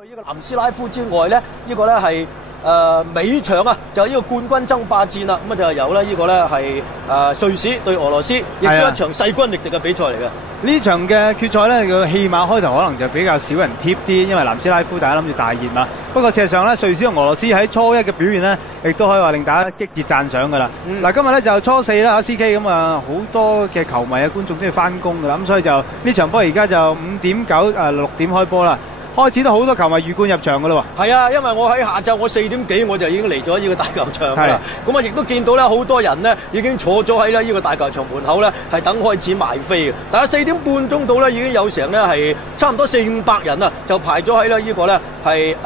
對呢個南斯拉夫之外咧，呢個咧係尾場啊，就係呢個冠軍爭霸戰啦。咁啊就係由咧呢個咧係瑞士對俄羅斯，亦都一場勢均力敵嘅比賽嚟嘅。呢場嘅決賽咧，個戲碼開頭可能就比較少人貼啲，因為南斯拉夫大家諗住大熱嘛。不過事實上咧，瑞士同俄羅斯喺初一嘅表現咧，亦都可以話令大家激烈讚賞㗎啦。嗱，今日咧就初四啦，CK 咁啊，好多嘅球迷啊觀眾都要翻工㗎啦，咁所以就呢場波而家就5:96點開波啦。開始都好多球迷魚貫入場㗎啦喎。係啊，因為我喺下晝我4點幾我就已經嚟咗呢個大球場㗎啦。咁啊，亦都見到咧好多人呢已經坐咗喺呢個大球場門口咧，係等開始賣飛嘅。但係4點半鐘到咧已經有成咧係差唔多400-500人啊，就排咗喺咧呢個咧係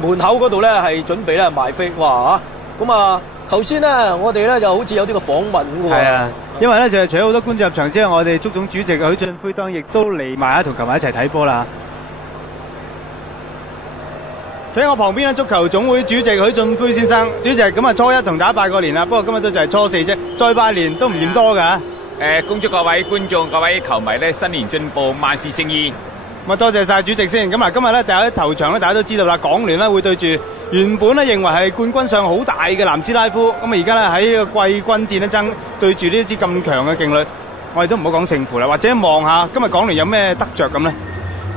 門口嗰度咧係準備咧賣飛。哇嚇！咁啊頭先咧我哋咧就好似有啲個訪問㗎喎。係啊。因為咧就係除咗好多觀眾入場之外，我哋足總主席許俊輝當然亦都嚟埋同球迷一齊睇波啦。喺我旁邊咧，足球總會主席許俊輝先生，主席咁啊，初一同大家拜個年啦。不過今日都就係初四啫，再拜年都唔嫌多㗎。恭祝各位觀眾、各位球迷咧新年進步，萬事勝意。咁啊，多謝晒主席先。咁啊，今日咧第一頭場咧，大家都知道啦，港聯咧會對住原本咧認為係冠軍相好大嘅南斯拉夫。咁啊，而家咧喺呢個季軍戰咧爭對住呢支咁強嘅勁旅，我哋都唔好講勝負啦，或者望下今日港聯有咩得着咁咧？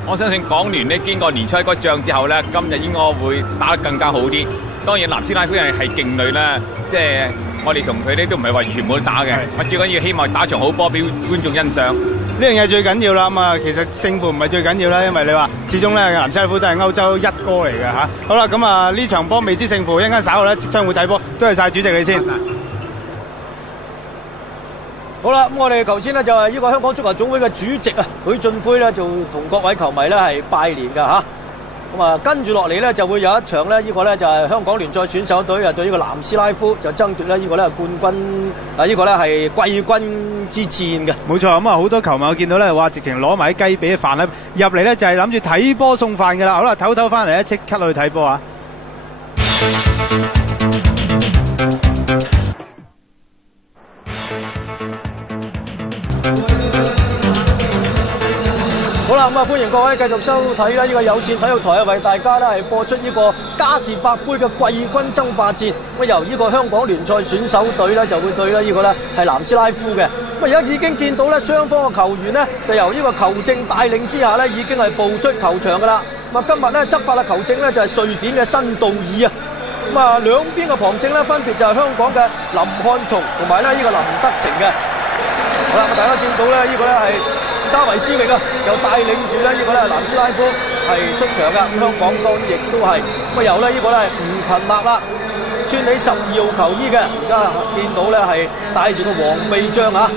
我相信港聯咧經過年初一嗰仗之後咧，今日應該會打得更加好啲。當然南斯拉夫人係勁旅啦，即係我哋同佢咧都唔係話完全冇得打嘅。我最緊要希望打場好波俾觀眾欣賞。呢樣嘢最緊要啦。咁啊，其實勝負唔係最緊要啦，因為你話始終咧南斯拉夫都係歐洲一哥嚟嘅嚇。好啦，咁啊呢場波未知勝負，一陣間稍後咧即將會睇波。多謝晒主席你先。好啦，咁我哋頭先咧就係呢個香港足球總會嘅主席啊，許俊輝咧就同各位球迷咧係拜年㗎嚇。咁啊，跟住落嚟咧就會有一場咧，呢個咧就係香港聯賽選手隊啊對呢個南斯拉夫就爭奪咧呢個咧冠軍啊，呢個咧係季軍之戰嘅。冇錯，咁啊好多球迷我見到咧話直情攞埋啲雞髀飯咧入嚟咧就係諗住睇波送飯㗎啦。好啦，唞唞翻嚟咧即刻去睇波啊！好啦，咁啊歡迎各位繼續收睇啦！呢個有線體育台啊，為大家咧係播出呢個嘉士伯杯嘅季軍爭霸戰。咁由呢個香港聯賽選手隊咧就會對咧呢個咧係南斯拉夫嘅。咁而家已經見到咧雙方嘅球員呢，就由呢個球證帶領之下咧已經係步出球場噶啦。咁啊今日咧執法嘅球證咧就係瑞典嘅辛道爾啊。咁啊兩邊嘅旁證咧分別就係香港嘅林漢松同埋咧呢個林德成嘅。好啦，咁大家見到咧呢個咧係沙維斯域啊，就帶領住咧呢個咧南斯拉夫係出場㗎。咁香港當然亦都係咁啊，由咧呢個咧係吳勤立啦，穿起12號球衣嘅，而家見到咧係帶住個黃臂章啊。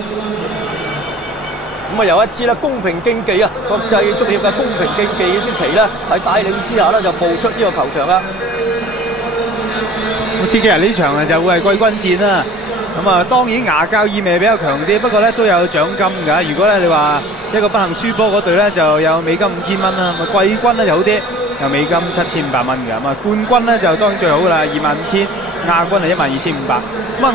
咁啊由一支咧公平競技啊，國際足協嘅公平競技嘅支旗咧係帶領之下咧就步出呢個球場啦。咁司機人呢場啊就會係季軍戰啦。咁啊，當然牙教意味比較強啲，不過咧都有獎金㗎。如果咧你話一個不幸輸波嗰隊咧，就有美金5000蚊啦。咁啊，季軍咧就好啲，有美金7500蚊㗎。咁啊，冠軍咧就當然最好㗎啦，25000；亞軍係12500。咁啊，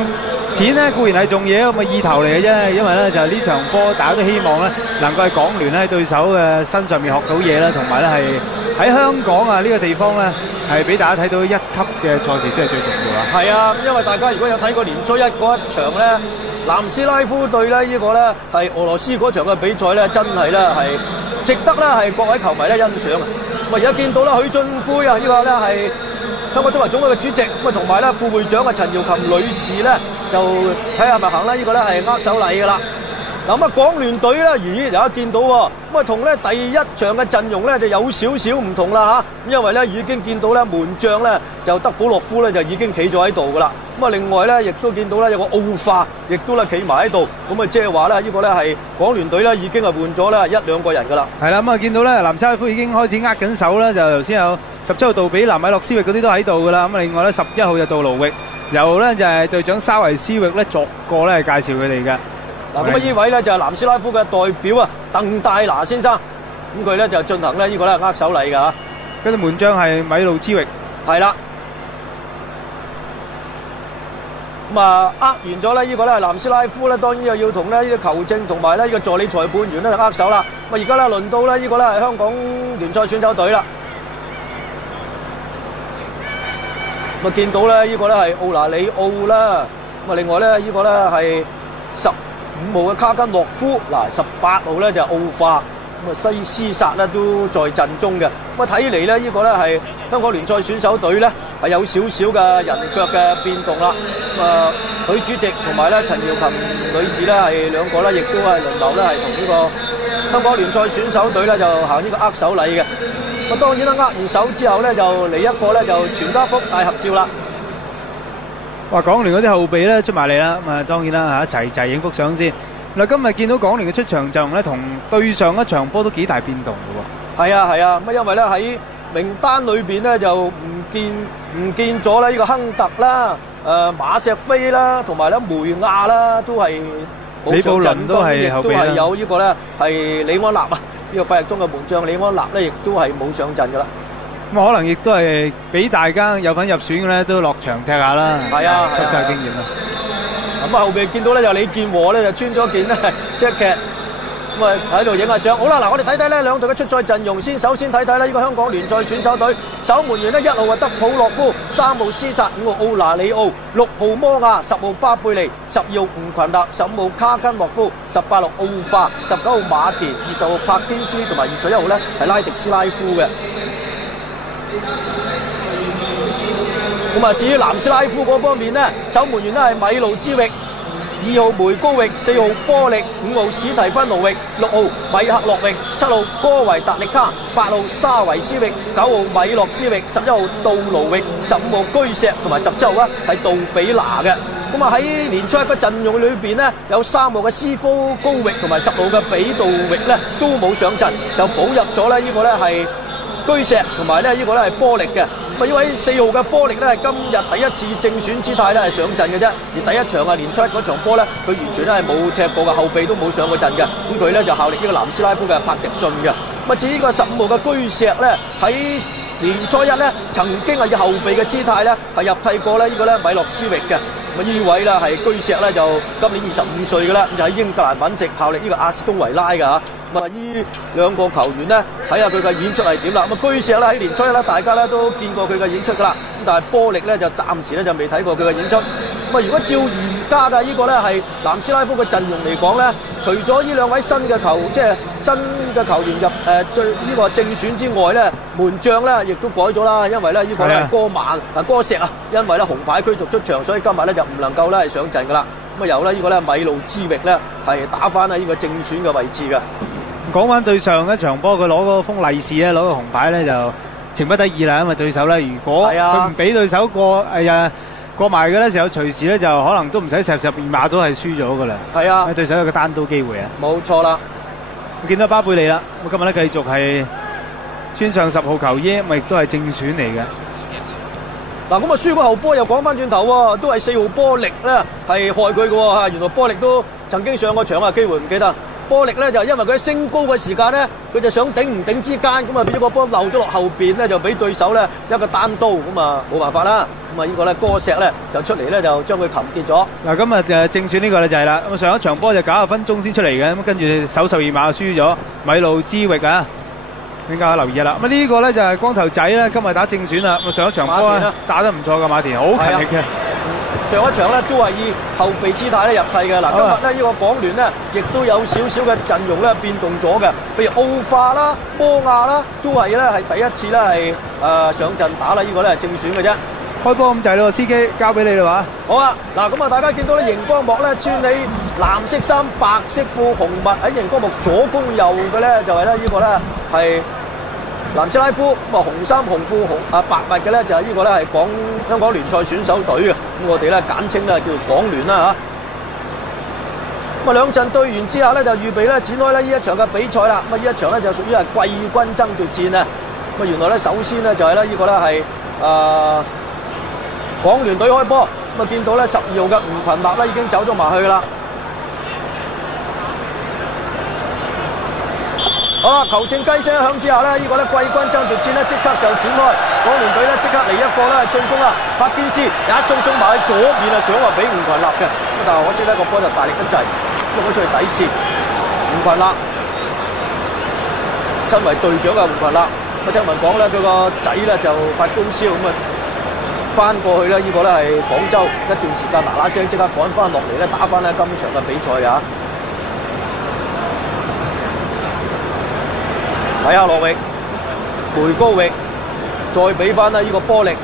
錢咧固然係重要，咁啊意頭嚟嘅啫。因為咧就呢場波大家都希望咧能夠喺港聯咧喺對手嘅身上面學到嘢啦，同埋咧係喺香港啊呢個地方咧係俾大家睇到一級嘅賽事先係最重要啊！係啊，因為大家如果有睇過年初一嗰一場咧，南斯拉夫對咧呢個咧係俄羅斯嗰場嘅比賽咧，真係咧係值得咧係各位球迷咧欣賞啊！咁啊而家見到啦，許俊輝啊呢個咧係香港足球總會嘅主席，咁啊同埋咧副會長嘅陳瑤琴女士咧就睇下咪行啦，呢個咧係握手禮㗎啦。咁啊，港聯隊咧，咦，大家見到喎，咁啊，同咧第一場嘅陣容咧就有少少唔同啦嚇，因為咧已經見到咧門將咧就德保洛夫咧就已經企咗喺度噶啦，咁啊另外咧亦都見到咧有個奧化，亦都咧企埋喺度，咁啊即係話咧呢個咧係港聯隊咧已經係換咗咧1-2個人噶啦。係啦，咁啊見到咧南斯拉夫已經開始握緊手啦，就頭先有17號杜比、南米洛斯域嗰啲都喺度噶啦，咁啊另外咧11號就杜盧域，由咧就係隊長沙維斯域咧逐個咧介紹佢哋嘅。嗱，咁啊呢位咧就係南斯拉夫嘅代表啊，鄧戴拿先生，咁佢咧就進行咧呢個咧握手禮㗎嚇。跟住門將係米路茲域，係啦。咁啊，完咗咧，呢個咧係南斯拉夫咧，當然又要同咧呢個球證同埋咧呢個助理裁判員咧就握手啦。咁啊，而家咧輪到咧呢個咧係香港聯賽選手隊啦。咁啊，見到咧呢個咧係奧拿里奧啦。咁啊，另外咧呢個咧係15號嘅卡根諾夫，嗱18號咧就係奧化。咁啊，西斯薩咧都在陣中嘅。咁啊，睇嚟咧呢個咧係香港聯賽選手隊咧係有少少嘅人腳嘅變動啦。咁啊，許主席同埋咧陳耀琴女士咧係兩個咧，亦都係輪流咧係同呢個香港聯賽選手隊咧就行呢個握手禮嘅。咁啊，當然啦，握完手之後咧就嚟一個咧就全家福大合照啦。哇！港聯嗰啲後備咧出埋嚟啦，咁啊當然啦嚇，一齊影幅相先。嗱，今日見到港聯嘅出場陣容咧，同對上一場波都幾大變動嘅喎。係啊係啊，咁因為咧喺名單裏邊咧就唔見咗咧呢個亨特啦、馬錫菲啦，同埋咧梅亞啦，都係冇上陣，都係後備啦。亦都係有呢個咧係李安納啊，呢個費力東嘅門將李安納咧，亦都係冇上陣噶啦。咁可能亦都係俾大家有份入選嘅咧，都落場踢下啦。係啊，吸收下經驗啊。咁啊，後邊見到咧就李健和咧就穿咗件咧 jacket， 咁啊喺度影下相。好啦，嗱我哋睇睇呢兩隊嘅出賽陣容先。首先睇睇呢個香港聯賽選手隊守門員呢，1號係德普洛夫，3號斯薩，5號奧拿里奧，6號摩亞，10號巴貝利，12號吳群達，15號卡根諾夫，18號奧化，19號馬田，20號柏堅斯同埋21號咧係拉迪斯拉夫嘅。咁啊，至於南斯拉夫嗰方面呢，守門員呢係米路茲域，2號梅高域，4號波力，5號史提芬奴域，6號米克洛域，7號哥維達力卡，8號沙維斯域，9號米洛斯域，11號杜盧域，15號居石同埋17號咧係杜比拿嘅。咁啊喺年初一個陣容裏邊呢，有3號嘅斯科高域同埋10號嘅比杜域咧都冇上陣，就補入咗咧呢個咧係居石同埋咧呢個咧係波力嘅。咁啊，呢位4號嘅波力咧係今日第一次正選姿態咧係上陣嘅啫。而第一場啊年初一嗰場波咧，佢完全咧係冇踢過嘅，後備都冇上過陣嘅。咁佢咧就效力呢個南斯拉夫嘅帕迪遜嘅。咁啊，至於呢個15號嘅居石咧喺年初一咧曾經係以後備嘅姿態咧係入替過咧呢個咧米洛斯域嘅。咁啊，呢位啦係居石咧就今年25歲嘅啦，就喺英格蘭揾籍效力呢個阿斯東維拉嘅嚇。咁啊，呢兩個球員呢，睇下佢嘅演出係點啦。咁啊，居石咧喺年初一咧，大家咧都見過佢嘅演出噶啦。咁但係波力咧就暫時咧就未睇過佢嘅演出。咁啊，如果照而家嘅呢個咧係南斯拉夫嘅陣容嚟講咧，除咗呢兩位新嘅球員入最呢個正選之外咧，門將咧亦都改咗啦，因為咧呢個咧哥石啊，因為咧紅牌驅逐出場，所以今日咧就唔能夠咧係上陣噶啦。咁啊，由咧呢個咧米路茲域咧係打翻喺呢個正選嘅位置嘅。講翻對上一場波，佢攞嗰封利是咧，攞個紅牌咧就情不得已啦。因為對手咧，如果佢唔俾對手過埋嘅咧時候，隨時咧就可能都唔使12碼都係輸咗噶啦。係啊，對手有個單刀機會啊。冇錯啦。見到巴貝利啦，咁今日咧繼續係穿上10號球衣，咪亦都係正選嚟嘅。嗱，咁啊輸個後波又講翻轉頭喎，都係4號波力咧係害佢嘅喎嚇。原來波力都曾經上過場嘅機會，唔記得。波力咧就因為佢升高嘅時間咧，佢就想頂唔頂之間，咁啊變咗個波漏咗落後邊咧，就俾對手咧一個單刀，咁啊冇辦法啦。咁啊呢個咧哥石咧就出嚟咧就將佢擒跌咗。嗱，今日就正選呢個咧就係啦。咁上一場波就90分鐘先出嚟嘅，咁跟住守12碼輸咗，米路茲域啊，大家留意啦。咁呢個咧就係光頭仔咧，今日打正選啦。咁上一場波打得唔錯嘅馬田，好勤力嘅。上一場咧都係以後備姿態咧入替嘅。嗱，今日咧呢個港聯咧亦都有少少嘅陣容咧變動咗嘅，譬如奧化啦、摩亞啦，都係咧係第一次咧係上陣打啦。呢個咧係正選嘅啫。開波咁滯咯，司機交俾你啦嘛。好啊，嗱咁啊，大家見到咧熒光幕咧穿起藍色衫、白色褲、紅襪喺熒光幕左攻右嘅咧就係咧呢個咧係南斯拉夫，咁啊紅衫紅褲白襪嘅咧就係呢個咧係香港聯賽選手隊嘅，咁我哋咧簡稱咧叫做港聯啦嚇。咁啊兩陣對完之後咧就預備咧展開咧呢一場嘅比賽啦。咁啊呢一場咧就屬於係季軍爭奪戰啊。咁啊原來咧首先咧就係咧呢個咧係港聯隊開波，咁啊見到咧12號嘅吳群立咧已經走咗埋去啦。好啦，球證雞聲一響之下呢，呢個季軍爭奪戰呢即刻就展開。港聯隊呢即刻嚟一個呢進攻啦，柏堅斯一送埋喺左邊啊，想話俾胡群立嘅，但係可惜呢個波就大力得滯，喐咗出去底線。胡群立身為隊長嘅胡群立，我聽聞講呢，佢個仔呢就發高燒咁啊，翻過去呢，呢個呢係廣州一段時間嗱聲即刻趕翻落嚟呢，打翻呢今場嘅比賽啊！米夏洛域、梅高域，再俾翻呢個波力。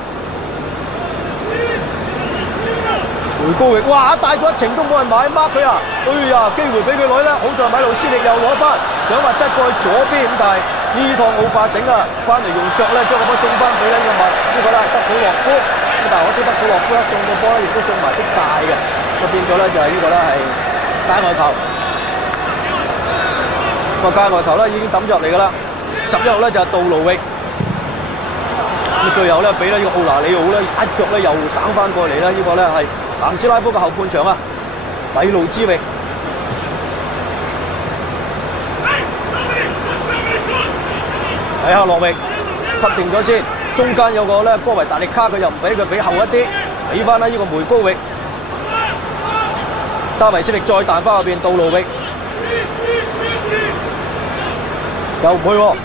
梅高域，哇！帶咗一程都冇人買 mark 佢啊！哎呀，機會俾佢攞啦，好在米路斯力又攞翻，想話側過去左邊，但係呢趟冇化醒啊，翻嚟用腳咧將個波送翻俾呢個咧德普洛夫，但係可惜德普洛夫一送個波咧，亦都送埋出界嘅，咁變咗咧就係呢個咧係界外球。個界外球咧已經抌咗入嚟噶啦，11號咧就係杜盧域，咁最後咧俾呢個奧拿里奧咧一腳咧又省翻過嚟啦，呢個咧係南斯拉夫嘅後半場啊，米路之域。睇下洛域吸定咗先，中間有個咧哥維達力卡，佢又唔俾佢俾後一啲，俾翻呢個梅高域。沙維斯力再彈翻後邊，杜盧域。又唔去喎，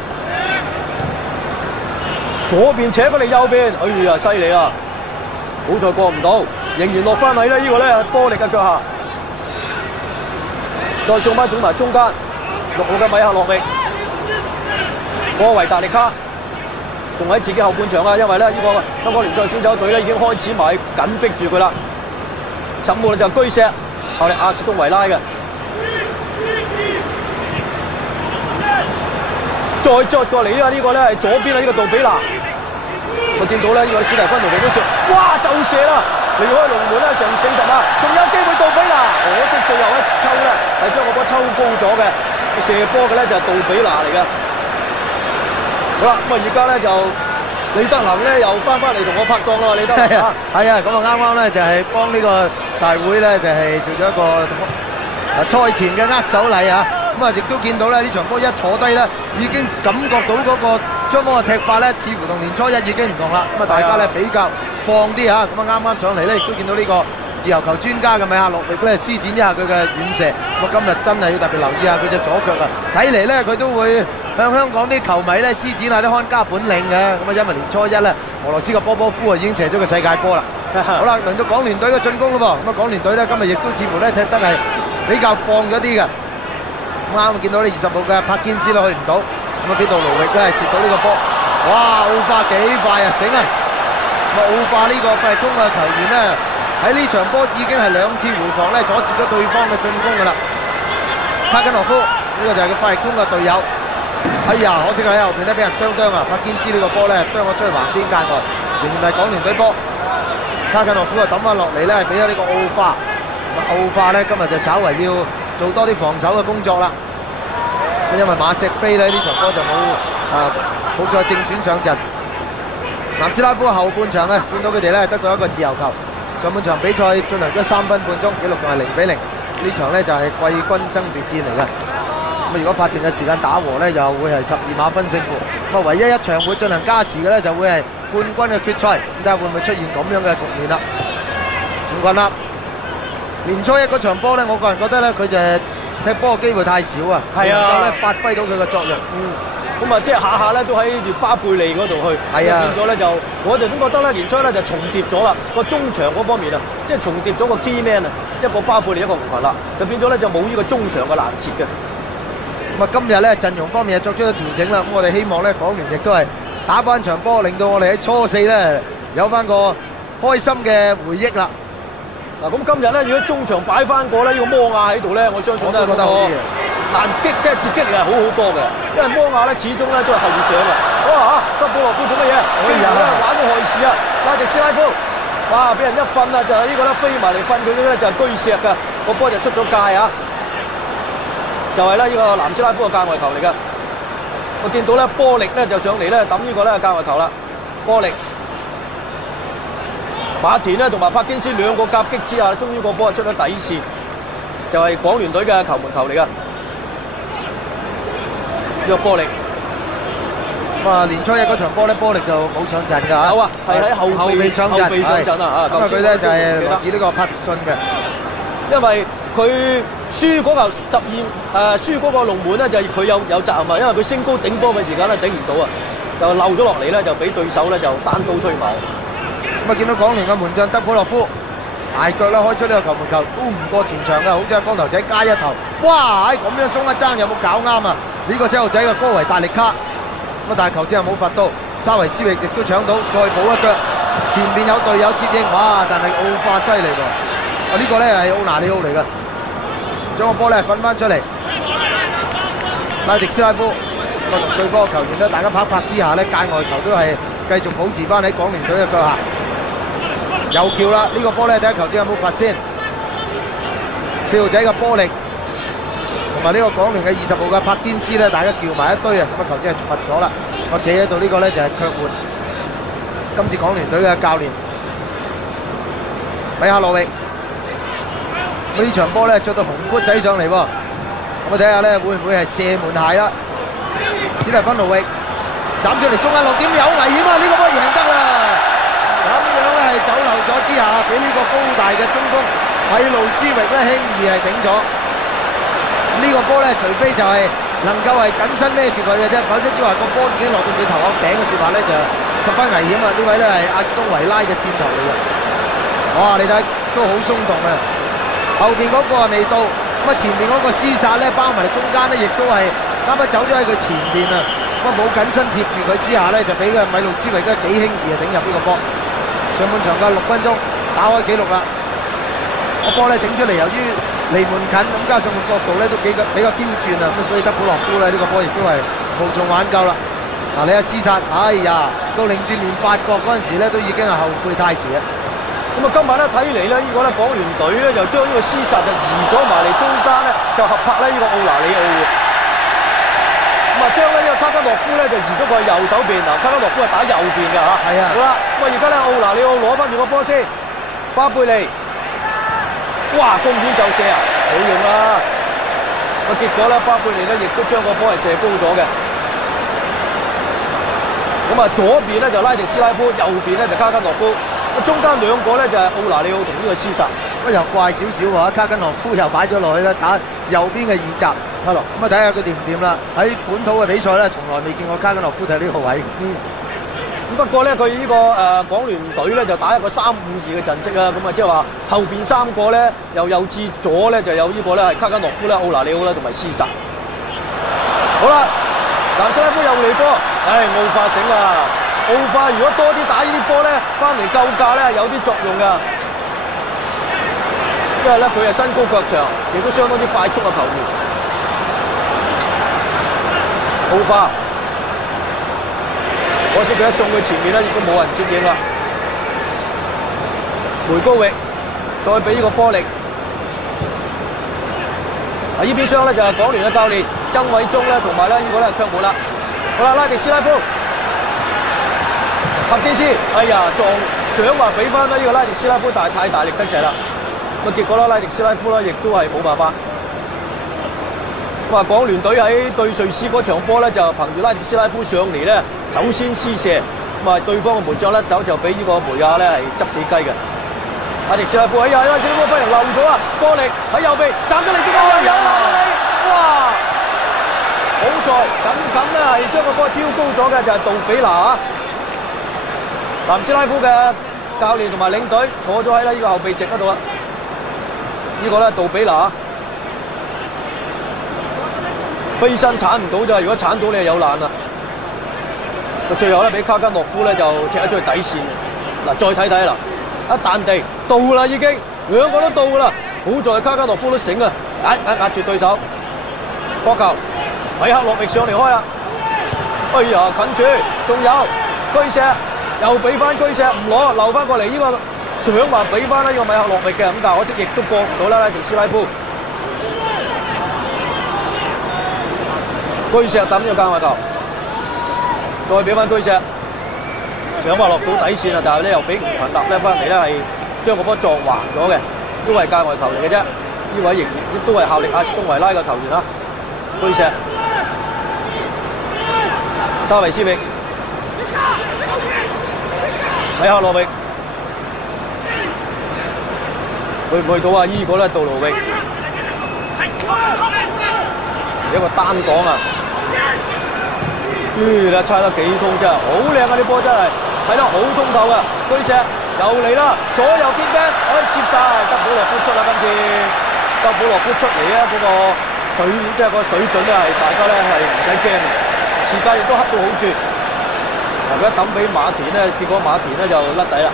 左邊扯過嚟右邊，哎呀犀利啊！好在過唔到，仍然落翻嚟啦。呢個咧波力嘅腳下，再送翻總埋中間6號嘅米夏洛域，波維達力卡仲喺自己後半場啊，因為咧呢個香港聯賽先走隊咧已經開始埋緊逼住佢啦。15號就居石，後嚟阿斯東維拉嘅。再過嚟啊！呢個咧係左邊啊！呢個杜比拿，我見到咧呢個史蒂芬奴嚟都射，哇就射啦！離開龍門咧成40碼，仲有機會杜比拿，可惜最後一抽咧係將個波抽高咗嘅，射波嘅咧就係杜比拿嚟嘅。好啦，咁啊而家咧就李德能咧又翻嚟同我拍檔啦，李德能啊，係啊，咁啊啱啱咧就係幫呢個大會咧就係做咗一個賽前嘅握手禮啊！咁啊，亦都見到咧呢場波一坐低咧，已經感覺到嗰個雙方嘅踢法咧，似乎同年初一已經唔同啦。咁啊，大家咧比較放啲嚇。咁啊，啱啱上嚟咧，亦都見到呢個自由球專家嘅米夏洛域咧，施展一下佢嘅遠射。咁啊，今日真係要特別留意下佢隻左腳啊！睇嚟咧，佢都會向香港啲球迷咧施展下啲看家本領嘅。咁啊，因為年初一咧，俄羅斯嘅波波夫啊已經射咗個世界波啦。好啦，輪到港聯隊嘅進攻咯噃。咁啊，港聯隊咧今日亦都似乎咧踢得係比較放咗啲嘅。啱見到呢20號嘅柏堅斯都去唔到，咁啊俾杜盧域都係接到呢個波，哇！奧化幾快啊，醒啊！咁啊奧化呢個費力通嘅球員咧喺呢場波已經係2次回防咧阻截咗對方嘅進攻噶啦。卡根諾夫呢個就係佢費力通嘅隊友，哎呀可惜喺後邊咧俾人啄啊！柏堅斯呢個波咧啄咗出去橫邊界外，仍然係港聯隊波。卡根諾夫啊抌翻落嚟咧俾咗呢個奧化，咁奧化咧今日就稍為要做多啲防守嘅工作啦，因為馬錫菲咧呢場波就冇好再正選上陣。南斯拉夫後半場咧，見到佢哋咧得到一個自由球。上半場比賽進行咗3分半鐘，紀錄仲係0-0。呢場咧就係季軍爭奪戰嚟嘅。咁如果法定嘅時間打和咧，又會係12碼分勝負。咁啊，唯一一場會進行加時嘅咧，就會係冠軍嘅決賽。咁睇下會唔會出現咁樣嘅局面啦？唔緊啦。年初一嗰場波咧，我個人覺得咧，佢就係踢波嘅機會太少啊，能夠咧發揮到佢嘅作用。咁啊，即係下下咧都喺住巴貝利嗰度去，變咗咧就我哋都覺得咧年初咧就重疊咗啦，個中場嗰方面啊，即係重疊咗個 key man 啊，一個巴貝利一個胡群啦，就變咗咧就冇呢個中場嘅攔截嘅。咁啊，今日咧陣容方面作出咗調整啦，咁我哋希望咧港聯亦都係打翻場波，令到我哋喺初4咧有翻個開心嘅回憶啦。嗱，咁今日咧，如果中場擺翻個咧，呢個摩亞喺度咧，我相信都覺得好難擊，即係截擊力係好多嘅。因為摩亞咧始終咧都係後上嘅。哇德布洛夫做乜嘢？竟然咧玩到害事啊！拉迪斯拉夫，哇！俾人一瞓啊，就係呢個咧飛埋嚟瞓佢咧就係居石㗎，個波就出咗界啊！就係咧呢個南斯拉夫嘅界外球嚟㗎。我見到咧波力咧就上嚟咧抌呢個咧界外球啦，波力。馬田咧同埋柏堅斯兩個夾擊之下，終於個波出咗底線，就係港聯隊嘅球門球嚟噶。個波力。咁啊，年初一嗰場波咧，波力就冇上陣㗎嚇。有啊，係喺後備上陣，後備上陣啊！咁啊，佢咧就係來自呢個帕迪遜嘅。因為佢輸嗰球輸嗰個龍門咧，就係佢有責任啊！因為佢升高頂波嘅時間咧頂唔到啊，就漏咗落嚟咧，就俾對手咧就單刀推馬。咁啊，見到港聯嘅門將德普洛夫大腳咧開出呢個球門球，都唔過前場嘅，好似係光頭仔加一頭。哇！咁樣鬆一爭有冇搞啱啊？呢個細路仔嘅高維達力卡。咁啊，但係球證又冇罰到，沙維斯域亦都搶到，再補一腳。前面有隊友接應，哇！但係奧化犀利喎。啊，呢個咧係奧拿里奧嚟嘅，將個波咧瞓翻出嚟。拉迪斯拉夫咁啊，同對方嘅球員咧，大家拍拍之下咧，界外球都係繼續保持翻喺港聯隊嘅腳下。又叫啦，呢個波咧睇下球證有冇罰先。四號仔嘅波力同埋呢個港聯嘅20號嘅柏堅斯咧，大家叫埋一堆啊！咁啊，球證係罰咗啦。我企喺度呢個咧就係卻換今次港聯隊嘅教練米哈洛域。咁呢場波咧着到紅骨仔上嚟喎，咁啊睇下咧會唔會係射門鞋啦？史蒂芬奴域斬出嚟中間落點有危險啊！呢個波贏得啦！咁樣咧係走漏咗之下，俾呢個高大嘅中鋒米路斯域咧輕易係頂咗。呢個波咧，除非就係能夠係緊身孭住佢嘅啫，否則之話個波已經落到佢頭殼頂嘅説話咧，就十分危險啊！呢位咧係阿斯東維拉嘅箭頭嚟嘅。哇！你睇都好鬆動啊！後邊嗰個未到，咁啊前面嗰個廝殺咧包埋嚟中間咧，亦都係啱啱走咗喺佢前邊啊！咁啊冇緊身貼住佢之下咧，就俾個米路斯維都幾輕易啊頂入呢個波。上半場嘅6分鐘打開紀錄啦！個波咧頂出嚟，由於離門近，咁加上個角度咧都比較刁鑽啊，咁所以德普洛夫咧呢個波亦都係無從挽救啦。嗱，你阿廝殺，哎呀，到擰轉面法國嗰陣時咧，都已經係後悔太遲啊！咁啊，今晚咧睇嚟咧，呢個咧港聯隊咧就將呢個廝殺就移咗埋嚟中間咧，就合拍咧呢個奧拿里奧嘅。咁啊，將咧呢個卡加諾夫咧就移咗過去右手邊嗱，卡加諾夫係打右邊嘅嚇。係啊。好啦，咁啊而家咧奧拿里奧攞翻住個波先，巴貝利，哇，公遠就射啊，好用啦！個結果咧，巴貝利咧亦都將個波係射高咗嘅。咁啊，左邊咧就拉迪斯拉夫，右邊咧就卡加諾夫。中間兩個咧就係奧拿里奧同呢個廝殺，咁又怪少少喎，卡根諾夫又擺咗落去咧打右邊嘅二閘，係咯，咁啊睇下佢掂唔掂啦。喺本土嘅比賽咧，從來未見過卡根諾夫睇呢個位。咁不過咧，佢呢個港聯隊咧就打一個3-5-2嘅陣式啊，咁啊即係話後邊3個咧由右至左咧就有呢個咧係卡加諾夫啦、奧拿里奧啦同埋廝殺。好啦，南斯拉夫又嚟波，奧化醒啦！奧化如果多啲打呢啲波咧，翻嚟救駕咧有啲作用噶，因為咧佢係身高腳長，亦都相當之快速嘅球員。奧化，可惜佢一送去前面咧，亦都冇人接應啦。梅高域再俾呢個波力，呢邊廂咧就係港聯嘅教練曾偉忠咧，同埋咧呢個咧卻門啦。好啦，拉迪斯拉夫。柏基斯，哎呀，搶話俾翻呢個拉迪斯拉夫，但係太大力得滯啦。咁啊結果啦，拉迪斯拉夫啦，亦都係冇辦法。咁啊，港聯隊喺對瑞士嗰場波咧，就憑住拉迪斯拉夫上嚟咧，首先施射，咁啊對方嘅門將甩手就俾呢個梅亞咧係執死雞嘅。拉迪斯拉夫，哎呀，拉迪斯拉夫忽然漏咗啊！波力喺右臂斬咗嚟，中間有人哇！好在緊咧係將個波挑高咗嘅就係杜比拿啊！南斯拉夫嘅教練同埋領隊坐咗喺呢個後備席嗰度啦。呢個咧杜比拿飛身鏟唔到咋，如果鏟到你係有難啊！最後咧俾卡加諾夫咧就踢咗出去底線。嗱，再睇睇啦，一彈地到啦已經，兩個都到噶啦。好在卡加諾夫都醒啊，壓住對手。角球，米克洛域上嚟開啦。哎呀，近處，仲有居石。又俾翻居石唔攞，留翻過嚟呢個想話俾翻呢個米克洛域嘅，咁但係可惜亦都過唔到啦，拉迪斯拉夫。居石抌咗間外球，再俾翻居石，想話落到底線啊，但係咧又俾吳群立咧翻嚟咧係將個波撞橫咗嘅，都係界外球嚟嘅啫。呢位仍然都係效力阿斯東維拉嘅球員啦，居石。沙維斯域，米克羅域，去唔去到啊？依個咧杜盧域，一個單擋啊！你猜得幾通真係好靚啊！啲波真係睇得好通透啊！居石又嚟啦，左右邊邊可以接晒，德保羅夫出啦！今次德保羅夫出嚟啊，嗰個水即係個水準咧係大家咧係唔使驚嘅，時間亦都恰到好處。嗱，佢一抌俾馬田咧，結果馬田咧就甩底啦。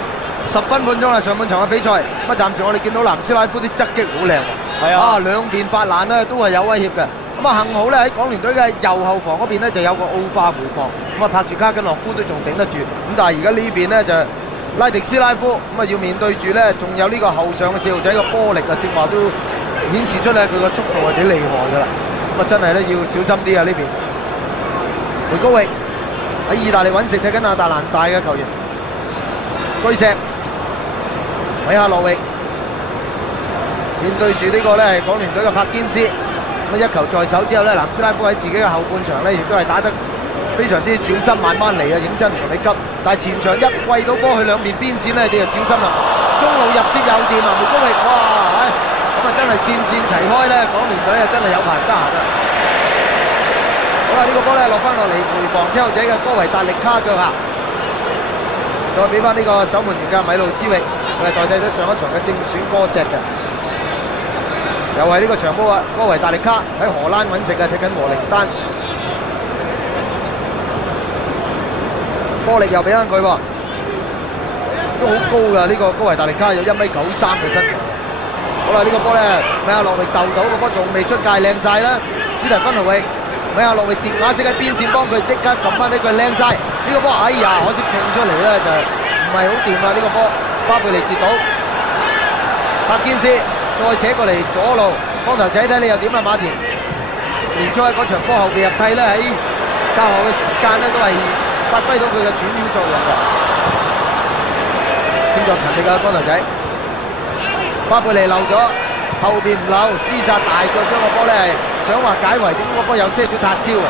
10分半鐘啦，上半場嘅比賽。咁啊，暫時我哋見到南斯拉夫啲側擊好靚，係啊，兩邊發難咧都係有威脅嘅。咁啊，幸好咧喺港聯隊嘅右後防嗰邊咧就有個奧化回防，咁啊拍住卡根諾夫都仲頂得住。咁但係而家呢邊咧就拉迪斯拉夫，咁啊要面對住咧仲有呢個後上嘅細路仔嘅波力啊，正話都顯示出咧佢個速度係幾厲害噶啦。咁啊真係咧要小心啲啊呢邊。梅高域喺意大利揾食，睇緊亞特蘭大嘅球員。居石、米夏羅域面對住呢個咧係港聯隊嘅柏堅斯。咁一球在手之後咧，南斯拉夫喺自己嘅後半場咧，亦都係打得非常之小心，慢慢嚟啊！認真唔同你急，但係前場一餵到波去兩邊邊線咧，你就小心啦。中路入接又掂啊！梅高域，哇！咁啊真係線齊開咧，港聯隊啊真係有排唔得閒啊！好啦，呢個波咧落翻落嚟，回防車路仔嘅哥維達力卡腳下，再俾翻呢個守門員嘅米路茲域，佢係代替咗上一場嘅正選哥石嘅。又係呢個長波啊，哥維達力卡喺荷蘭揾食啊，踢緊和靈丹，波力又俾翻佢喎，都好高㗎呢個哥維達力卡，有1.93米嘅身材。好啦，呢個波咧，米亞洛域鬥到個波仲未出界，靚晒啦！史提芬奴域，米亞洛域跌馬式喺邊線幫佢即刻撳翻俾佢，靚晒！呢個波，哎呀，可惜唱出嚟咧就唔係好掂啊！呢個波，巴貝利接到，柏堅斯。再扯過嚟左路，光頭仔睇你又點啊？馬田年初喺嗰場波後備入替咧，喺較後嘅時間咧都係發揮到佢嘅轉腰作用嘅，勝在勤力啊！光頭仔，巴貝利漏咗，後邊唔漏，廝殺大腳將個波咧係想話解圍，點解個波有些少撻 Q 啊！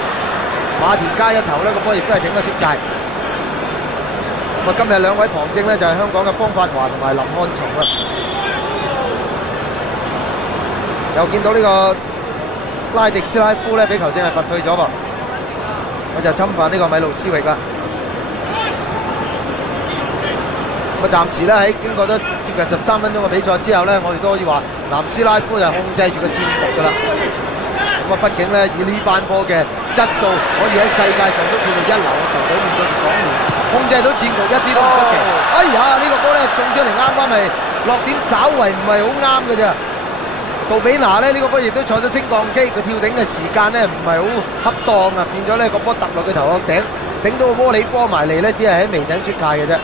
馬田加一頭咧，個波亦都係頂得出界。咁啊，今日兩位旁證咧就係香港嘅方發華同埋林漢松啊。又見到呢個拉迪斯拉夫咧，俾球證係罰退咗噃，我就侵犯呢個米路斯域啦。咁啊，暫時咧喺經過咗接近13分鐘嘅比賽之後咧，我哋都可以話南斯拉夫就控制住個戰局噶啦。咁啊，畢竟咧以呢班波嘅質素，可以喺世界上都叫做一流嘅球隊，面對住港聯，控制到戰局一啲都唔出奇。哎呀，呢個波咧送出嚟啱啱係落點，稍為唔係好啱嘅啫。杜比拿咧呢個波亦都坐咗升降機，佢跳頂嘅時間咧唔係好恰當啊，變咗呢個波揼落佢頭殼頂，頂到個窩里波埋嚟咧，只係喺微頂出界嘅啫。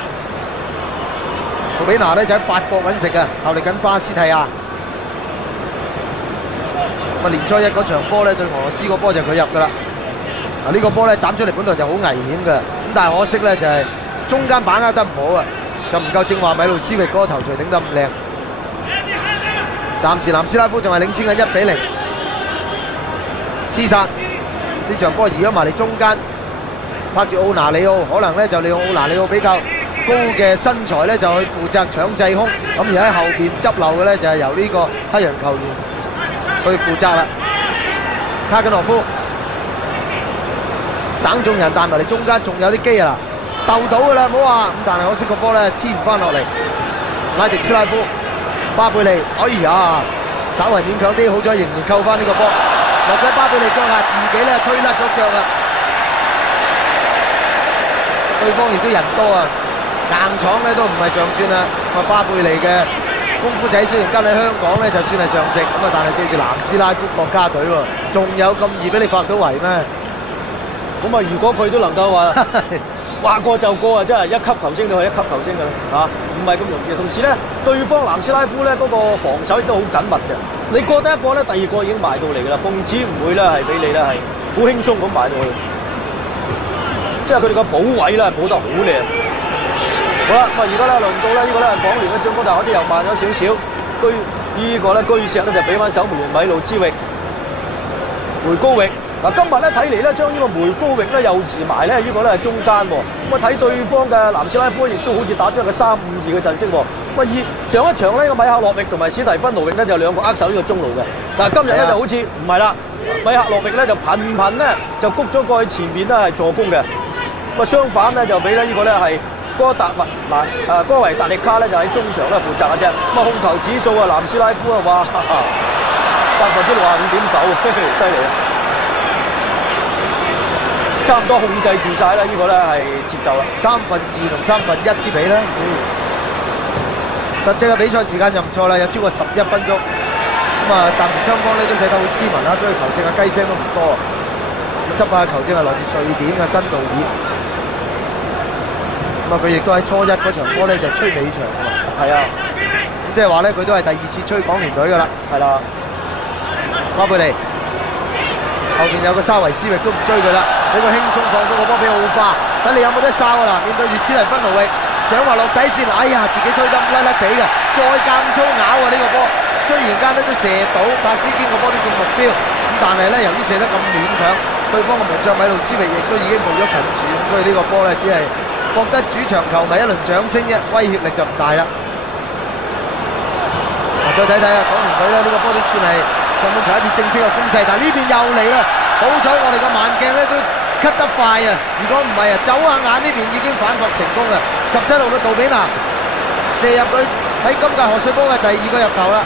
杜比拿咧就喺法國揾食啊，效力緊巴斯蒂亞。咁啊，年初一嗰場波咧對俄羅斯個波就佢入噶啦。嗱，呢個波咧斬出嚟本來就好危險嘅，咁但係可惜咧就係中間把握得唔好啊，就唔夠正話米路斯域嗰個頭槌頂得咁靚。暫時南斯拉夫仲係領先緊1-0，廝殺呢場波移咗埋嚟中間，拍住奧拿里奧，可能咧就利用奧拿里奧比較高嘅身材咧就去負責搶制空，咁而喺後邊執漏嘅咧就係由呢個黑人球員去負責啦。卡根諾夫省眾人彈埋嚟中間，仲有啲機啊，鬥到噶啦，唔好話咁，但係可惜個波咧黐唔翻落嚟。拉迪斯拉夫。巴貝利，哎呀，稍為勉強啲，好彩仍然扣翻呢個波，落喺巴貝利腳下，自己咧推甩咗腳啦。對方亦都人多啊，硬闖咧都唔係上算啦。咁啊，巴貝利嘅功夫仔雖然跟喺香港咧就算係上乘，咁啊，但係對住南斯拉夫國家隊喎，仲有咁易俾你發到圍咩？咁啊，如果佢都能夠話過就過啊，真係一級球星都係一級球星㗎啦，嚇，唔係咁容易。同時咧，對方南斯拉夫咧嗰個防守亦都好緊密嘅。你過得一個咧，第二個已經埋到嚟㗎啦。奉旨唔會咧係俾你咧係好輕鬆咁埋到去，即係佢哋個補位咧補得好靚。好啦，咁啊而家咧輪到咧呢個咧港聯嘅進攻，但可惜又慢咗少少。呢個咧居石咧就俾翻守門員米路茲域、梅高域。嗱，今日咧睇嚟咧，將呢個梅高域咧又移埋咧，呢個咧係中間喎。咁啊睇對方嘅南斯拉夫亦都好似打出一個3-5-2嘅陣式喎。咁啊上一場呢個米克洛域同埋史提芬奴域咧就兩個握手呢個中路嘅，但係今日咧就好似唔係啦，米克洛域咧就頻咧就谷咗過去前面咧係助攻嘅。咁啊相反咧就俾咧呢個咧係哥維達利卡咧就喺中場咧負責嘅啫。咁啊控球指數啊南斯拉夫啊哇65.9%，犀利啊！差唔多控制住晒啦，呢個咧係節奏啦，2/3同1/3之比啦。實際嘅比賽時間就唔錯啦，有超過11分鐘。咁啊，暫時雙方咧都睇得好斯文啦，所以球證嘅雞聲都唔多。咁執法嘅球證係來自瑞典嘅新道爾。咁啊，佢亦都喺初一嗰場波咧就吹尾場㗎嘛。係啊，咁即係話咧，佢都係第2次吹港聯隊㗎啦。係啦，巴貝利。後邊有個沙維斯域都唔追佢啦，俾佢輕鬆放咗個波俾奧花，睇你有冇得哨㗎啦！面對住史提芬奴域，想話落底線，哎呀，自己推得甩甩地嘅，再間粗咬啊呢個波，雖然間咧都射到，柏斯堅個波都中目標，咁但係咧由於射得咁勉強，對方嘅門將米路茲域亦都已經冒咗近處，所以呢個波咧只係獲得主場球迷一輪掌聲啫，威脅力就唔大啦。再睇睇啊，港聯隊咧呢個波都算係上半場一次正式嘅攻勢，但係呢邊又嚟啦！好彩我哋個慢鏡咧都 cut 得快啊！如果唔係啊，走下眼呢邊已經反撲成功啦！17號嘅杜比拿射入佢喺今屆賀歲波嘅第2個入球啦！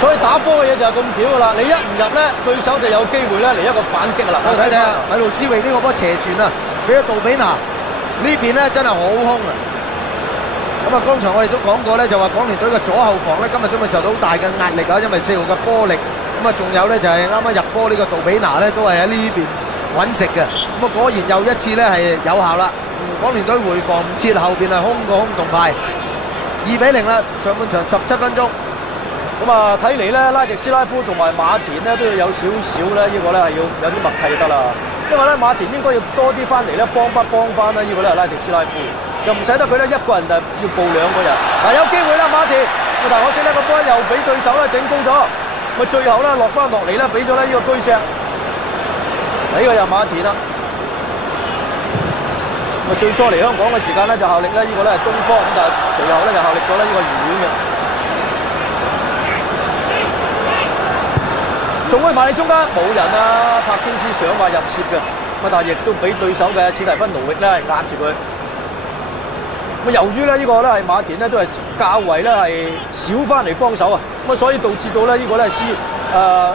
所以打波嘅嘢就係咁屌噶啦！你一唔入咧，對手就有機會咧嚟一個反擊啦！我睇睇啊，米路斯域呢個波斜傳啊，俾咗杜比拿呢邊咧真係好兇啊！咁啊，剛才我哋都講過咧，就話港聯隊嘅左後防咧，今日將會受到好大嘅壓力啊，因為4號嘅波力，咁啊，仲有咧就係啱啱入波呢個杜比拿咧，都係喺呢邊揾食嘅。咁啊，果然又一次咧係有效啦。港聯隊回防唔切，後邊係空個空洞派，2-0啦。上半場17分鐘。咁啊，睇嚟咧，拉迪斯拉夫同埋馬田咧都要有少少咧，呢個咧係要有啲默契就得啦。因為咧馬田應該要多啲翻嚟咧幫翻啦，呢個咧係拉迪斯拉夫。就唔使得佢咧，一個人就要報2個人。嗱，有機會啦，馬田，但可惜呢個波又俾對手咧頂高咗。咁最後咧落翻落嚟咧，俾咗咧呢個居石。呢個又馬田啦。咁最初嚟香港嘅時間咧就效力咧呢個咧係東方，咁但係隨後咧就效力咗咧呢個愉園嘅。送去馬里中間冇人啊，柏堅斯想話入攝嘅，咁但係亦都俾對手嘅史提芬奴域咧壓住佢。咁由於咧呢個咧係馬田咧都係較為咧係少翻嚟幫手啊，咁所以導致到咧呢個咧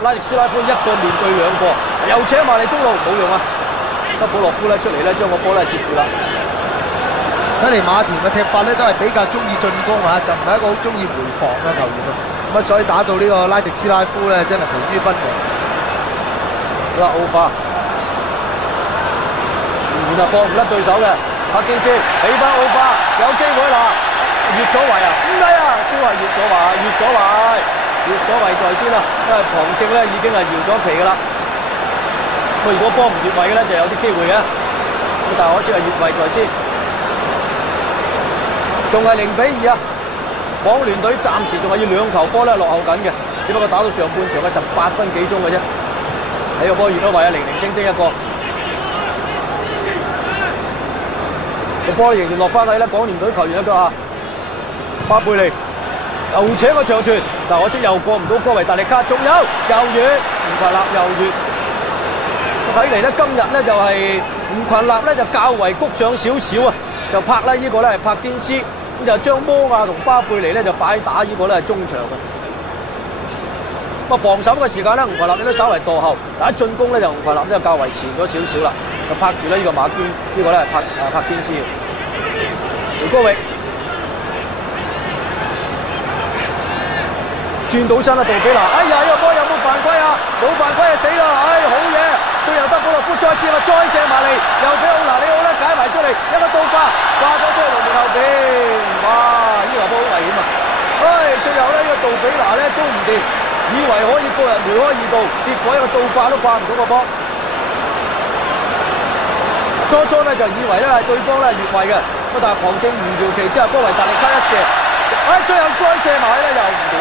拉迪斯拉夫一個面對2個，又扯埋嚟中路冇用啊！德保洛夫咧出嚟咧將個波咧接住啦。睇嚟馬田嘅踢法咧都係比較中意進攻啊，就唔係一個好中意回防嘅球員咯。咁所以打到呢個拉迪斯拉夫咧真係疲於奔命。好啦，奧花仍然係放唔甩對手嘅。柏堅斯俾翻奧花，有機會啦！越咗位啊，唔係啊，都係越咗位在先啦，因為旁證咧已經係搖咗旗噶啦。咁如果波唔越位嘅咧，就有啲機會嘅。咁但係可惜係越位在先，仲係0-2啊！港聯隊暫時仲係要2球波咧落後緊嘅，只不過打到上半場嘅18分幾鐘嘅啫。睇個波越咗位啊，零丁丁一個。個波仍然落翻去咧，港聯隊球員一腳下，巴貝利又扯個長傳，但可惜又過唔到哥維達利卡，仲有又遠，吳群立又遠。睇嚟咧，今日咧就係吳群立咧就較為谷上少少啊，就拍咧呢個咧係柏堅斯，咁就將摩亞同巴貝利咧就擺打呢個咧係中場嘅。咁防守嘅時間咧，吳群立咧都稍為墮後，但係進攻咧就吳群立咧較為前咗少少啦。就拍住咧呢個馬堅，呢個咧係柏堅斯嘅梅高域轉到身啦，杜比拿，哎呀呢個波有冇犯規啊？冇犯規啊，死啦！哎好嘢，最後德保洛夫再接啊，再射埋嚟，又俾奧拿里奧咧解埋出嚟，一個倒掛咗出去龍門後邊，哇！呢個波好危險啊！唉，最後咧呢個杜比拿咧都唔掂，以為可以個人梅開2度，結果一個倒掛都掛唔到個波。初咧就以為咧係對方咧越位嘅，咁但係旁證唔搖旗之後，哥維達利卡一射，最後再射埋咧又唔掂。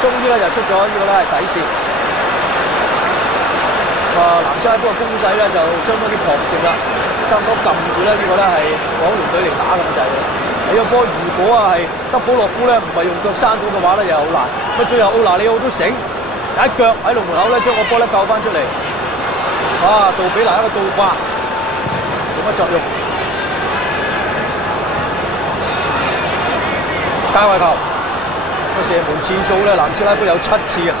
最終於咧就出咗呢個咧係底線。南斯拉夫嘅攻勢咧就相當之狂盛啦，差唔多撳住咧呢個咧係港聯隊嚟打咁滯嘅。呢個波如果係德保洛夫咧唔係用腳閂到嘅話咧，又好難。咁最後奧拿里奧都醒，一腳喺龍門口咧將個波咧救翻出嚟。杜比拿一個倒掛，冇乜作用。界外球，個射門次數咧，南斯拉夫有7次啊，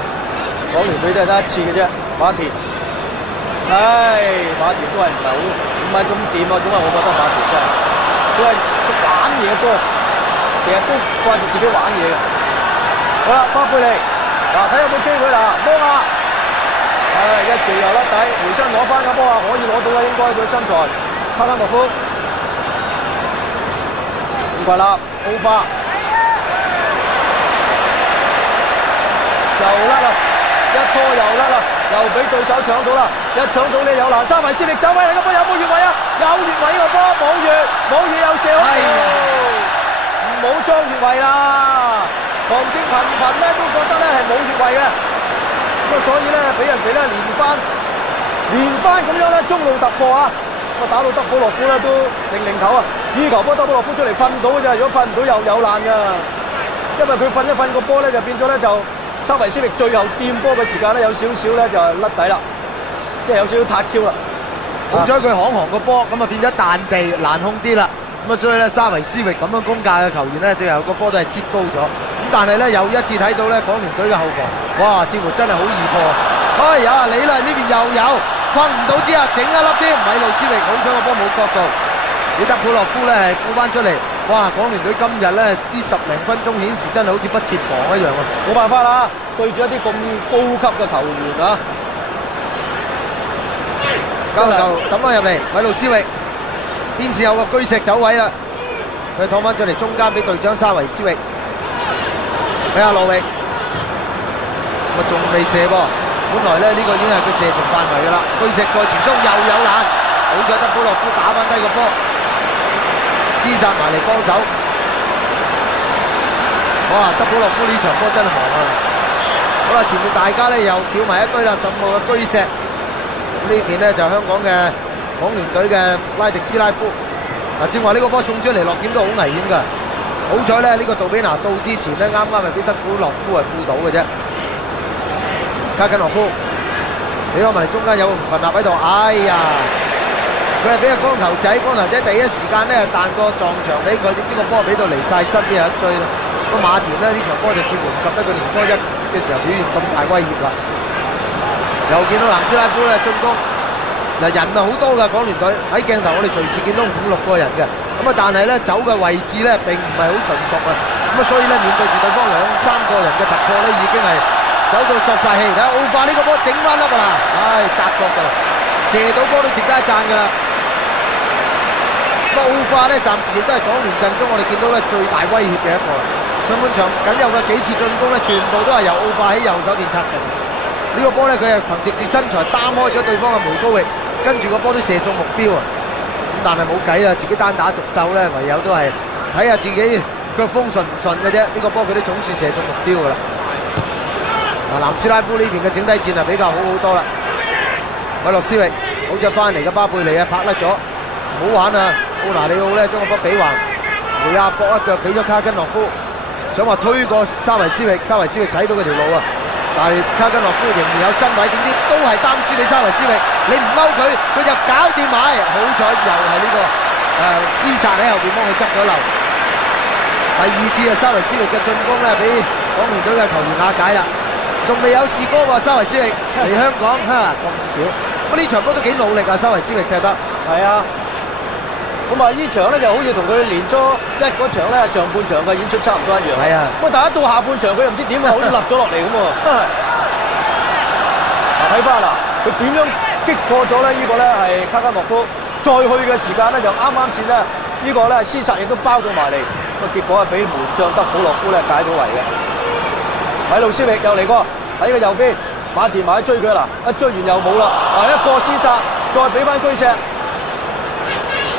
港聯隊都係得1次嘅啫。馬田，馬田都係唔係咁掂啊！總係我覺得馬田真係，都係玩嘢多，成日都掛住自己玩嘢嘅。好啦，巴貝利，睇有冇機會啦，摩亞，一條又甩底，回身攞翻個波啊，可以攞到啦，應該佢身材，卡卡諾夫，唔怪啦，奧化。又甩啦，一拖又甩啦，又俾對手搶到啦，一搶到你有蘭沙維斯力走位嚟個波有冇越位啊？有越位呢個波冇越又射好，唔好裝越位啦！旁證頻頻咧都覺得咧係冇越位嘅，咁所以咧俾人哋咧連翻咁樣咧中路突破啊！咁打到德保洛夫咧都零頭啊！呢球波德保洛夫出嚟瞓到嘅啫，如果瞓唔到又有爛噶，因為佢瞓一瞓個波咧就變咗咧就。沙維斯力最後掂波嘅時間咧，有少少咧就甩底啦，即係有少少撻 Q 啦。好彩佢行個波，咁啊變咗彈地難控啲啦。咁啊所以咧沙維斯力咁樣攻價嘅球員咧，最後個波都係擠高咗。咁但係咧又一次睇到咧港聯隊嘅後防，哇！似乎真係好易破。有啊，你啦呢邊又有困唔到之下整一粒添，米路斯力好彩個波冇角度。你德普洛夫咧係沽翻出嚟，哇！港聯隊今日咧呢10零分鐘顯示真係好似不設防一樣啊！冇辦法啦，對住一啲咁高級嘅球員啊，交球抌翻入嚟，米路斯域邊線有個巨石走位啦，佢拖翻出嚟中間俾隊長沙維斯域，俾阿羅域，我仲未射噃，本來咧呢個已經係佢射程範圍噶啦，巨石在傳中又有攔，好彩德保洛夫打翻低個波。廝殺埋嚟幫手，哇！德保洛夫呢場波真係忙啊！好啦，前面大家咧又跳埋一堆啦，15號嘅居石，呢邊咧就香港嘅港聯隊嘅拉迪斯拉夫。正話呢個波送出嚟落點都好危險㗎，好彩咧呢個杜比拿到之前咧啱啱係俾德保洛夫係護到嘅啫。卡根諾夫，俾我埋嚟中間有個吳群立喺度，哎呀！佢係俾個光頭仔第一時間咧彈個撞牆俾佢，點知個波俾到離晒身，邊有得追啦？個馬田咧呢場波就似乎唔及得佢年初一嘅時候表現咁大威脅啦。又見到南斯拉夫咧進攻，人啊好多㗎港聯隊，喺鏡頭我哋隨時見到5、6個人嘅，咁啊但係咧走嘅位置咧並唔係好純熟啊，咁啊所以咧面對住對方2、3個人嘅突破咧已經係走到索晒氣。睇下奧化呢個波整翻粒啊啦，窄角㗎，射到波都值得一讚㗎啦。奧化咧暫時亦都係港聯陣中我哋見到咧最大威脅嘅一個。上半場僅有嘅幾次進攻咧，全部都係由奧化喺右手邊策定。呢個波咧佢係憑藉住身材擔開咗對方嘅梅高域，跟住個波都射中目標啊！咁但係冇計啦，自己單打獨鬥咧，唯有都係睇下自己腳風順唔順嘅啫。呢個波佢都總算射中目標噶啦。南斯拉夫呢邊嘅整體戰係比較好多啦。米洛斯域好似翻嚟嘅巴貝利啊，拍甩咗，唔好玩啊！奧拿里奧咧將個波比橫，梅亞搏一腳俾咗卡根諾夫，想話推過沙維斯域，沙維斯域睇到佢條路啊，但係卡根諾夫仍然有身位，點知都係擔輸俾沙維斯域，你唔勾佢，佢就搞掂埋，好彩又係呢個廝殺喺後邊幫佢執咗漏。第二次啊，沙維斯域嘅進攻咧，俾港聯隊嘅球員瓦解啦，仲未有試過喎，沙維斯域嚟香港咁巧，咁呢場波都幾努力啊，沙維斯域踢得係啊。咁啊！呢場咧就好似同佢年初一嗰場咧上半場嘅演出差唔多一樣。係啊！咁但係一到下半場佢又唔知點啊，好似立咗落嚟咁喎。睇翻嗱，佢點樣擊破咗咧？呢個咧係卡加諾夫，再去嘅時間咧就啱啱先咧，呢個咧廝殺亦都包到埋嚟。個結果係俾門將德保洛夫咧解到圍嘅。米路斯域又嚟過喺個右邊，馬田埋去追佢啦，一追完又冇啦。一個廝殺，再俾翻居石。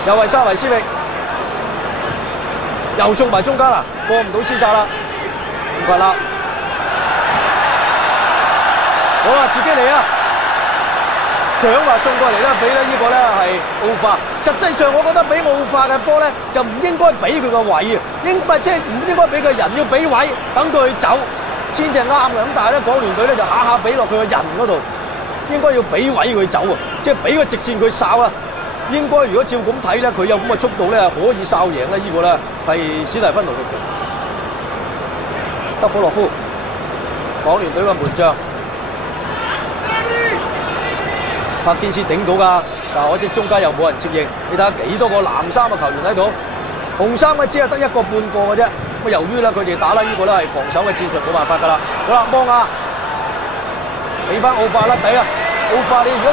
又係沙維斯域，又送埋中間啦，過唔到廝殺啦，唔怪啦。好啦，自己嚟啊！想話送過嚟咧，俾咧呢個咧係奧化。實際上，我覺得俾奧化嘅波咧，就唔應該俾佢個位啊，即係唔應該俾佢人，要俾位，等佢去走先至係啱嘅。咁但係咧，港聯隊咧就下下俾落佢個人嗰度，應該要俾位佢走啊，即係俾個直線佢哨啊。應該如果照咁睇咧，佢有咁嘅速度咧，可以哨贏咧。呢個咧係史蒂芬奴域嘅德保洛夫，港聯隊嘅門將。柏堅斯頂到㗎，但可惜中間又冇人接應。你睇下幾多個藍衫嘅球員喺度，紅衫嘅只係得一個半個嘅啫。咁由於咧佢哋打啦，呢個咧係防守嘅戰術，冇辦法㗎啦。好啦，摩亞俾翻奧化甩底啦。奧化你如果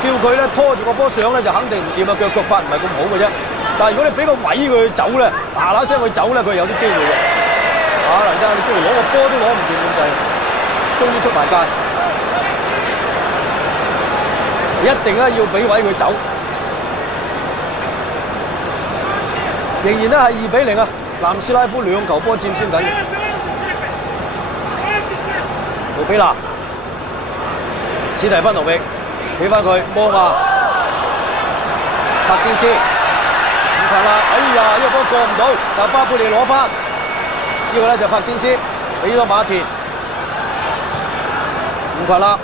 叫佢咧拖住個波上咧，就肯定唔掂啊，腳法唔係咁好嘅啫。但係如果你俾個位佢走咧，嗱聲佢走咧，佢有啲機會嘅。嗱，真係你不如攞個波都攞唔掂咁滯，終於出埋界。一定咧要俾位佢走，仍然咧係2-0啊！南斯拉夫2球波佔先緊嘅，盧比納、史蒂芬奴域俾翻佢，摩亞、柏堅斯，唔近啦！哎呀，呢個波過唔到，但巴貝利攞翻，呢個咧就柏堅斯俾咗馬田，唔近啦。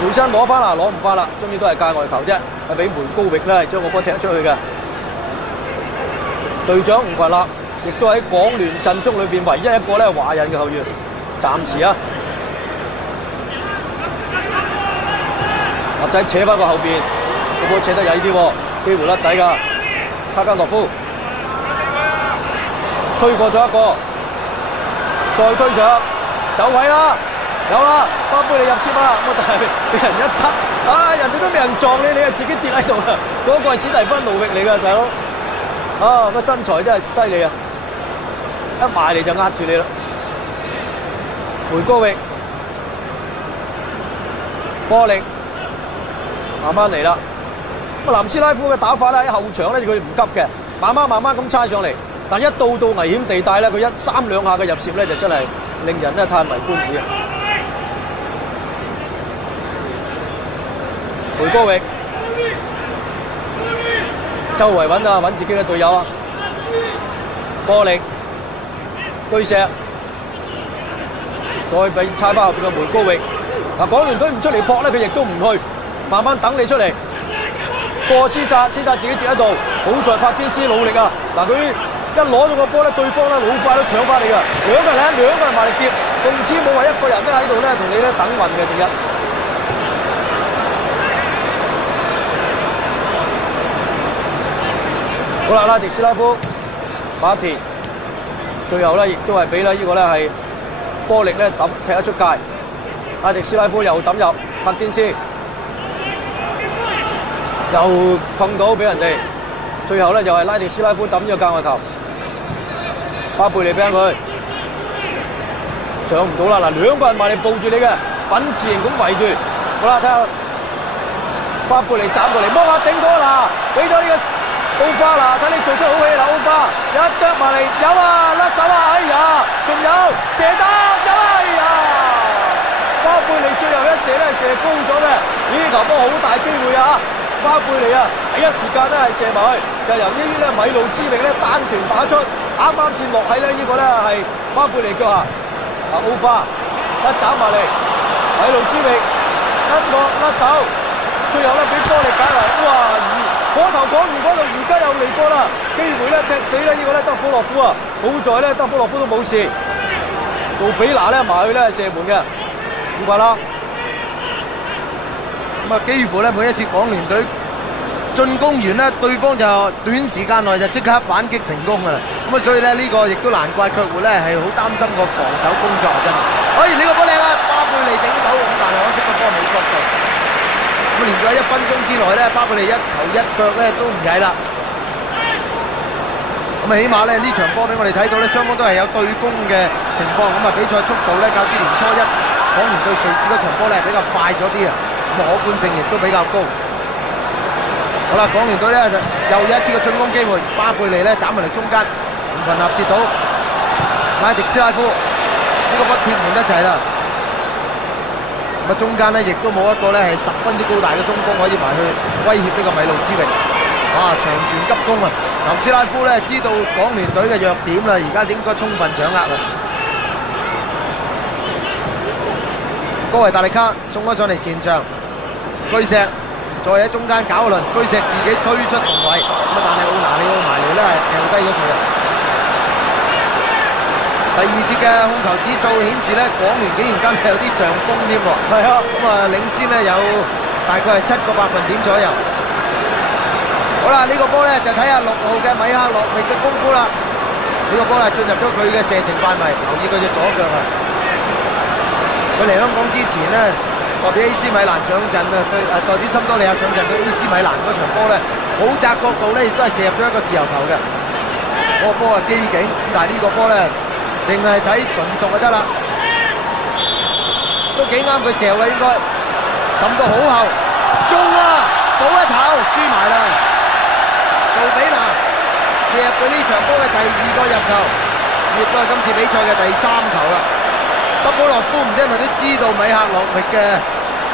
梅森攞翻啦，攞唔翻啦，終於都係界外球啫，係俾梅高域咧將個波踢出去嘅。隊長吳群立亦都喺港聯陣中裏邊唯一一個咧華人嘅球員，暫時啊，立仔扯翻個後邊，個波扯得曳啲，機會甩底㗎。卡加諾夫推過咗一個，再推上，走位啦！有啦，巴貝利入切啦，咁但係俾人一撻，人哋都未人撞你，你係自己跌喺度啊！嗰個係史蒂芬奴域嚟㗎，大佬，個身材真係犀利啊！一埋嚟就壓住你啦。梅高域，波力，慢慢嚟啦。咁南斯拉夫嘅打法咧喺後場咧，佢唔急嘅，慢慢咁猜上嚟，但一到危險地帶咧，佢1、3、2下嘅入攝咧，就真係令人咧歎為觀止啊！梅高域周圍揾自己嘅隊友啊！波力、居石，再俾猜翻後邊嘅梅高域。港聯隊唔出嚟撲咧，佢亦都唔去，慢慢等你出嚟。過施薩自己跌喺度，好在柏堅斯努力啊！佢一攞咗個波咧，對方咧好快都搶翻你㗎。兩個人埋嚟劫，共之冇話一個人咧喺度咧同你咧等運嘅，第一。好啦，拉迪斯拉夫、馬田，最後咧亦都係俾呢個咧係波力咧抌踢得出界。拉迪斯拉夫又抌入，柏堅斯又碰到俾人哋，最後咧又係拉迪斯拉夫抌咗個界外球。巴貝利俾佢上唔到啦！兩個人埋嚟抱住你嘅，品字形咁圍住。好啦，睇下巴貝利斬過嚟，摩亞頂到啦，俾咗呢個奧化啦，睇你做出好戲啦！奧化一啄埋嚟，有啊，甩手啊！哎呀，仲有射得，有啊！哎呀，巴貝利最後一射咧射高咗嘅，呢球波好大機會啊！巴貝利啊，第一時間咧係射埋去，就由於咧米路之力咧單拳打出，啱先落喺咧呢個咧係巴貝利腳下，奧化一斬埋嚟，米路之力一落甩手，最後咧俾波力解圍，哇！嗰頭講完嗰度，而家又嚟過啦，機會咧踢死咧呢個咧德保洛夫啊！好在咧德保洛夫都冇事，杜比拿咧埋去咧射門嘅，唔怪啦。咁啊，幾乎咧每一次港聯隊進攻完咧，對方就短時間內就即刻反擊成功噶啦。咁啊，所以咧呢個亦都難怪卻活咧係好擔心個防守工作真係。哎，呢個波靚啊，巴貝利頂到，咁但係可惜個波冇角度。咁連咗1分鐘之內咧，巴貝利一頭一腳咧都唔曳啦。咁啊，起碼咧呢場波俾我哋睇到咧，雙方都係有對攻嘅情況。咁啊，比賽速度咧較之年初一港聯對瑞士嗰場波咧比較快咗啲啊。可觀性亦都比較高。好啦，港聯隊咧就又有一次嘅進攻機會，巴貝利咧斬埋嚟中間，吳群立接到拉迪斯拉夫，呢個波貼門得滯啦。咁中間咧亦都冇一個咧係十分之高大嘅中鋒可以埋去威脅呢個米路茲域。哇！長傳急攻啊！南斯拉夫咧知道港聯隊嘅弱點啦，而家應該充分掌握啦。高維達利卡送咗上嚟前場，居石再喺中間搞一輪，居石自己推出重圍，咁但係奧拿里奧埋嚟咧係掉低咗佢啊！第二節嘅控球指數顯示咧，港聯竟然間係有啲上風添喎。係啊，咁啊領先咧有大概係7個百分點左右。好啦，呢個波咧就睇下6號嘅米克洛域嘅功夫啦。呢個波係進入咗佢嘅射程範圍，留意佢隻左腳啊！佢嚟香港之前咧，代表 AC 米蘭上陣啊，代表森多利亞上陣對 AC 米蘭嗰場波咧，好窄角度咧，亦都係射入咗一個自由球嘅。嗰個波係機警，咁但係呢個波咧，淨係睇純熟就得啦，都幾啱佢嚼嘅應該，抌到好後，中啊，補一頭，輸埋啦。杜比拿射入佢呢場波嘅第2個入球，亦都係今次比賽嘅第3球啦。德保羅夫唔知係咪都知道米克洛域嘅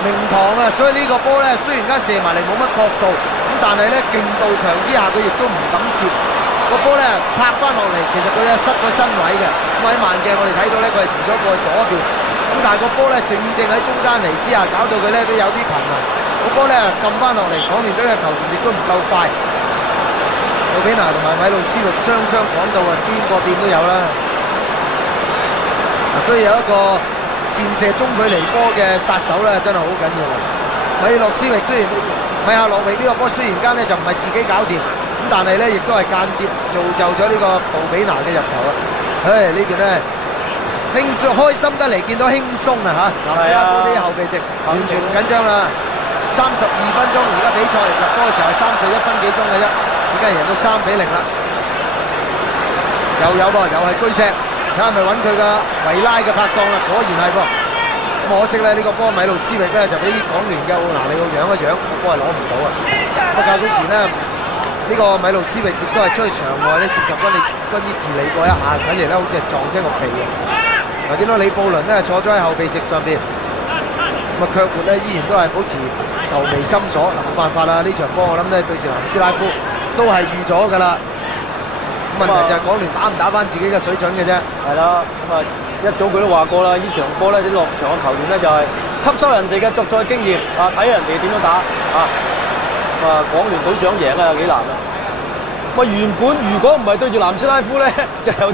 名堂啊，所以呢個波咧雖然間射埋嚟冇乜角度，咁但係咧勁度強之下，佢亦都唔敢接個波咧拍翻落嚟，其實佢咧失咗身位嘅。咁喺慢鏡我哋睇到咧，佢係移咗過去左邊，咁但係個波咧正喺中間嚟之下，搞到佢咧都有啲困難。個波咧撳翻落嚟，港聯隊嘅球員亦都唔夠快。杜比拿同埋米路斯域雙講到啊，邊個掂都有啦。所以有一個擅射中距離波嘅殺手咧，真係好緊要。米洛斯域雖然米克洛域呢個波雖然間咧就唔係自己搞掂，咁但係咧亦都係間接造就咗呢個杜比拿嘅入球啦。唉，呢邊咧輕鬆開心得嚟，見到輕鬆啊嚇！南斯拉夫啲後備席完全唔緊張啦。32分鐘，而家比賽入波嘅時候係31分幾鐘嘅啫，而家贏到3-0啦。又有噃，又係居石。睇下係咪揾佢嘅維拉嘅拍檔啦，果然係噃。咁可惜咧，呢個波米路斯域咧就俾港聯嘅奧拿利奧養一養，個波係攞唔到啊。咁啊較早前咧，呢個米路斯域亦都係出去場外咧接受軍醫治理過一下，睇嚟咧好似係撞親個鼻嘅。嗱，見到李布倫咧坐咗喺後備席上邊，咁啊卻活咧依然都係保持愁眉深鎖。嗱，冇辦法啦，呢場波我諗咧對住南斯拉夫都係預咗㗎啦。問題就係港聯打唔打翻自己嘅水準嘅啫。係啦，咁啊一早佢都話過啦，呢場波咧啲落場嘅球員咧就係吸收人哋嘅作賽經驗啊，睇人哋點樣打啊。咁啊港聯隊想贏啊有幾難啊。咁啊原本如果唔係對住南斯拉夫咧，就有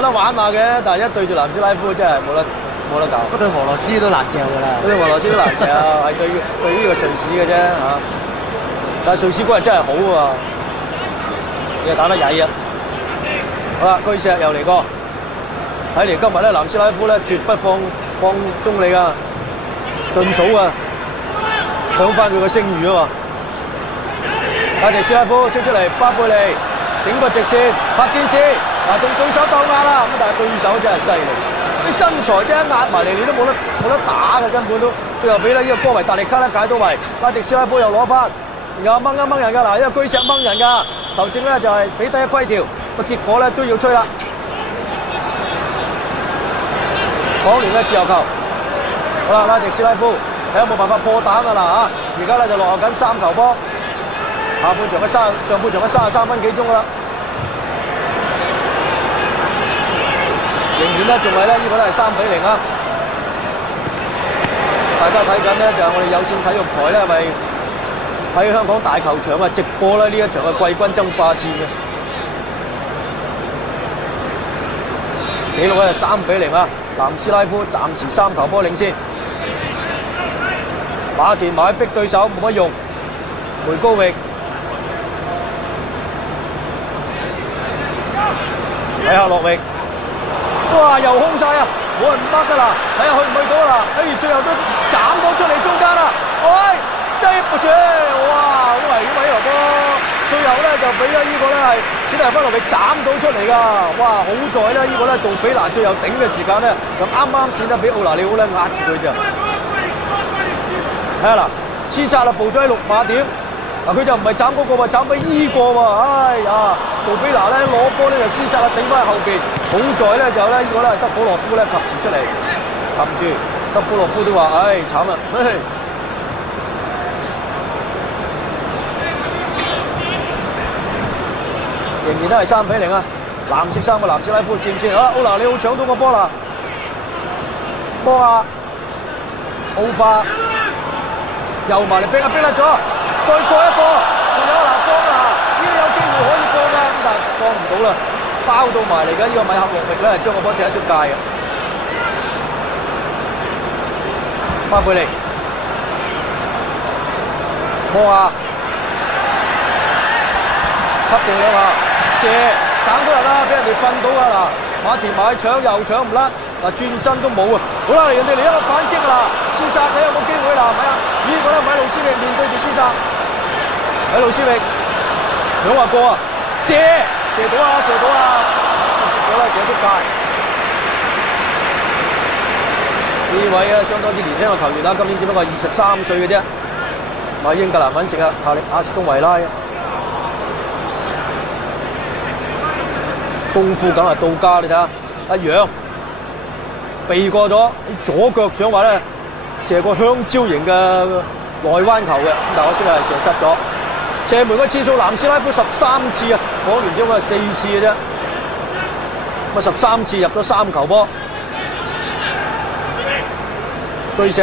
得玩下嘅，但係一對住南斯拉夫真係冇得搞。嗰對俄羅斯都難嚼㗎啦。嗰對俄羅斯都難嚼，係對呢個瑞士嘅啫嚇。但係瑞士嗰日真係好喎。又打得曳啊！好啦，居石又嚟過，睇嚟今日咧南斯拉夫咧絕不放鬆你噶，盡數啊，搶翻佢個聲譽啊嘛！泰迪斯拉夫出嚟，巴貝利整個直線，柏堅斯嗱同對手鬥壓啦，咁但係對手真係犀利，啲身材真係壓埋嚟，你都冇得打嘅根本都，最後俾呢個哥維達利卡咧解到圍，泰迪斯拉夫又攞翻，又掹一掹人㗎嗱，因為居石掹人㗎。球證咧就係俾低一規條，個結果咧都要吹啦。港聯嘅自由球，好啦，拉迪斯拉夫睇下冇辦法破蛋啊嗱嚇，而家咧就落後緊3球波，上半場嘅33分幾鐘噶啦，仍然咧仲係咧呢個都係3-0啊！大家睇緊咧就係我哋有線體育台咧係咪？喺香港大球場啊，直播啦呢一場嘅季軍爭霸戰嘅，紀錄咧係3-0啊！南斯拉夫暫時3球波領先，馬田埋逼對手冇乜用，梅高域米克洛域，哇又空晒啊！冇人唔得㗎啦，睇下去唔去到啦？最後都斬到出嚟中間啦，喂！低步住，哇！好危險啊呢球波，最後咧就俾咗呢個咧係史蒂芬諾域斬到出嚟㗎，哇！好在咧呢個咧杜比拿最後頂嘅時間咧，就啱先咧俾奧拿利奧咧壓住佢咋。睇下嗱，施薩啦步咗喺6碼點，嗱佢就唔係斬嗰個喎，斬俾呢個喎，哎呀！杜比拿咧攞波咧就施薩啦頂翻喺後邊，好在咧就咧呢個咧係德保羅夫咧及時出嚟冚住。德保洛夫都話：唉，慘啦！仍然都係3-0啊！藍色衫嘅南斯拉夫佔先。好啦，奧拿里奧搶到個波啦，波啊！奧化又埋嚟逼啊，逼甩咗，對過一個，仲有嗱放啦，呢啲有機會可以放啊，咁但係放唔到啦，包到埋嚟嘅呢個米克洛域咧，係將個波踢得出界嘅。巴貝利，波啊，吸定兩下，射鏟到人啦，俾人哋瞓到啊嗱，馬田買搶又搶唔甩。嗱，轉身都冇啊！好啦，人哋嚟一個反擊啦，施薩睇有冇機會啦，係咪啊？呢個咧米路斯域面對住施薩，米路斯域搶話過啊，射到啊，射到啊，好啦，射出界。呢位啊，相當之年輕嘅球員啦，今年只不過23歲嘅啫，喺英格蘭揾食啊，效力阿士東維拉嘅，功夫梗係到家，你睇下一樣。避過咗，左腳想話咧射個香蕉型嘅內彎球嘅，咁但可惜係射失咗。射門嘅次數，南斯拉夫13次啊，港聯只不過係4次嘅啫。咁啊13次入咗3球波。對石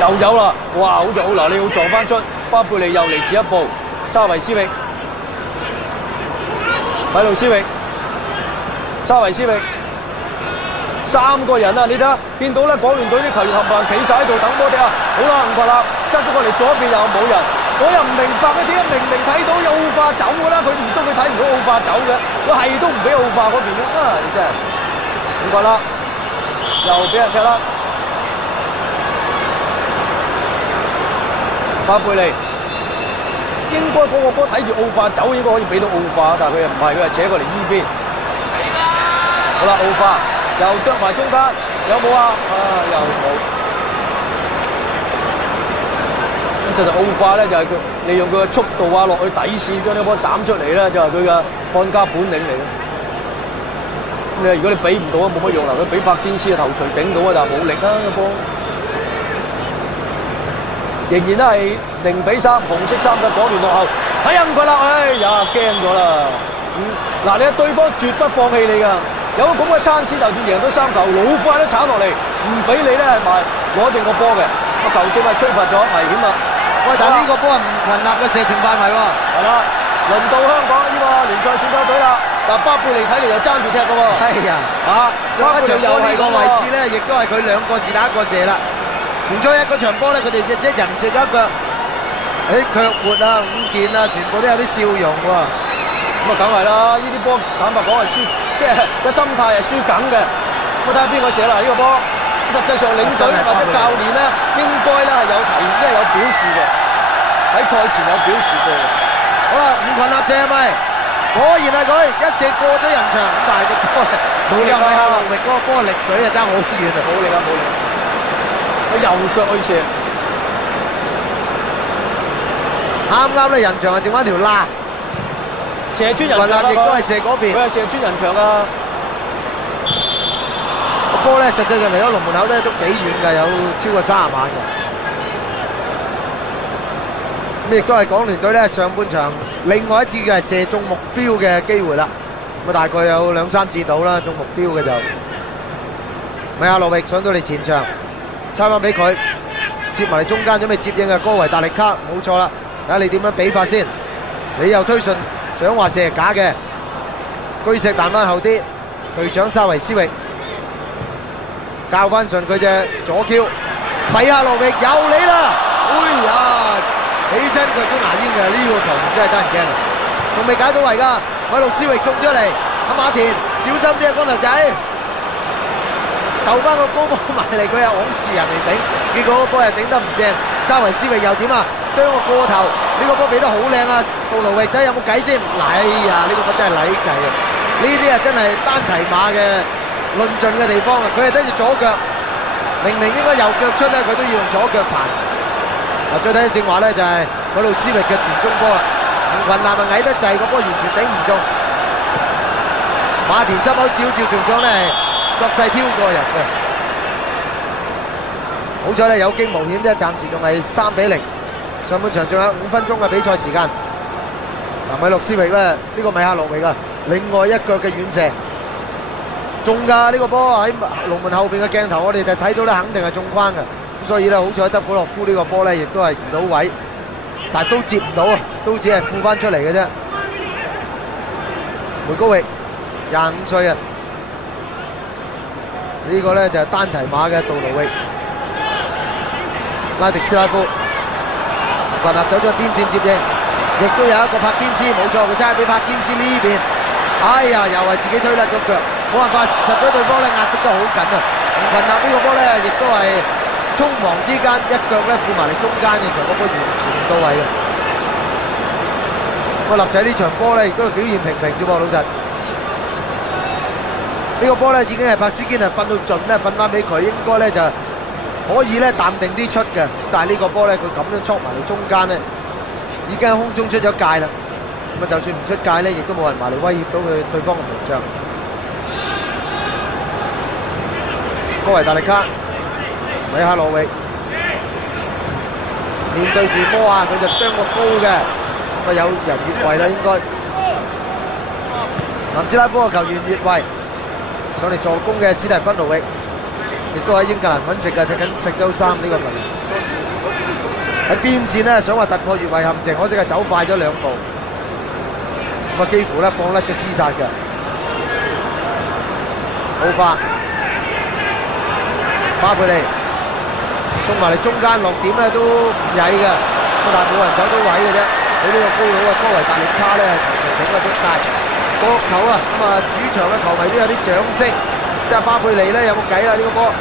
又有啦，哇！好似奧拿利奧撞翻出，巴貝利又嚟遲一步，沙維斯域、米路斯域。沙維斯域3個人啊！你睇下，見到咧港聯隊啲球員冚唪唥企晒喺度等波踢啊！好啦，吳群立執咗過嚟左邊又冇人，我又唔明白佢點解明明睇到有奧化走㗎啦，佢唔通佢睇唔到奧化走嘅？佢係都唔俾奧化嗰邊嘅啊！真係吳群立又俾人踢啦，巴貝利應該嗰個波睇住奧化走，應該可以俾到奧化，但係佢又唔係，佢係扯過嚟依邊。好啦，奧化又啄埋中間，有冇啊？啊，又冇。咁實際奧化咧就係佢利用佢嘅速度啊，落去底線將呢波斬出嚟咧，就係佢嘅看家本領嚟嘅。咁你如果你俾唔到啊，冇乜用啦。佢俾柏堅斯嘅頭槌頂到啊，但係冇力啦個波。仍然都係0-3，紅色衫嘅港聯落後，睇下佢啦，哎呀驚咗啦！嗱，你對方絕不放棄你㗎。有咁嘅餐司，就算贏到3球，老快都炒落嚟，唔俾你咧係咪攞定個波嘅？個球證係吹罰咗，危險啊！喂，但係呢個波係吳群立嘅射程範圍喎。係啦，輪到香港呢個聯賽選手隊啦。嗱，巴貝利睇嚟就爭住踢嘅喎。係啊，上一場波呢個位置咧，亦都係佢2個是打1個射啦。聯賽1嗰場波咧，佢哋即係人射咗一腳，腳活啊、伍健啊，全部都有啲笑容喎。咁啊，梗係啦！呢啲波坦白講係輸，即係個心態係輸緊嘅。咁睇下邊個射啦呢個波。實際上領隊或者教練咧，應該咧係有提，即係有表示嘅。喺賽前有表示過。好啦，伍群立射係咪？果然係佢一射過咗人場，咁但係個波冇力啊！夏洛域嗰個波力水啊，爭好遠啊！冇力啊，冇力！佢右腳去射，啱咧人場係剩翻條罅。射穿人牆啦，亦都係射嗰邊，佢係射穿人牆啊！個波咧，實際上嚟咗龍門口咧都幾遠㗎，有超過30碼嘅。咁亦都係港聯隊咧上半場另外一次嘅係射中目標嘅機會啦。咁大概有2-3次到啦，中目標嘅就米亞洛域上到嚟前場，抄翻俾佢，攝埋嚟中間準備接應嘅哥維達力卡，冇錯啦。睇下你點樣比法先，你又推順。想話射假嘅，居石彈翻後啲，隊長沙維斯域教翻順佢隻左橋，米亞洛域有你啦！哎呀，起親佢都牙煙嘅，呢個球員真係得人驚，仲未解到圍㗎，米路斯域送出嚟，阿馬田小心啲啊，光頭仔，鬥翻個高波埋嚟，佢又拱住人嚟頂，結果個波又頂得唔正，沙維斯域又點啊？將個過頭，呢個波俾得好靚啊！杜盧域睇有冇計先？哎呀，呢個波真係禮計啊！呢啲啊真係單提馬嘅論盡嘅地方啊！佢係得住左腳，明明應該右腳出咧，佢都要用左腳彈。嗱，再睇正話咧就係嗰度斯域嘅傳中波啦。吳群立矮得滯，個波完全頂唔中。馬田心口照仲想咧作勢挑過人嘅。好彩咧有驚無險啫，暫時仲係3-0。上半場仲有5分鐘嘅比賽時間。米洛斯域咧，呢個米哈洛域啊，另外一腳嘅遠射中㗎，呢個波喺龍門後邊嘅鏡頭，我哋就睇到咧，肯定係中框嘅。咁所以咧，好彩德保洛夫呢個波咧，亦都係移到位，但係都接唔到啊，都只係負翻出嚟嘅啫。梅高域25歲啊，呢個咧就係單蹄馬嘅杜盧域，拉迪斯拉夫混合走咗邊線接應。亦都有一個柏堅斯，冇錯，佢差俾柏堅斯呢邊，哎呀，又係自己推甩咗腳，冇辦法，實咗對方咧壓迫得好緊啊！吳群立呢個波咧，亦都係匆忙之間一腳咧附埋嚟中間嘅時候，嗰波完全唔到位嘅。個立仔呢場波咧，亦都係表現平平啫噃，老實。呢個波咧已經係柏斯堅係瞓到盡咧，瞓翻俾佢，應該咧就可以咧淡定啲出嘅，但係呢個波咧佢咁樣戳埋嚟中間咧。已經喺空中出咗界啦，咁啊就算唔出界咧，亦都冇人埋嚟威脅到佢對方嘅門將。哥維達力卡、米哈洛域面對住摩亞，佢就將個高嘅，咁啊有人越位啦應該。南斯拉夫嘅球員越位，上嚟助攻嘅史蒂芬奴域，亦都喺英格蘭揾食嘅，踢緊石洲三呢個球員。喺邊線咧，想話突破越位陷阱，可惜係走快咗2步，咁啊幾乎咧放甩嘅廝殺嘅。好快，巴佩利送埋嚟中間落點咧都唔曳嘅，咁但係冇人走到位嘅啫。俾呢個高佬啊，哥維達力卡咧頂咗出界，角球啊，咁啊主場嘅球迷都有啲掌聲，即係巴佩利咧有冇計啦呢個波？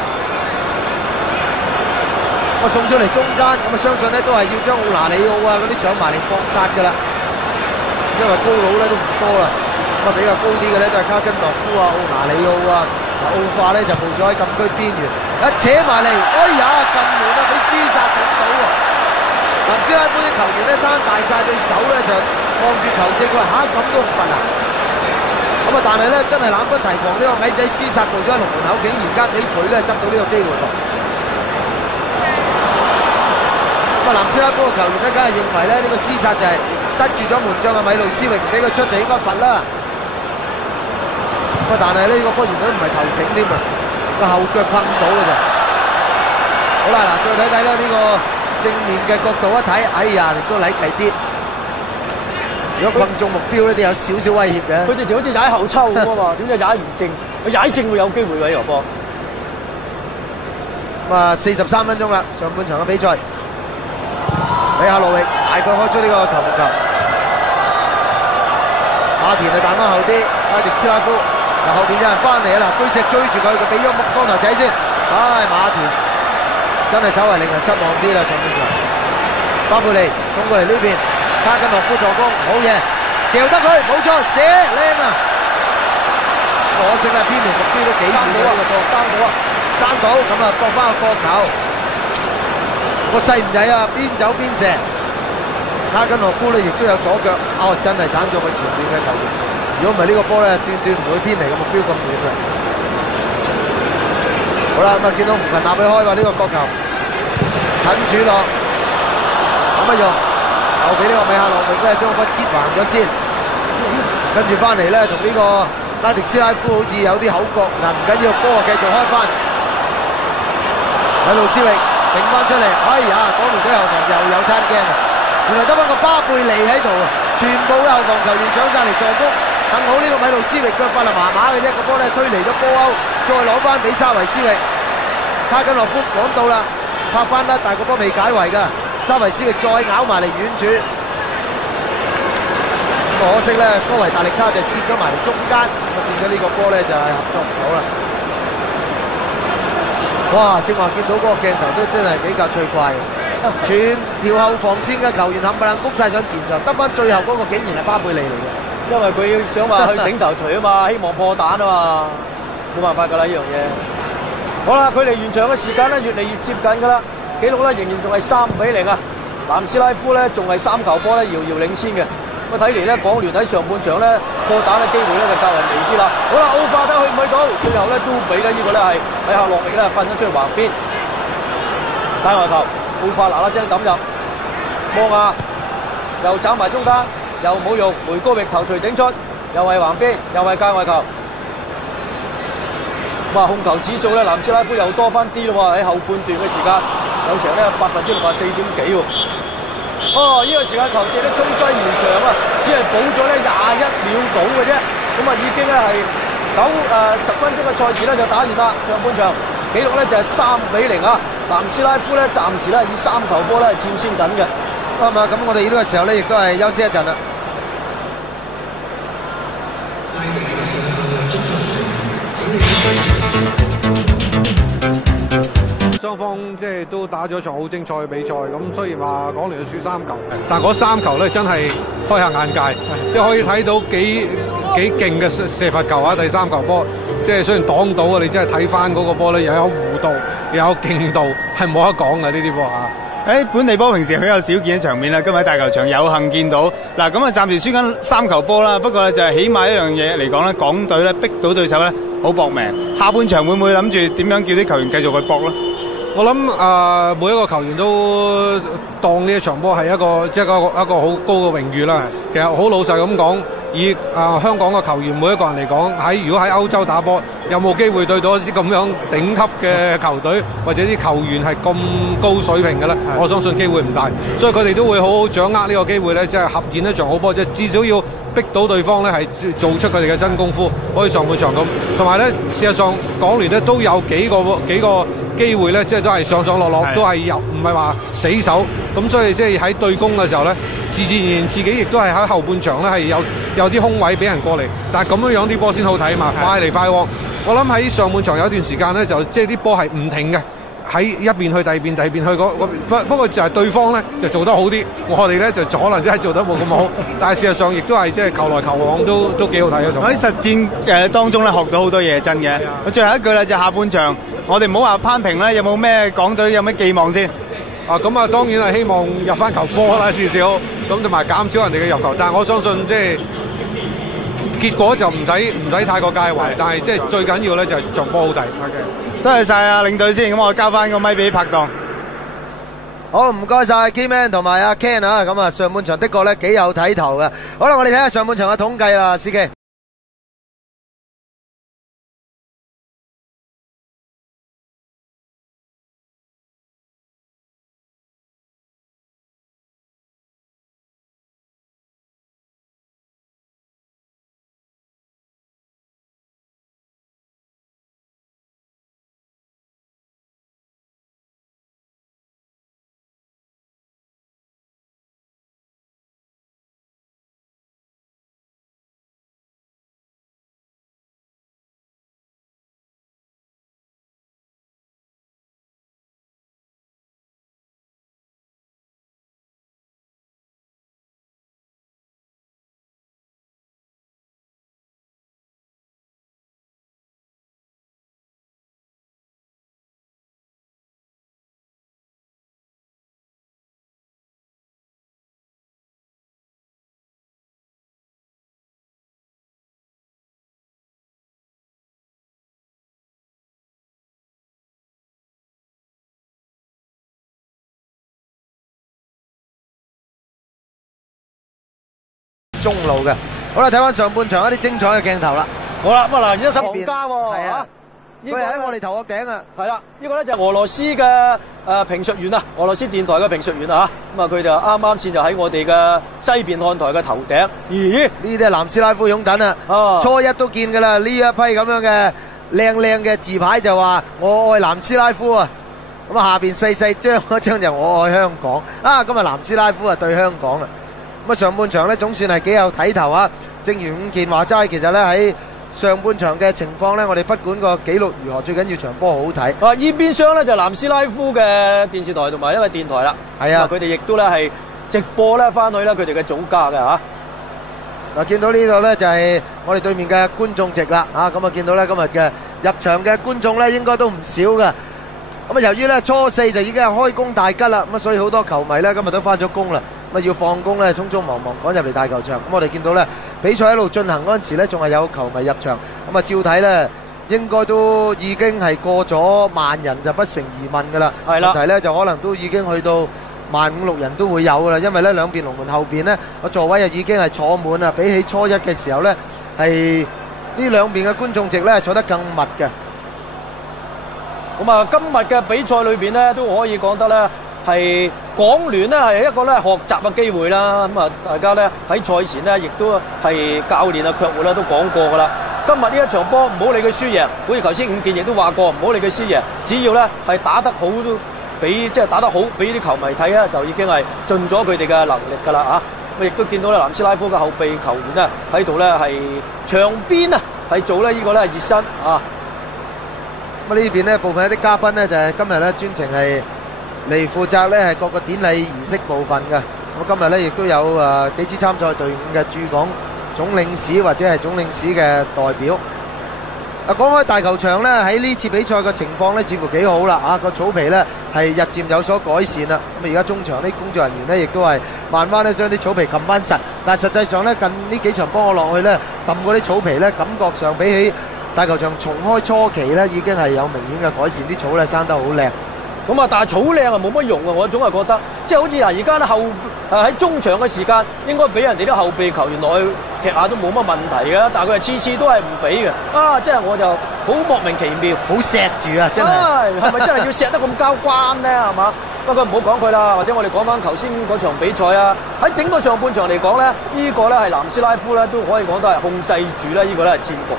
我送出嚟中間，咁啊相信咧都係要將奧拿里奧啊嗰啲上埋嚟搏殺㗎啦，因為高佬咧都唔多啦，咁啊比較高啲嘅咧都係卡根諾夫啊、奧拿里奧啊，奧化咧就步咗喺禁區邊緣，一扯埋嚟，哎呀近門啊，俾廝殺頂到喎！南斯拉夫啲球員咧攤大晒對手咧就望住球證，佢話嚇咁都唔罰啊！咁啊但係咧真係冷不提防呢個矮仔廝殺步咗喺龍門口，竟然間俾佢咧執到呢個機會喎！南斯拉夫嘅球員咧，梗係認為咧呢個廝殺就係得住咗門將嘅米路斯域，唔俾佢出就應該罰啦。但係呢個波原來唔係頭頸添啊，個後腳困到嘅啫。好啦，嗱，再睇睇啦，呢個正面嘅角度一睇，哎呀，亦都禮奇啲。如果困中目標咧，都有少少威脅嘅。佢哋就好似踩後抽咁啊嘛，點解踩唔正？佢踩正會有機會喎呢個波。咁啊，43分鐘啦，上半場嘅比賽。米哈洛域大腳開出呢個球門球，馬田就彈翻後啲，拉迪斯拉夫嗱後邊有人翻嚟啊！嗱，居石追住佢，佢俾咗光頭仔先，唉，馬田真係稍為令人失望啲啦，上半場。巴佩利送過嚟呢邊，卡根諾夫助攻，好嘢，嚼得佢，冇錯，射靚啊！可惜啊，偏離目標都幾遠啊！呢個波山島咁啊，搏翻個角球。個勢唔曳啊，邊走邊射。卡根諾夫咧亦都有左腳，哦，真係省咗佢前面嘅球員。如果唔係呢個波咧，斷斷唔會偏離個目標咁遠嘅。好啦，咁啊見到吳群立去開話呢個角球，近柱落，咁啊用，又俾呢個米哈洛域咧將個波截橫咗先，跟住翻嚟咧同呢個拉迪斯拉夫好似有啲口角，嗱唔緊要，波啊繼續開翻，米路斯域。頂翻出嚟，哎呀！港聯隊後防又有餐驚啊！原來得翻個巴貝利喺度啊！全部嘅後防球員上晒嚟助攻，幸好呢個米路斯域腳法係麻麻嘅啫，個波咧推離咗波歐，再攞翻俾沙維斯域。卡根諾夫趕到啦，拍翻啦，但係個波未解圍㗎。沙維斯域再咬埋嚟遠處，可惜咧，哥維達力卡就攝咗埋嚟中間，咁啊變咗呢個波咧就係合作唔到啦。哇！正話見到嗰個鏡頭都真係比較趣怪，全條後防線嘅球員冚唪唥谷晒上前場，得翻最後嗰個竟然係巴貝利嚟嘅，因為佢想話去頂頭錘啊嘛，希望破蛋啊嘛，冇辦法㗎啦呢樣嘢。好啦，距離完場嘅時間咧越嚟越接近㗎啦，紀錄咧仍然仲係3-0啊！南斯拉夫咧仲係3球波咧遙遙領先嘅。咁睇嚟咧，港聯喺上半場咧，佢破蛋嘅機會咧就較為微啲啦。好啦，奧化德去唔去到？最後咧都俾咧呢個咧係喺下落力咧瞓咗出去橫邊，界外球，奧化嗱嗱聲抌入，摩亞又斬埋中間，又冇用，梅高域頭槌頂出，又係橫邊，又係界外球。哇！控球指數咧，南斯拉夫又多翻啲咯喎，喺後半段嘅時間有成咧64.幾喎。哦，呢個時間球證咧吹雞完場啊，只係補咗咧21秒到嘅啫，咁啊已經咧係10分鐘嘅賽事咧就打完啦。上半場紀錄咧就係3-0啊，南斯拉夫咧暫時咧以3球波咧佔先緊嘅。咁我哋呢個時候咧亦都係休息一陣啦。雙方即係都打咗場好精彩嘅比賽，咁雖然話港聯輸3球，但嗰3球咧真係開下眼界，即係可以睇到幾勁嘅射罰球啊！第3球波，即係雖然擋到啊，你真係睇翻嗰個波咧，又有弧度，又有勁度，係冇得講嘅呢啲波啊！本地波平時比較少見嘅場面啦，今日喺大球場有幸見到。嗱，咁啊暫時輸緊3球波啦，不過咧就係起碼一樣嘢嚟講咧，港隊咧逼到對手咧好搏命。下半場會唔會諗住點樣叫啲球員繼續去搏咧？我諗每一個球員都當呢一場波係一個好高嘅榮譽啦。其實好老實咁講，以香港嘅球員每一個人嚟講，如果喺歐洲打波，有冇機會對到一啲咁樣頂級嘅球隊或者啲球員係咁高水平嘅咧？我相信機會唔大，所以佢哋都會好好掌握呢個機會咧，即係合演一場好波，即係至少要逼到對方咧係做出佢哋嘅真功夫，好似上半場咁。同埋咧，事實上港聯咧都有幾個機會咧，即係都係上上落落，都係唔係話死守。咁所以即係喺對攻嘅時候咧，自然自己亦都係喺後半場咧係有啲空位俾人過嚟，但係咁樣啲波先好睇嘛，快嚟快往。我諗喺上半場有一段時間咧，就即係啲波係唔停嘅，喺一邊去第二邊，第二邊去嗰邊。不過就係對方咧就做得好啲，我哋咧就可能真係做得冇咁好。但係事實上亦都係即係球來球往都幾好睇嘅。喺實戰當中咧學到好多嘢，真嘅。最後一句啦，就下半場，我哋唔好話攀平啦，有冇咩港隊有咩寄望先？咁啊，當然係希望入翻球波啦，至少咁同埋減少人哋嘅入球。但係我相信即係結果就唔使太過介懷，但係即係最緊要咧就係場波好睇。多謝晒啊領隊先，咁我交翻個咪俾拍檔。好，唔該晒 Keyman 同埋阿 Ken 啊，咁啊上半場的確咧幾有睇頭嘅。好啦，我哋睇下上半場嘅統計啦，司機。中路嘅，好啦，睇翻上半場一啲精彩嘅鏡頭啦。好啦，咁啊嗱，一手皇家喎，係啊，佢係喺我哋頭殼頂啊。係啦，呢個咧就係俄羅斯嘅評述員啊，俄羅斯電台嘅評述員啊嚇，咁啊佢就啱啱先就喺我哋嘅西邊看台嘅頭頂。咦？呢啲係南斯拉夫擁躉啊，初一都見㗎啦，呢一批咁樣嘅靚嘅字牌就話我愛南斯拉夫啊。咁啊下邊細細張嗰張就我愛香港啊，咁啊南斯拉夫啊對香港啦。咁啊上半場咧總算係幾有睇頭啊！正如伍健話齋，其實咧喺上半場嘅情況咧，我哋不管個紀錄如何，最緊要場波好睇。依邊廂咧就南斯拉夫嘅電視台同埋一個電台啦。係啊，佢哋亦都咧係直播咧翻去咧佢哋嘅祖家嘅嚇。嗱，見到呢度咧就係我哋對面嘅觀眾席啦，咁啊見到咧今日嘅入場嘅觀眾咧應該都唔少嘅。咁由於咧初4就已經係開工大吉啦，咁所以好多球迷咧今日都翻咗工啦，咁要放工咧，匆匆忙忙趕入嚟大球場。咁我哋見到咧比賽一路進行嗰陣時咧，仲係有球迷入場。咁照睇咧，應該都已經係過咗萬人就不成疑問噶啦。係啦，問題咧就可能都已經去到15,000-16,000人都會有噶啦，因為咧兩邊龍門後邊咧個座位已經係坐滿啦，比起初1嘅時候咧係呢兩邊嘅觀眾席咧坐得更密嘅。咁今日嘅比賽裏邊咧，都可以講得咧係港聯咧係一個咧學習嘅機會啦。大家咧喺賽前咧，亦都係教練啊、卻活咧都講過噶啦。今日呢一場波唔好理佢輸贏，好似頭先伍健亦都話過，唔好理佢輸贏，只要咧係打得好都俾打得好，俾啲球迷睇咧，就已經係盡咗佢哋嘅能力噶啦啊！亦都見到咧南斯拉夫嘅後備球員咧喺度咧係場邊啊，係做咧呢個咧熱身啊。呢邊呢部分一啲嘉賓呢，就係今日呢專程係嚟負責呢係各個典禮儀式部分嘅。咁今日呢亦都有幾支參賽隊伍嘅駐港總領事或者係總領事嘅代表。講開大球場呢，喺呢次比賽嘅情況呢似乎幾好啦，個草皮呢係日漸有所改善啦。咁而家中場啲工作人員呢亦都係慢慢呢將啲草皮撳翻實，但係實際上呢，近呢幾場幫我落去呢揼嗰啲草皮呢，感覺上比起大球場重開初期咧，已經係有明顯嘅改善，啲草咧生得好靚。咁但係草靚啊冇乜用啊！我總係覺得，即係好似而家喺中場嘅時間，應該俾人哋啲後備球員落去踢下都冇乜問題嘅，但係佢係次次都係唔俾嘅。即係我就好莫名其妙，好錫住啊！真係，係咪真係要錫得咁交關咧？係嘛？不過唔好講佢啦，或者我哋講翻頭先嗰場比賽啊。喺整個上半場嚟講咧，呢個咧係南斯拉夫咧都可以講都係控制住咧，呢個咧係戰局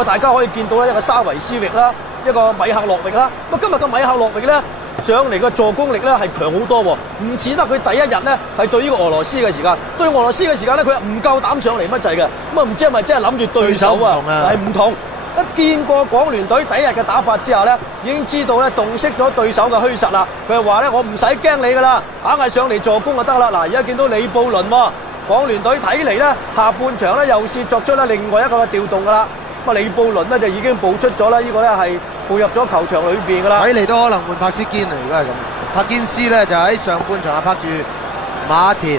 嘅。大家可以見到咧一個沙維斯域啦，一個米克洛域啦。今日嘅米克洛域咧上嚟嘅助攻力咧係強好多喎，唔似得佢第一日咧係對呢個俄羅斯嘅時間，對俄羅斯嘅時間咧佢係唔夠膽上嚟乜滯嘅。唔知係咪真係諗住對手啊？係唔同。一見過港聯隊第一日嘅打法之下咧，已經知道咧洞悉咗對手嘅虛實啦。佢係話咧，我唔使驚你噶啦，硬係上嚟助攻就得啦。嗱，而家見到李布倫喎，港聯隊睇嚟咧下半場咧又是作出咧另外一個嘅調動噶啦。李布倫咧就已經步出咗啦，呢個咧係步入咗球場裏邊噶啦。睇嚟都可能換柏斯堅啊！如果係咁，柏堅斯咧就喺上半場拍住馬田。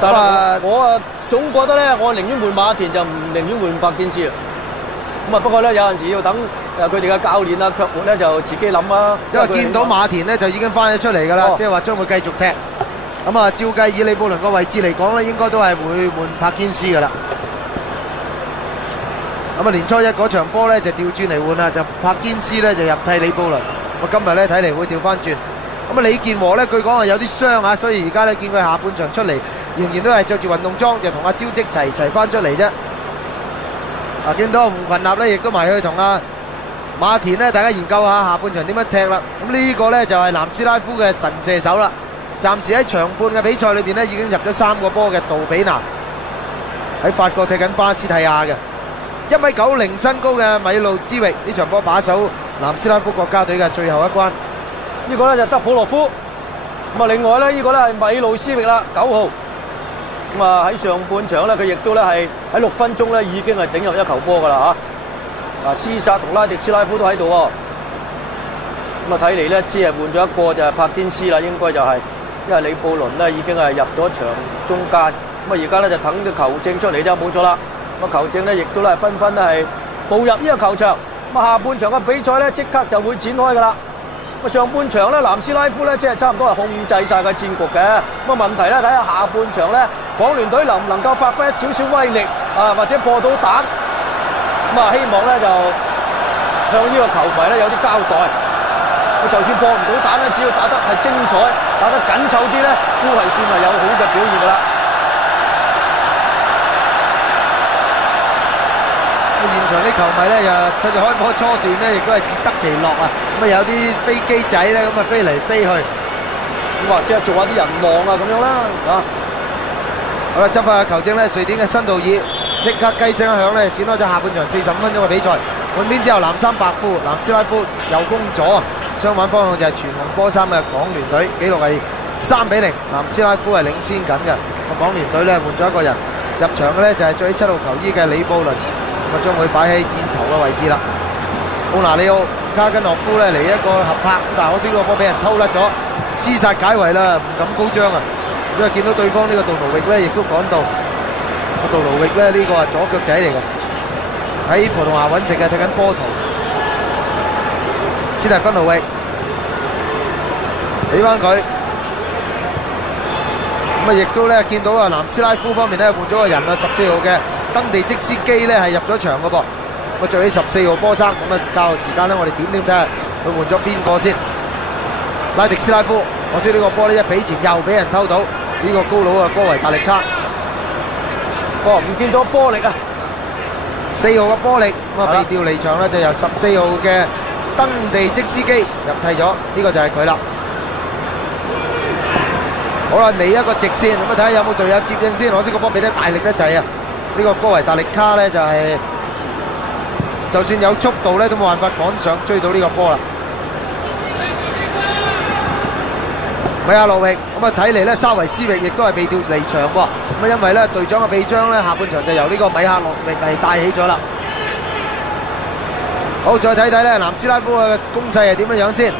但係我總覺得咧，我寧願換馬田就唔寧願換柏堅斯啊。不過咧，有陣時要等佢哋嘅教練啊、卻活咧就自己諗啊。因為見到馬田咧就已經翻咗出嚟㗎啦，即係話將會繼續踢。照計以李布倫個位置嚟講咧，應該都係會換柏堅斯㗎啦。年初一嗰場波咧就調轉嚟換啦，就柏堅斯咧就入替李布倫。今日咧睇嚟會調翻轉。李健和咧據講係有啲傷啊，所以而家咧見佢下半場出嚟，仍然都係着住運動裝，就同阿招積齊翻出嚟啫。見到胡群立咧，亦都埋去同馬田咧，大家研究下下半場點樣踢啦。呢個咧就係南斯拉夫嘅神射手啦。暫時喺場半嘅比賽裏邊咧，已經入咗3個波嘅杜比拿，喺法國踢緊巴斯蒂亞嘅1.90米身高嘅米路茲域，呢場波把守南斯拉夫國家隊嘅最後一關。呢個咧就德普洛夫。另外咧呢個咧係米路斯域啦，9號。喺上半場咧，佢亦都咧係喺6分鐘咧已經係頂入一球波噶啦嚇。斯薩同拉迪斯拉夫都喺度喎。睇嚟咧只係換咗一個就係柏堅斯啦，應該就係因為李布倫咧已經係入咗場中間。而家咧就等個球證出嚟啫，冇錯啦。球證咧亦都咧紛紛咧係步入呢個球場。下半場嘅比賽咧即刻就會展開噶啦。上半場咧，南斯拉夫咧即係差唔多係控制晒個戰局嘅。問題咧睇下下半場咧，港聯隊能唔能夠發揮一少少威力或者破到蛋。希望咧就向呢個球迷咧有啲交代。就算破唔到蛋咧，只要打得係精彩、打得緊湊啲咧，都係算係有好嘅表現噶啦。現場啲球迷咧又趁住開波初段咧，亦都係自得其樂啊！有啲飛機仔咧咁飛嚟飛去，或者做下啲人浪啊咁樣啦好啦，執下球證咧，瑞典嘅辛道爾即刻雞聲一響咧，展開咗下半場45分鐘嘅比賽。換邊之後，藍衫白褲南斯拉夫右攻左，相反方向就係全紅波衫嘅港聯隊，紀錄係3-0，南斯拉夫係領先緊嘅。港聯隊咧換咗一個人入場嘅咧，就係着起7號球衣嘅李布倫。將會擺喺箭頭嘅位置啦。奧拿利奧卡根諾夫咧嚟一個合拍，但係可惜個波俾人偷甩咗，廝殺解圍啦，唔敢高張啊！因為見到對方呢個杜盧域咧，亦都講到個杜盧域咧呢個係左腳仔嚟嘅，喺葡萄牙揾食嘅，踢緊波圖。斯蒂芬奴域俾翻佢，咁啊亦都咧見到啊南斯拉夫方面咧換咗個人啊，14號嘅登地積斯基咧係入咗場嘅噃。咁啊，最起14號波生，咁啊，較後時間咧，我哋點睇下佢換咗邊個先？拉迪斯拉夫，可惜呢個波咧一比前又俾人偷到，呢個高佬啊，哥維達力卡，唔見咗波力啊！4號嘅波力，咁啊被調離場咧，就由14號嘅登地積斯基入替咗，呢個就係佢啦。好啦，嚟一個直線，咁啊睇下有冇隊友接應先。可惜個波俾得大力得滯啊！呢個哥維達力卡咧就係。就算有速度咧，都冇辦法趕上追到呢個波啦。米亞洛域咁啊，睇嚟咧沙維斯域亦都係被調離場喎。咁啊，因為咧隊長嘅臂章咧，下半場就由呢個米亞洛域係帶起咗啦。好，再睇睇咧南斯拉夫嘅攻勢係點樣樣先。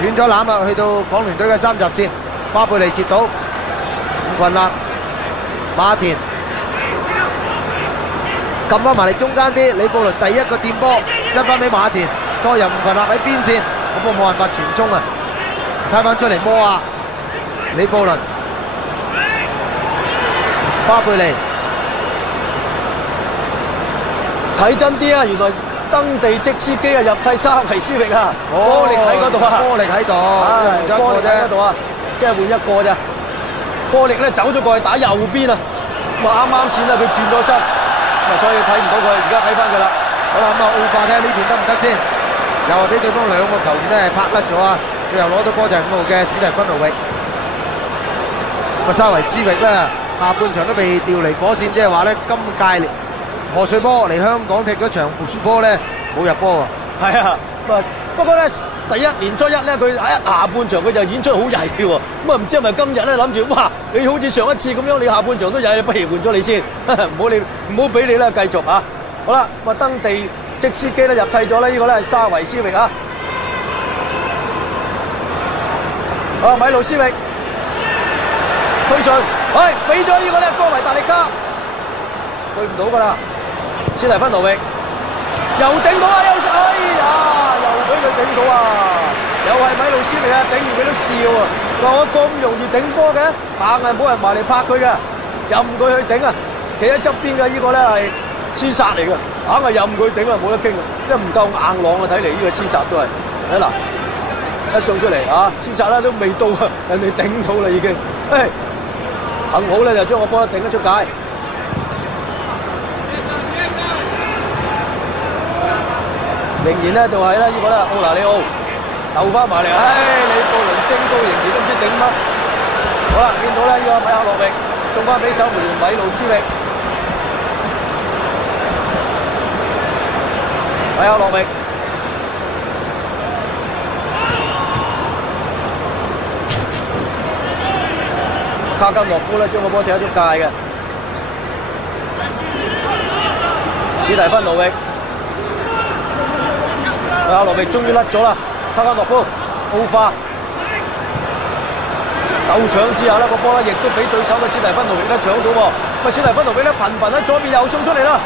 斷咗攬啦，去到港聯隊嘅3閘線，巴貝利截到吳群立、馬田。撳翻埋嚟中間啲，李布倫第一個掂波，執翻俾馬田，再由吳群立喺邊線，咁我冇辦法傳中啊！猜翻出嚟摩亞，李布倫、巴貝利，睇真啲啊！原來登地積斯基啊入替沙維斯域啊，波力喺嗰度啊，波力喺度，波力喺嗰度啊，即係換一個咋？波力咧走咗過去打右邊啊，咁啊啱啱線啦，佢轉咗身。所以睇唔到佢，而家睇翻佢啦。好啦，咁啊奧化睇下呢邊得唔得先？又係俾對方兩個球員咧拍甩咗啊！最後攞到波就係5號嘅史蒂芬奴域。咁啊沙維斯域咧下半場都被調離火線，即係話咧今屆賀歲波嚟香港踢咗場半波咧冇入波喎。係啊，不過咧第一年初一咧佢喺下半場佢就演出好曳嘅喎。咁啊唔知係咪今日咧諗住哇你好似上一次咁樣，你下半場都曳，不如換咗你先，唔好俾你啦，繼續啊！好啦，咁啊登地積斯基咧入替咗咧，呢個咧係沙維斯域啊。啊米路斯域推進，俾咗呢個咧哥維達力卡，對唔到噶啦，斯蒂芬奴域又頂到啊！又俾佢頂到啊！又係米路斯域啊，頂住佢都笑啊！話我咁容易頂波嘅，硬係冇人埋嚟拍佢嘅，任佢去頂啊！企喺側邊嘅呢個咧係廝殺嚟嘅，硬係任佢頂啊，冇得傾啊！因為唔夠硬朗啊，睇嚟呢個廝殺都係嗱一送出嚟啊！廝殺咧都未到啊，人哋頂到啦已經，幸好咧就將個波頂得出界。仍然咧就係咧呢個咧奧拿里奧鬥翻埋嚟，李布倫升高形時都唔知頂乜。好啦，見到咧呢個米亞洛域送翻俾守門員米路茲域，米亞洛域卡金諾夫咧將個波踢得出界嘅，史蒂芬奴域。阿羅域終於甩咗啦，卡加諾夫奧化鬥搶之後呢個波咧亦都俾對手嘅史蒂芬奴域咧搶到喎。咁史蒂芬奴域咧頻頻喺左邊又送出嚟啦，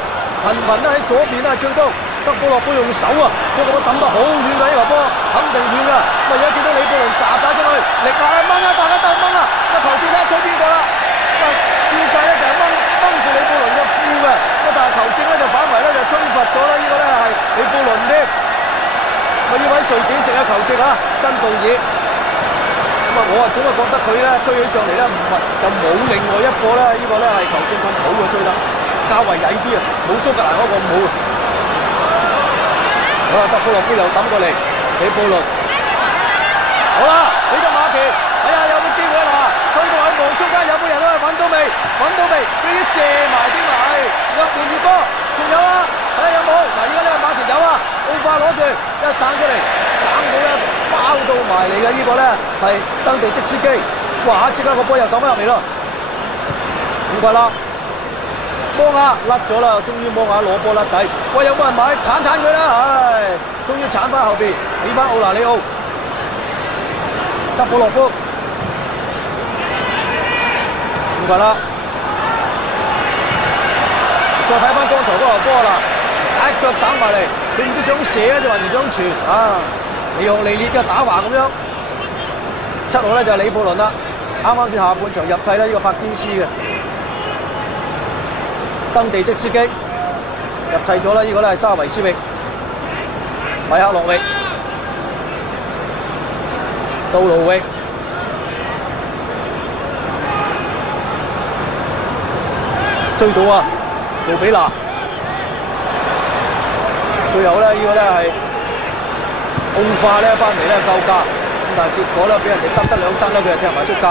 頻頻咧喺左邊咧最高德保洛夫用手啊將個波抌得好遠嘅，呢個波肯定遠㗎。咁而家見到李布倫炸出去，力壓掹啊，大家鬥掹啊，個球證睇下吹邊個啦。咁照計咧就係掹住李布倫嘅褲嘅，咁但係球證咧就反為咧就吹罰咗啦，呢個咧係李布倫添。呢位瑞典籍嘅球證啊，真道爾。咁啊，我啊總係覺得佢咧吹起上嚟咧，唔係就冇另外一個咧，呢個咧係球證咁好嘅吹得，較為曳啲啊，冇蘇格蘭嗰個咁好啊。好啦，德保洛夫又抌過嚟，李布倫。好啦，俾咗馬田，有冇機會啊嗱？推到喺網中間有冇人啊？揾到未？俾啲射埋添埋，入門熱波，仲有啊？睇下有冇？嗱，而家呢個馬田有啊，奧化攞住一省出嚟，省到咧包到埋嚟嘅呢個咧係登地積斯基，哇！即刻個波又抌翻入嚟咯，唔怪啦。摩亞甩咗啦，終於摩亞攞波甩底。喂，有冇人買？鏟佢啦，唉，終於鏟翻後邊，俾翻奧拿里奧。德保洛夫，唔該啦。再睇翻剛才嗰球波啦，一腳省埋嚟，佢唔知想射啊，定還是想傳啊？利用利烈嘅打橫咁樣。7號咧就係李布倫啦，啱啱先下半場入替咧呢個柏堅斯嘅。登地即司機入替咗啦，呢個咧係沙維斯域、米克洛域、杜盧域、追到啊，杜比拿，最後咧呢個咧係奧化咧翻嚟咧救駕，咁但係結果咧俾人哋得2燈咧，佢就踢埋出界，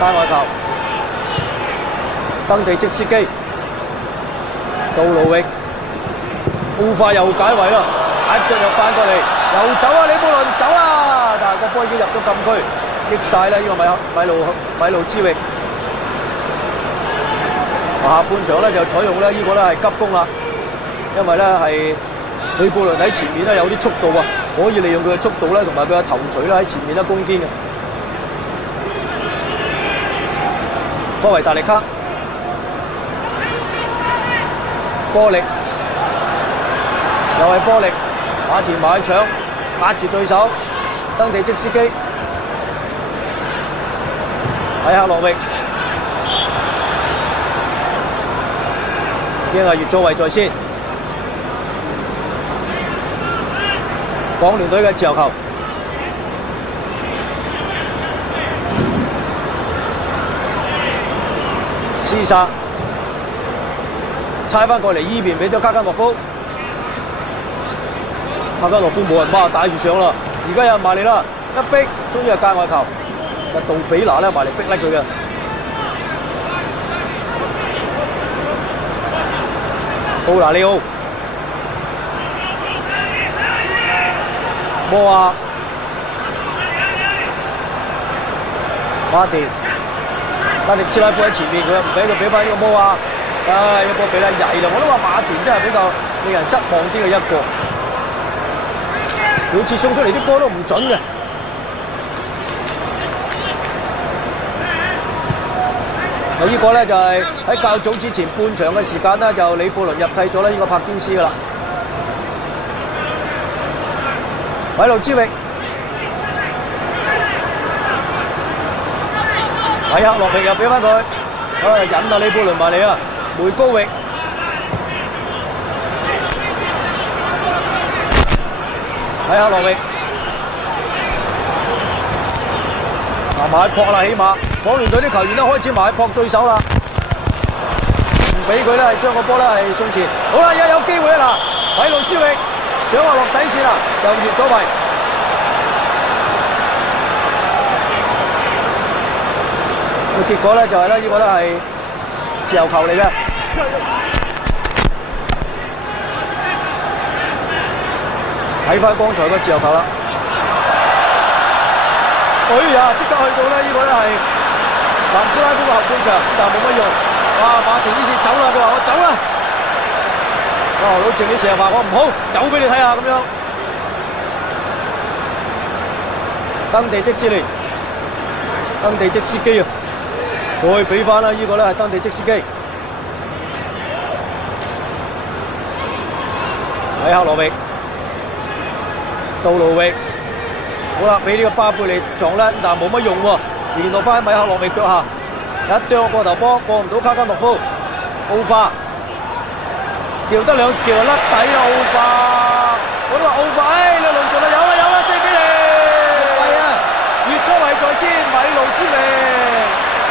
界外球。登地即司機。杜盧域，奧化又解圍啦，一腳又翻過嚟，又走啊！李布倫走啦，但係個波已經入咗禁區，益晒啦！呢個米路之域。下半場咧就採用咧呢個咧係急攻啦，因為咧係李布倫喺前面咧有啲速度啊，可以利用佢嘅速度咧同埋佢嘅頭槌咧喺前面咧攻堅嘅。波維達利卡。波力，又係波力，馬田埋去搶，壓住對手，登地即司機，米克洛域，已經係越咗位在先，港聯隊嘅自由球，施薩。猜翻過嚟依邊俾咗卡加諾夫，卡加諾夫冇人孖帶住上啦，而家有人埋嚟啦，一逼終於係界外球，但杜比拿咧埋嚟逼甩佢嘅，奧拿利奧，摩亞，馬田斯拉夫喺前面，佢唔俾佢俾翻呢個摩亞。唉，個波比咧曳啦！我都話馬田真係比較令人失望啲嘅一個，每次送出嚟啲波都唔準嘅。呢個咧就係喺較早之前半場嘅時間咧，就李布倫入替咗呢個柏堅斯噶啦。米路之域，米克洛域又俾翻佢，引啊李布倫埋嚟啊！梅高域，米克洛域，埋撲啦，起碼港聯隊啲球員都開始埋撲對手啦，唔俾佢咧係將個波咧係送前。好啦，而家有機會啦，米路斯域想話落底線啦，又越咗位。個結果咧就係咧呢個咧係自由球嚟嘅。睇翻剛才個自由球啦，哎呀，即刻去到咧呢個咧係南斯拉夫嘅後半場，但係冇乜用。哇，馬田呢次走啦，佢話我走啦。老鄭你成日話我唔好，走俾你睇下咁樣。登地即司利，登地即司機啊，再俾翻啦，呢個咧係登地即司機。米克羅域。杜盧域，好啦，俾呢個巴貝利撞甩，但係冇乜用喎，連落翻喺米克洛域腳下，一啄過頭波，過唔到卡加諾夫，奧化，叫得兩叫就甩底啦，奧化，我都話奧化，你輪轉啦，有啦，4比0，係啊，越咗位在先，米路之力，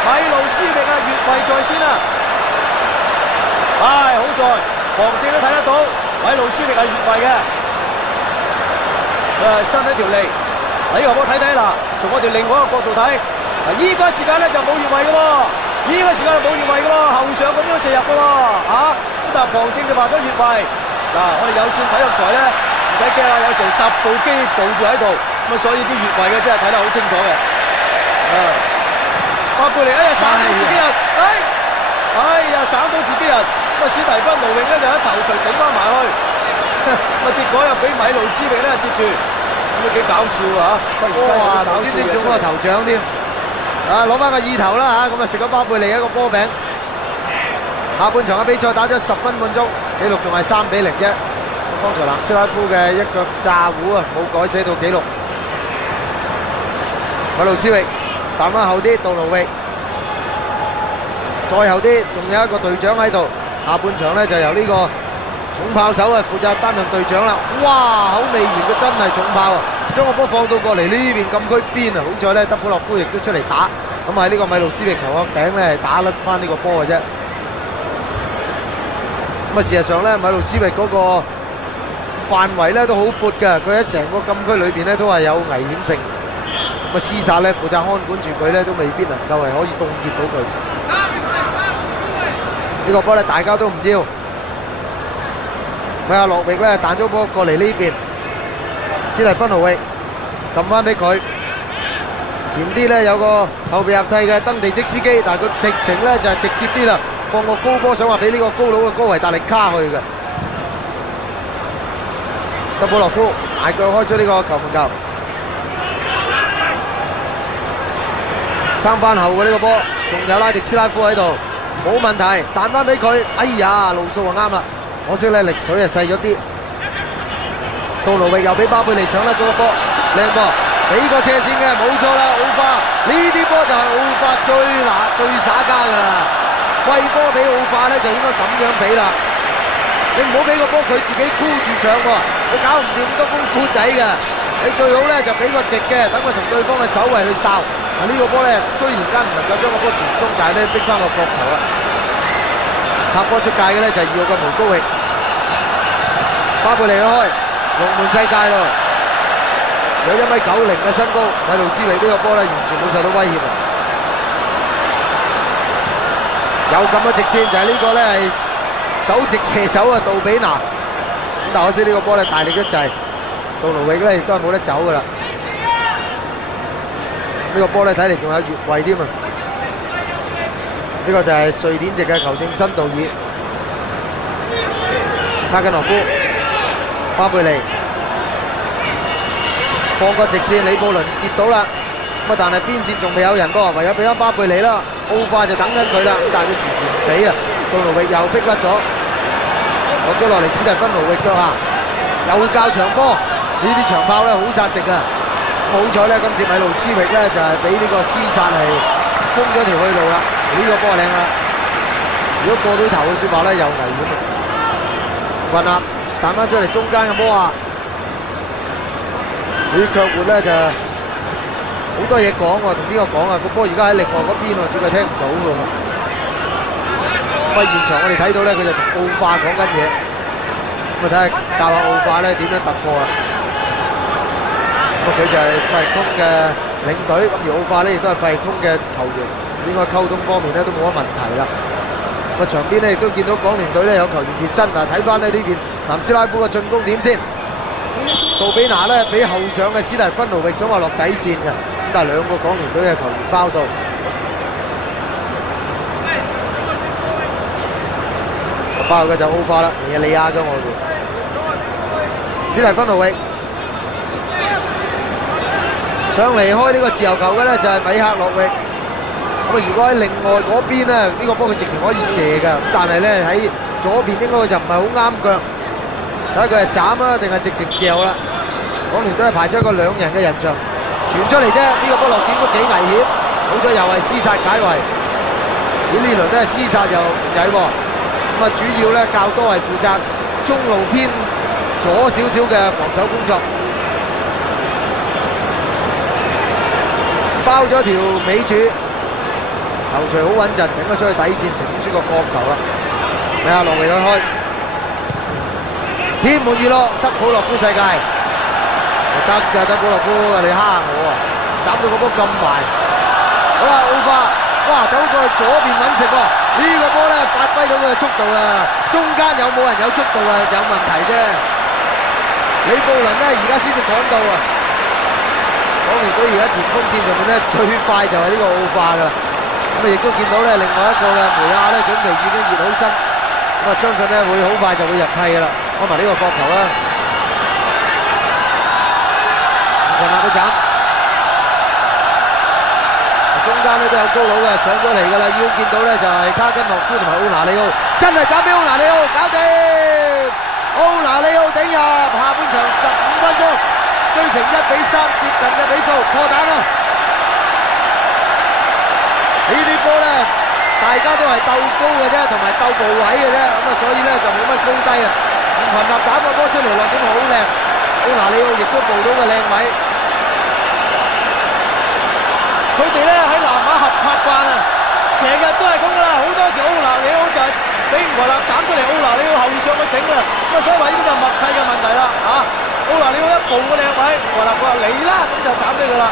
米路斯力啊，越位在先啊，好在旁證都睇得到，米路斯力係越位嘅。身體條脷，呢個波睇睇啦，從我哋另外一個角度睇，依個時間咧就冇越位嘅喎，依個時間就冇越位嘅喎，後上咁樣射入嘅喎，咁但係旁證就話咗越位。嗱，我哋有線體育台咧唔使驚啦，有成10部機佈住喺度，咁所以啲越位嘅真係睇得好清楚嘅。巴貝利，殺到自己人，哎呀，省到自己人，咁啊史提芬奴域咧就一頭錘頂翻埋去，咁啊結果又俾米路茲域咧接住，咁都幾搞笑啊！哇，無端端中嗰個頭獎添，啊攞翻個意頭啦嚇，咁啊食咗巴貝利一個波餅。下半場嘅比賽打咗10分半鐘，紀錄仲係3-0啫。剛才南斯拉夫嘅一腳炸糊啊，冇改寫到紀錄。米路斯域彈翻後啲，杜盧域再後啲，仲有一個隊長喺度。下半場咧就由呢個重炮手啊負責擔任隊長啦。哇，口未完嘅真係重炮啊！將個波放到過嚟呢邊禁區邊啊！好在咧德普洛夫亦都出嚟打，咁喺呢個米路斯域頭殼頂咧係打甩翻呢個波嘅啫。咁啊，事實上咧米路斯域嗰個範圍咧都好闊嘅，佢喺成個禁區裏邊咧都係有危險性。咁啊，施薩咧負責看管住佢咧，都未必能夠係可以凍結到佢。呢個波咧大家都唔要，米亞洛域咧彈咗波過嚟呢邊，史蒂芬奴域撳翻俾佢。前啲咧有個後備入替嘅登地積斯基，但係佢直情咧就係直接啲啦，放個高波想話俾呢個高佬嘅高維達力卡去嘅。德保洛夫大腳開咗呢個球門球，撐翻後嘅呢個波，仲有拉迪斯拉夫喺度，冇問題，彈翻俾佢。哎呀，路數就啱啦，可惜咧力水係細咗啲。杜盧域又俾巴貝利搶甩咗個波，靚波，俾個斜線嘅，冇錯啦，奧化呢啲波就係奧化最耍家噶啦，貴波俾奧化咧就應該咁樣俾啦。你唔好俾個波佢自己箍住上喎，佢搞唔掂咁多功夫仔嘅。你最好咧就俾個直嘅，等佢同對方嘅守衞去哨。呢個波咧雖然間唔能夠將個波傳中，但係咧逼翻個角頭啦。拍波出界嘅咧就係2號嘅梅高域，巴貝利去開龍門世界咯，有1.90米嘅身高，米路茲域呢個波咧完全冇受到威脅啊！有咁嘅直線就係呢個咧係首席射手啊杜比拿，咁但可惜呢個波咧大力一滯，杜盧域咧亦都係冇得走噶啦。呢個波咧睇嚟仲有越位添啊！呢個就係瑞典籍嘅球證辛道爾，卡根諾夫、巴貝利放個直線，李布倫接到啦，咁啊但係邊線仲未有人噃，唯有俾翻巴貝利啦。奧化就等緊佢啦，咁但係佢遲遲唔俾啊，杜盧域又逼甩咗，落咗落嚟史蒂芬奴域腳下，又教長波，呢啲長炮咧好殺食啊！好彩咧，今次米路斯域咧就係俾呢個施薩係封咗條去路啦。呢個波靚啦，如果過到頭嘅説話咧又危險啊！混合彈翻出嚟中間嘅摩亞，佢卻活咧就好多嘢講喎，同邊個講啊？個波而家喺另外嗰邊喎，照佢聽唔到㗎喎。咁啊，現場我哋睇到咧，佢就同奧化講緊嘢，咁啊睇下教下奧化咧點樣突破啊！咁佢就係費力通嘅領隊，咁而奧化咧亦都係費力通嘅球員，應該溝通方面咧都冇乜問題啦。咁場邊咧亦都見到港聯隊咧有球員熱身，嗱睇翻咧呢邊南斯拉夫嘅進攻點先。杜比拿咧俾後上嘅史蒂芬奴域想話落底線嘅，咁但係兩個港聯隊嘅球員包到。包嘅就奧化啦，尼日利亞嘅外援史蒂芬奴域。上嚟開呢個自由球嘅咧就係米克洛域，咁啊如果喺另外嗰邊咧，呢個波佢直情可以射㗎，咁但係咧喺左邊應該就唔係好啱腳，睇下佢係斬啦定係直直嚼啦。港聯都係排出一個2人嘅人牆，傳出嚟啫，呢個波落點都幾危險，好彩又係施薩解圍，呢輪都係施薩又唔計喎，咁啊主要咧較多係負責中路偏左少少嘅防守工作。包咗條尾柱，頭槌好穩陣，頂咗出去底線，成功輸個角球啦。睇下羅維去開，天門熱落，德普洛夫世界得㗎，德普洛夫你蝦我啊！斬到個波咁埋，好啦，奧化，哇，走過去左邊揾食喎，呢個波咧發揮到佢嘅速度啦，中間有冇人有速度啊？有問題啫。李布倫咧而家先至趕到啊！港聯隊而家前鋒線上面咧最快就係呢個奧化噶啦，咁亦都見到咧另外一個嘅梅亞咧準備已經熱好身，咁相信咧會好快就會入替噶啦。安埋呢個角球啦，雲納去斬。中間咧都有高佬嘅上咗嚟噶啦，已經見到咧就係卡根諾夫同埋奧拿利奧，真係斬俾奧拿利奧，搞掂！奧拿利奧頂入，下半場15分鐘追成1-3，接近嘅比數，破蛋啦！呢啲波咧，大家都係鬥高嘅啫，同埋鬥部位嘅啫，咁啊所以咧就冇乜高低啊。雲納斬個波出嚟落點好靚，奧拿利奧亦都報到個靚位。佢哋咧喺南馬合拍慣啊，成日都係咁噶啦，好多時奧拿利奧就係俾雲納斬出嚟，奧拿利奧後上去頂啊，咁啊所以話呢啲就默契嘅問題啦，奧拿利奧一步個靚位，雲納佢話嚟啦，咁就斬俾佢啦。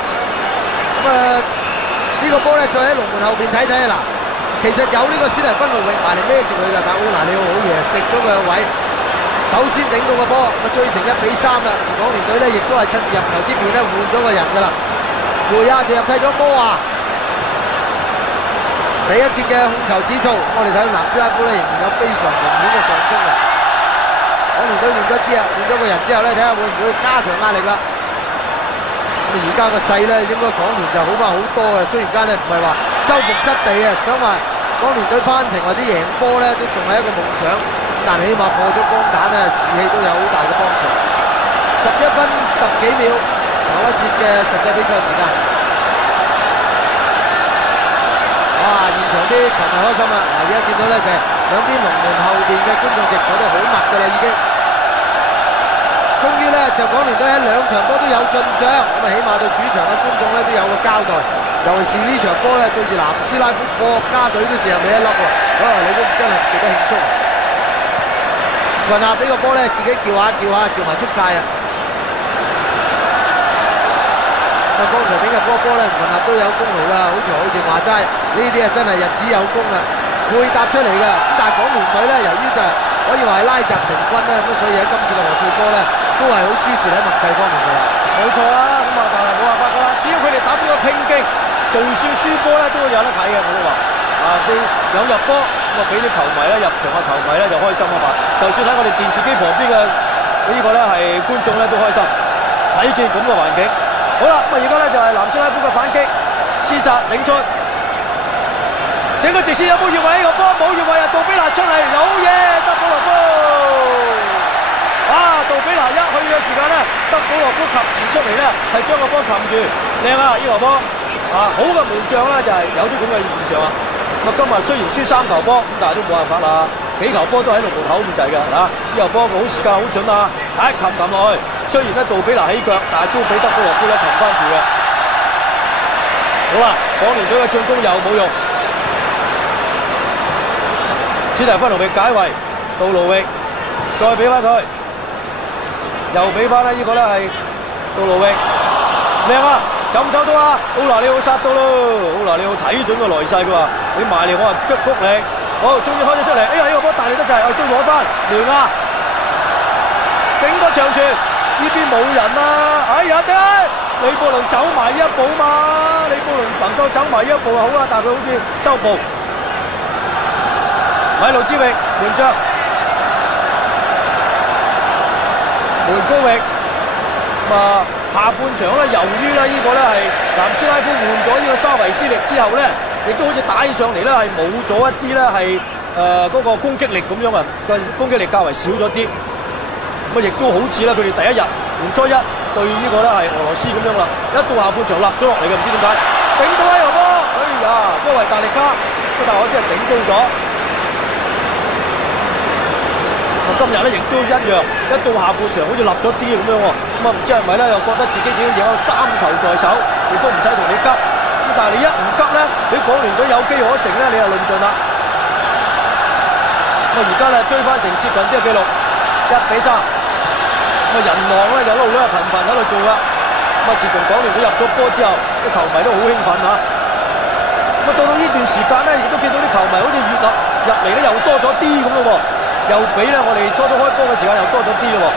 咁呢個波咧再喺龍門後邊睇睇啊嗱，其實有呢個史提芬路域埋嚟孭住佢噶，但奧拿利奧好嘢，食咗佢個位，首先頂到個波，咁追成1-3啦。而港聯隊咧亦都係趁入球之面咧換咗個人噶啦。梅亞就入替咗摩亞，第一節嘅控球指數，我哋睇到南斯拉夫咧仍然有非常明顯嘅上攻嘅。港聯隊換咗個人之後咧，睇下會唔會加強壓力啦。咁而家個勢咧，應該港聯就好翻好多嘅。雖然間咧唔係話收復失地啊，想話港聯隊扳平或者贏波咧，都仲係一個夢想。但起碼破咗光蛋咧，士氣都有好大嘅幫助。11分10幾秒。頭一節嘅實際比賽時間，哇！現場啲球迷開心啦！嗱，而家見到咧就係兩邊龍門後邊嘅觀眾席坐得好密㗎啦，已經。終於咧就港聯隊喺兩場波都有進帳，咁啊起碼對主場嘅觀眾咧都有個交代。尤其是呢場波咧對住南斯拉夫國家隊都射入你一粒喎，你都真係值得慶祝。雲納呢個波咧自己叫下叫埋出界啊！剛才頂入嗰個波咧，雲納都有功勞㗎，好似何浩正話齋，呢啲啊真係日子有功啊，配搭出嚟㗎。咁但係港聯隊咧，由於就係可以話係拉雜成軍咧，咁所以喺今次嘅賀歲波咧，都係好輸蝕喺默契方面㗎啦。冇錯啦，咁但係冇辦法㗎啦，只要佢哋打出個拼勁，就算輸波咧都會有得睇嘅，我都話。你有入波，咁啊俾啲球迷咧入場嘅球迷咧就開心啊嘛。就算喺我哋電視機旁邊嘅呢個咧係觀眾咧都開心，睇見咁嘅環境。好啦，咁而家咧就係南斯拉夫嘅反擊，施薩領出，整個直線有冇越位？個波冇越位啊！杜比拿出嚟，有嘢，德保羅夫。杜比拿一去嘅時間咧，德保羅夫及時出嚟咧，係將個波擒住，靚啊！呢個波好嘅門將咧就係有啲咁嘅現象啊。咁今日雖然輸3球波，咁但係都冇辦法啦，幾球波都喺龍門口咁滯嘅，呢個波好時間好準啊！擒落去。雖然咧杜比拿起腳，但係都俾德保羅夫咧擒翻住嘅。好啦，港聯隊嘅進攻又冇用，史提芬奴域解圍，杜盧域再俾翻佢，又俾翻咧呢個咧係杜盧域，靚啊！走唔走到啊？奧拿利奧殺到咯，奧拿利奧睇準個來勢，佢話你埋嚟我話谷你，好，終於開咗出嚟，呢個波大力得滯，都攞翻聯亞，整個長傳。呢邊冇人啊！李布龍走埋一步嘛，李布龍能夠走埋一步就好啦，但係佢好似收步。米路之域門將，門高域。下半場咧，由於咧呢個咧係南斯拉夫換咗呢個沙維斯力之後咧，亦都好似打起上嚟咧係冇咗一啲咧係嗰個攻擊力咁樣啊，個攻擊力較為少咗啲。咁亦都好似咧，佢哋第一日年初一對呢個咧係俄羅斯咁樣啦，一到下半場立咗落嚟嘅，唔知點解頂到呢個波，波維達力卡出大海真係頂高咗。今日咧亦都一樣，一到下半場好似立咗啲咁樣喎，咁唔知係咪咧又覺得自己已經有3球在手，亦都唔使同你急。咁但係你一唔急咧，你港聯隊有機可乘咧，你就論盡啦。咁而家咧追翻成接近啲嘅記錄，1-3。人浪咧就一路咧頻頻喺度做啦。自從港聯隊入咗波之後，啲球迷都好興奮嚇。到呢段時間咧，亦都見到啲球迷好似越入嚟咧又多咗啲咁咯喎，又比咧我哋初初開波嘅時間又多咗啲咯喎。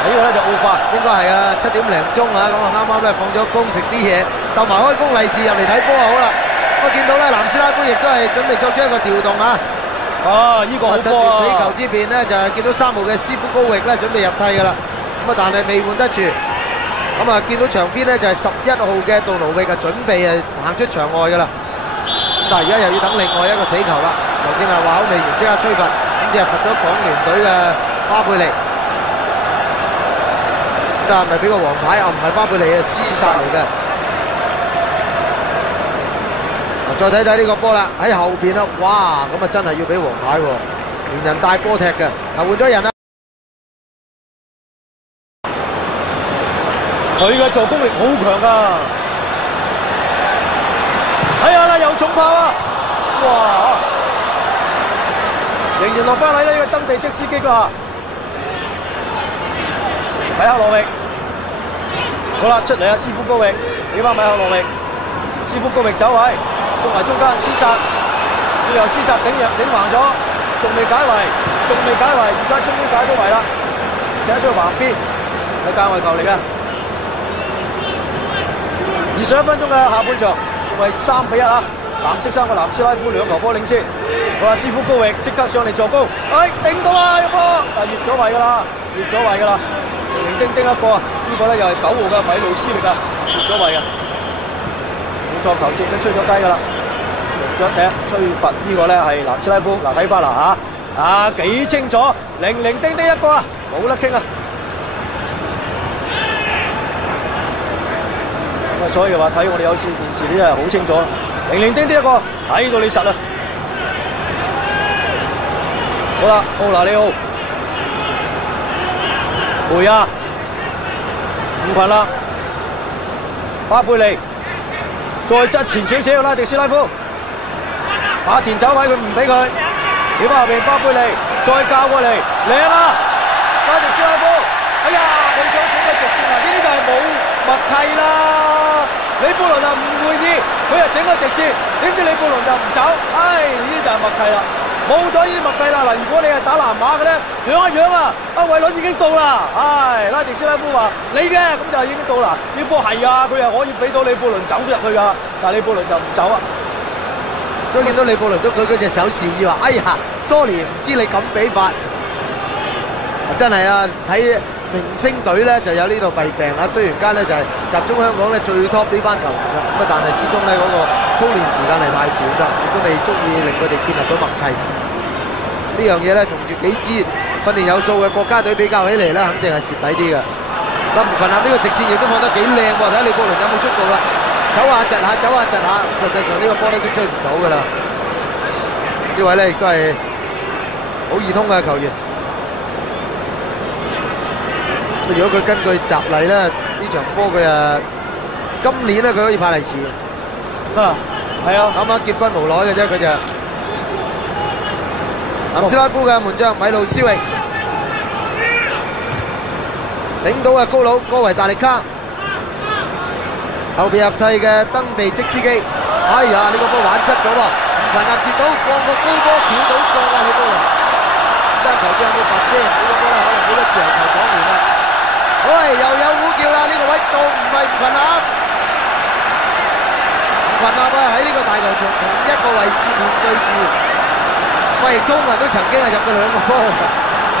呢個咧就奧化，應該係啊7點零鐘啊，咁啊啱啱咧放咗工食啲嘢，鬥埋開工利是入嚟睇波啊好啦。我見到咧，南斯拉夫亦都係準備作出一個調動啊！呢個好趁波啊！住死球之便呢，就係見到3號嘅斯夫高域咧準備入替噶啦。咁啊，但係未換得住。咁啊，見到場邊呢，就係11號嘅杜奴域啊，準備行出場外噶啦。咁但係而家又要等另外一個死球啦。頭先係話口未完，即刻吹罰，咁即係罰咗港聯隊嘅巴貝利。但係咪俾個黃牌啊？唔係巴貝利嘅廝殺嚟嘅。再睇睇呢個波啦，喺後邊啦，哇！咁啊真係要俾黃牌喎，連人帶波踢嘅，換咗人啦。佢嘅助攻力好強噶，睇下啦，又重炮啊！哇！仍然落翻嚟呢個登地即司擊啊！米克羅域，好啦，出嚟啊！斯夫高域，俾翻米克羅域，斯夫高域走位。送埋中間廝殺，最後廝殺頂橫咗，仲未解圍，而家終於解咗圍啦！踢咗去橫邊，係界外球嚟嘅。21分鐘嘅下半場，仲係3-1啊！藍色衫嘅南斯拉夫2球波領先。好啦，斯夫高域即刻上嚟助攻，頂到啦，入波，但係越咗位㗎啦，零零丁丁一個啊！呢個咧又係9號嘅米路斯力啊，越咗位啊！冇錯，球證都吹咗雞㗎啦，落咗笛吹罰，呢個咧係南斯拉夫。嗱，睇翻啦嚇，幾清楚，零零丁丁一個啊，冇得傾啊！咁啊，所以話睇我哋有線電視呢，真係好清楚，零零丁丁一個，睇到你實啦。好啦，奧拿里奧，梅亞，五群啦，巴貝利。再側前少少，拉迪斯拉夫，馬田走位佢唔俾佢，俾翻後邊巴貝利，再教過嚟，嚟啦，拉迪斯拉夫，哎呀，佢想整個直線啊，呢啲就係冇默契啦，李布倫就唔會意，佢又整個直線，點知李布倫就唔走，呢啲就係默契啦，冇咗呢啲默契啦，嗱，如果你係打南馬嘅咧，養一養啊，阿維倫已經到啦，拉迪斯拉夫話你嘅，咁就已經到啦，呢波係啊，佢又可以俾到李布倫走咗入去噶，但係李布倫就唔走啊，所以見到李布倫都舉嗰隻手示意話，哎呀 ，sorry， 唔知你咁俾法，真係啊，睇明星隊咧就有呢度弊病啦，雖然間咧就係集中香港咧最 top 呢班球員啦，咁啊但係始終咧嗰個操練時間係太短啦，亦都未足以令佢哋建立到默契。呢樣嘢咧，同住幾支訓練有素嘅國家隊比較起嚟咧，肯定係蝕底啲嘅。咁吳群立呢個直線亦都放得幾靚喎，睇下李布倫有冇速度啦，走下窒下，實際上呢個波咧都追唔到㗎啦。呢位咧亦都係好易通嘅球員。如果佢根據習例咧，呢場波佢今年咧佢可以派利是。係啊，啱啱結婚無耐嘅啫，佢就南斯拉夫嘅門將米路斯域頂到嘅高佬哥維達利卡，後邊入替嘅登地即司機，哎呀呢個波玩失咗喎，吳群立接到放個高波翹到腳啊，李布倫，而家球證有冇罰先？呢個波咧可能俾咗自由球講完啦。喂，又有呼叫啦！呢個位仲唔係吳群立？吳群立喺呢個大球場同一個位置面對住費力通啊，都曾經係入過2個波，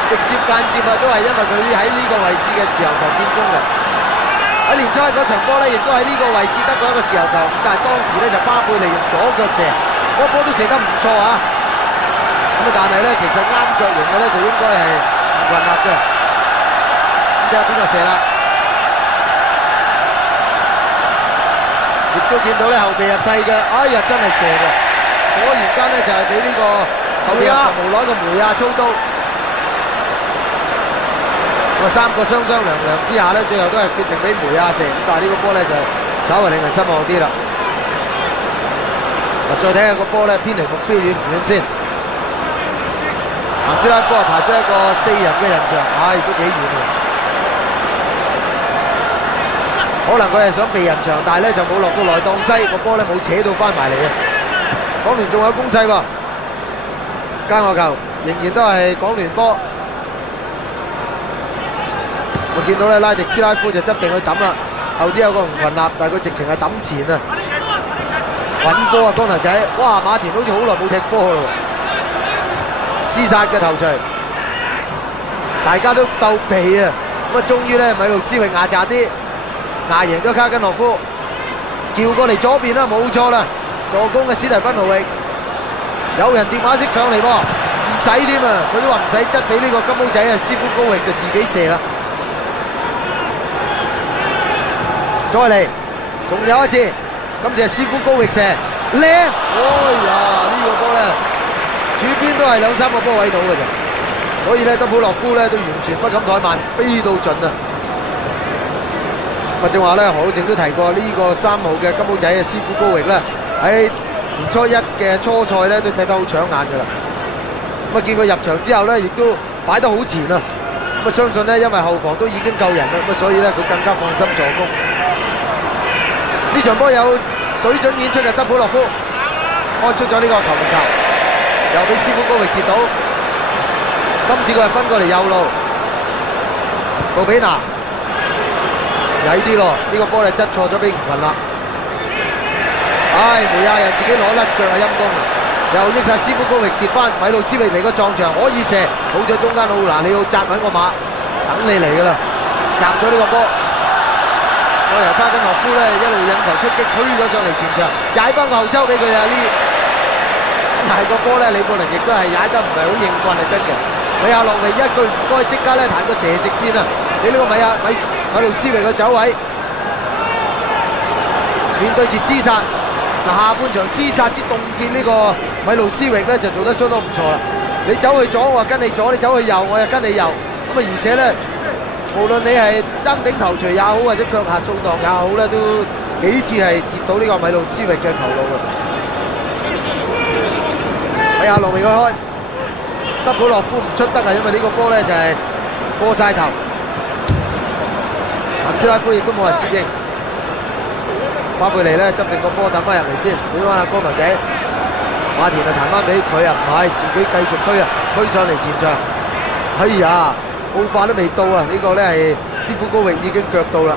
直接間接都係因為佢喺呢個位置嘅自由球建功嘅。喺聯賽嗰場波咧，亦都喺呢個位置得到一個自由球，但係當時咧就巴貝利用左腳射，嗰波都射得唔錯啊！咁啊，但係咧其實啱腳型嘅咧就應該係吳群立嘅。睇下邊個射啦，亦都見到咧後備入替嘅，哎呀真係射喎！果然間咧就係俾呢個後備入替無奈嘅梅亞操刀，咁啊3個雙雙涼涼之下咧，最後都係決定俾梅亞射，咁但係呢個波咧就稍為令人失望啲啦。嗱，再睇下個波咧偏離目標遠唔遠先？南斯拉夫排出一個4人嘅人牆，都幾遠喎。可能佢係想避人牆，但係咧就冇落到來檔西，個波咧冇扯到翻埋嚟嘅。港聯仲有攻勢喎，加我球仍然都係港聯波。我見到咧拉迪斯拉夫就執定去抌啦，後啲有個吳群立，但係佢直情係抌前啊。揾波啊，光頭仔！哇，馬田好似好耐冇踢波咯，廝殺嘅頭槌，大家都鬥避啊！咁啊，終於咧米路斯域壓榨啲，壓贏咗卡根諾夫，叫過嚟左邊啦，冇錯啦，助攻嘅史提芬奴域，有人電話式上嚟喎，唔使添啊，佢都話唔使質俾呢個金毛仔啊，斯夫高域就自己射啦。再嚟，仲有一次，今次係斯夫高域射，靚！哎呀，呢個波咧，主邊都係兩三個波位到嘅啫，所以咧德普洛夫咧都完全不敢怠慢，飛到盡啊！咁正話咧，何浩正都提過呢個3號嘅金毛仔嘅斯夫高域咧，喺年初一嘅初賽咧都睇得好搶眼㗎啦。咁啊，見佢入場之後咧，亦都擺得好前啊！咁啊，相信咧，因為後防都已經夠人啦，咁所以咧佢更加放心助攻。呢場波有水準演出嘅德普洛夫開出咗呢個球門球，又俾斯夫高域截到。今次佢係分過嚟右路，杜比拿曳啲咯，呢個波咧執錯咗俾吳群啦。唉，梅亞又自己攞甩腳啊，陰公，又益晒斯夫高域接翻，米路斯域嚟個撞牆可以射，好在中間奧拿里奧扎穩個馬，等你嚟噶啦，閘咗呢個波。我由卡根諾夫咧一路引球出擊，推咗上嚟前場，踩翻個後抽俾佢啊！但係個波咧，李布倫亦都係踩得唔係好應棍係真嘅。米亞洛尼一句唔該，即刻咧彈個斜直線啊！你呢個米路斯域嘅走位，面對住廝殺，嗱下半場廝殺之凍結呢個米路斯域咧就做得相當唔錯啦。你走去左，我話跟你左；你走去右，我又跟你右。咁啊，而且咧。無論你係爭頂頭槌也好，或者腳下掃蕩也好咧，都幾次係截到呢個米路斯域嘅球路嘅。睇下路未開，德普洛夫唔出得啊，因為呢個波咧就係過晒頭。南斯拉夫亦都冇人接應，巴貝尼咧執定個波等翻入嚟先，俾翻阿光頭仔。馬田啊彈翻俾佢啊，唔係自己繼續推啊，推上嚟前場。哎呀！奧化都未到啊！呢個咧係斯夫高域已經腳到啦，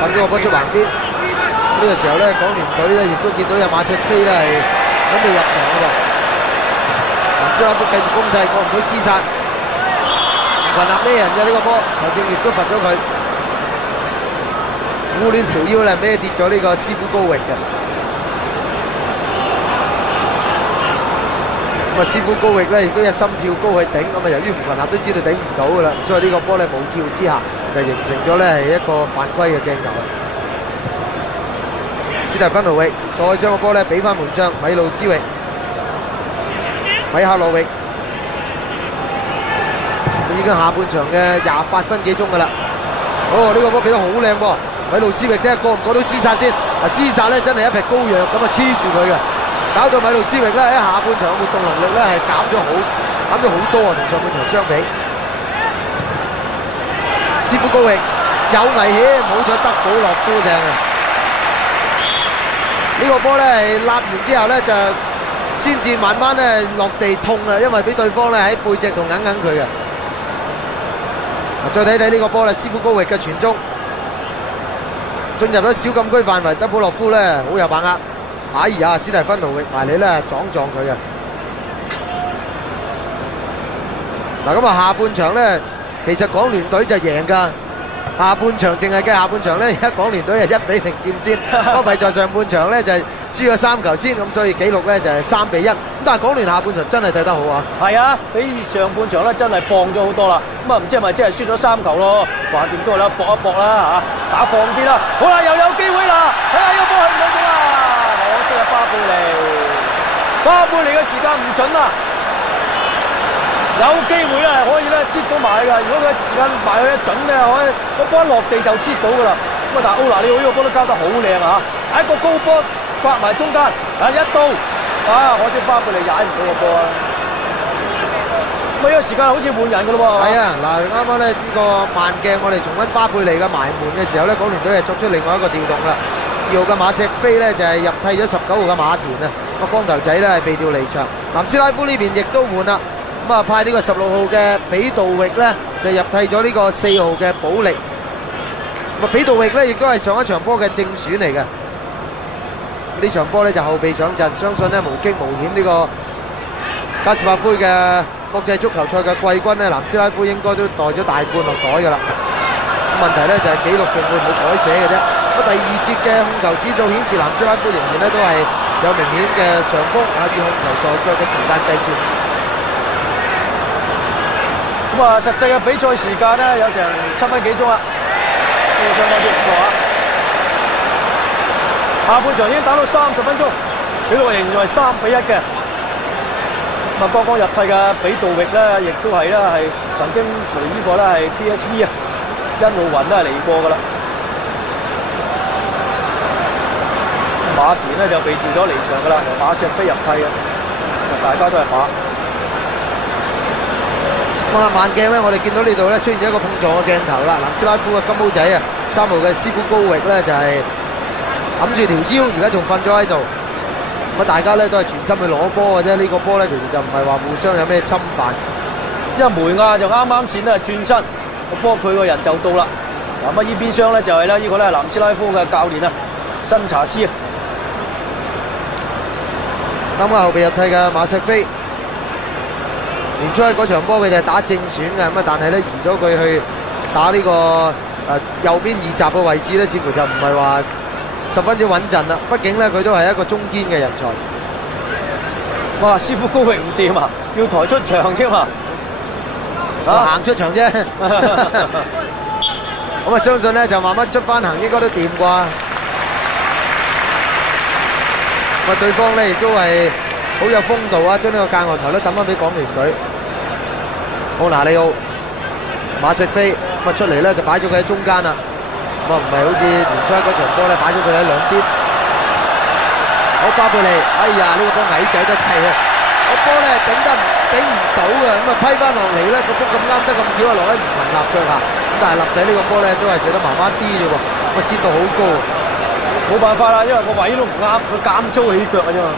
揾咗個波出橫邊。呢個時候咧，港聯隊咧亦都見到有馬赤飛咧係準備入場嘅喎。南斯拉夫繼續攻勢，過唔到廝殺，雲納咩人嘅呢個波，球證亦都罰咗佢。烏亂條腰咧孭跌咗呢個斯夫高域嘅。咁啊，斯夫高域咧亦都一心跳高去頂，咁啊由於吳群立都知道頂唔到噶啦，所以呢個波咧冇跳之下，就形成咗咧係一個犯規嘅鏡頭。史提芬奴域再將個波咧俾翻門將米路茲域，米夏洛域，已經下半場嘅28分幾鐘噶啦。哦，呢個波俾得好靚喎，米路斯域睇下過唔過到廝殺先。啊，廝殺咧真係一匹高藥咁啊黐住佢嘅。搞到米路斯域咧喺下半場嘅活動能力咧係減咗好多啊，同上半場相比。斯夫高域有危險，好彩德保洛夫正啊！呢個波咧係立完之後咧就先至慢慢咧落地痛啦，因為俾對方咧喺背脊度揞佢嘅。再睇睇呢個波咧，斯夫高域嘅傳中進入咗小禁區範圍，德保洛夫咧好有把握。哎呀，史提芬奴域埋你咧撞佢嘅。嗱咁啊，下半場咧，其實港聯隊就贏㗎。下半場淨係計下半場咧，而家港聯隊係1-0佔先，不過在上半場咧就係輸咗3球先，咁所以紀錄咧就係3-1。咁但係港聯下半場真係睇得好啊！係啊，比上半場咧真係放咗好多啦。咁啊唔知係咪真係輸咗3球咯？橫掂都係啦，搏一搏啦嚇，打放啲啦。好啦，又有機會啦，睇下呢個波去唔去到啦！可惜啊，巴貝尼嘅時間唔準啊！有機會咧，可以咧擠到埋㗎。如果佢時間埋去一準咧，可以個波一落地就擠到㗎啦。咁啊，但係奧拿利奧呢個波都交得好靚啊！喺個高波刮埋中間，一刀啊！可惜巴貝尼踩唔到個波啊！咁呢個時間好似換人㗎咯喎。係啊，嗱啱啱咧呢個慢鏡，我哋重溫巴貝尼嘅埋門嘅時候咧，港聯隊係作出另外一個調動啦。2號嘅馬石飛咧就係入替咗19號嘅馬田啊，個光頭仔咧係被調離場。南斯拉夫呢邊亦都換啦。咁啊，派呢個16號嘅比杜域咧，就入替咗呢個4號嘅保力。咁啊，比杜域咧亦都係上一場波嘅正選嚟嘅。呢場波咧就後備上陣，相信咧無驚無險呢個加士伯杯嘅國際足球賽嘅季軍咧，南斯拉夫應該都袋咗大半落袋㗎啦。問題咧就係紀錄仲會唔會改寫嘅啫。咁第二節嘅控球指數顯示南斯拉夫仍然咧都係有明顯嘅上風，以控球助腳嘅時間計算。咁啊，實際嘅比賽時間咧有成7分幾鐘啦，都相當之唔錯啊！下半場已經打到30分鐘，紀錄仍然係3-1嘅。咁啊，剛剛入替嘅比杜域咧，亦都係咧係曾經隨呢個咧係 PSV 啊，恩奧雲都係嚟過噶啦。馬田咧就被調咗離場噶啦，由馬錫菲入替嘅，大家都係馬。咁啊，慢鏡咧，我哋見到呢度咧出現咗一個碰撞嘅鏡頭啦。南斯拉夫嘅金毛仔啊，3號嘅斯庫高域咧就係揞住條腰，而家仲瞓咗喺度。咁啊，大家咧都係全心去攞波嘅啫。呢個波咧其實就唔係話互相有咩侵犯。因為梅亞就啱啱線咧轉身，個波佢個人就到啦。嗱，咁呢邊廂咧就係咧呢個咧南斯拉夫嘅教練啊，新查斯啊。啱啱後備入替嘅馬錫菲。年初嗰場波佢就係打正選嘅，咁啊但係咧移咗佢去打呢、個右邊二閘嘅位置咧，似乎就唔係話十分之穩陣啦。畢竟咧佢都係一個中堅嘅人才。哇！師傅高域唔掂啊，要抬出場添啊！行出場啫。咁啊相信咧就慢慢出翻行應該都掂啩。咁啊對方咧亦都係好有風度啊，將呢個界外球咧抌翻俾港聯隊。奧拿利奧、馬錫菲咁啊出嚟咧就擺咗佢喺中間啦，咁啊唔係好似年初嗰場波咧擺咗佢喺兩邊。好巴貝利，哎呀呢個波矮仔得滯啊！個波咧頂唔到嘅，咁啊批翻落嚟咧個波咁啱得咁巧啊落喺唔同立腳下，咁但係立仔呢個波咧都係射得麻麻啲啫喎，咁啊接到好高，冇辦法啦，因為個位都唔啱，佢減粗起腳嘅啫嘛。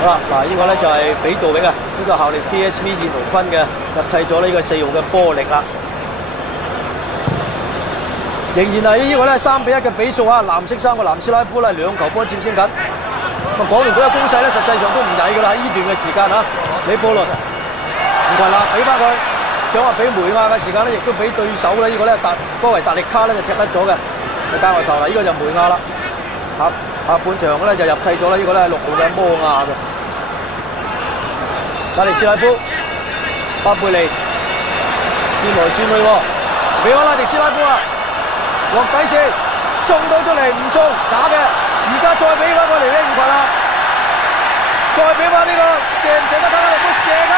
好啦，嗱，呢個咧就係比杜域啊，呢個效力 PSV 燕豪芬嘅入替咗呢個4號嘅波力啦。仍然係呢個咧3-1嘅比數啊，藍色衫嘅南斯拉夫咧2球波佔先緊。咁港聯隊嘅攻勢咧實際上都唔曳噶啦，呢段嘅時間啊，李布倫唔群啦，俾翻佢，想話俾梅亞嘅時間咧，亦都俾對手咧呢個咧哥維達力卡咧就踢得咗嘅，係界外球啦，呢個就梅亞啦。下半場咧就入替咗啦，呢個咧6號嘅摩亞嘅。格力斯拉夫、巴貝利轉來轉去喎，俾我拉迪斯拉夫啊，落底線送到出嚟唔送打嘅，而家再俾翻個嚟呢唔群啦，再俾翻呢個射唔射得卡加諾夫射啊！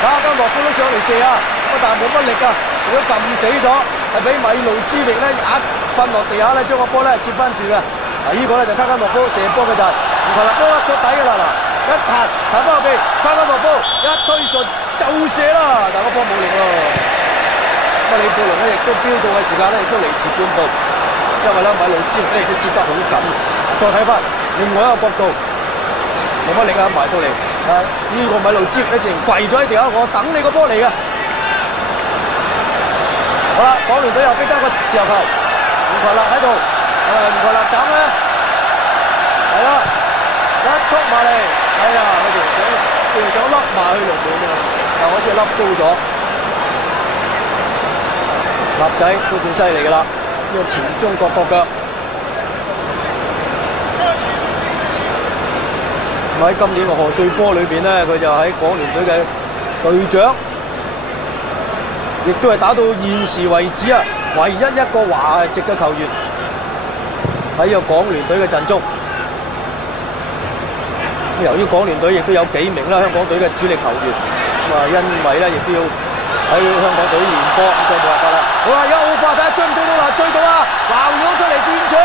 卡加諾夫都上嚟射啊，咁但係冇乜力啊，如果撳死咗，係俾米路茲域咧一瞓落地下咧，將個波咧接翻住嘅。嗱，呢個咧就卡加諾夫射波嘅就係唔係啦，波甩咗底嘅啦，嗱一彈翻後邊，卡加諾夫一推順就射啦，但係個波冇力咯。咁啊，李布倫咧亦都飆到嘅時間咧，亦都離遲半步，因為咧米路茲域咧亦都接得好緊。再睇翻另外一個角度，冇乜力啊，埋到嚟。呢個米路茲域咧直情跪咗喺地下，我等你個波嚟嘅。好啦，港聯隊又逼得一個自由球，吳群立喺度，吳群立斬咧，係啦，一速埋嚟，哎呀，佢仲想笠埋去龍門啊，但係好似笠高咗，立仔都算犀利㗎啦，呢個前中國國腳，喺今年嘅賀歲波裏邊咧，佢就喺港聯隊嘅隊長。亦都係打到現時為止啊，唯一一個華籍嘅球員喺呢個港聯隊嘅陣中。由於港聯隊亦都有幾名啦香港隊嘅主力球員，咁啊因為咧亦都要喺香港隊練波，所以冇辦法啦。好啦，而家奧化睇下追唔追到啦，追到啊！鬧咗出嚟轉出，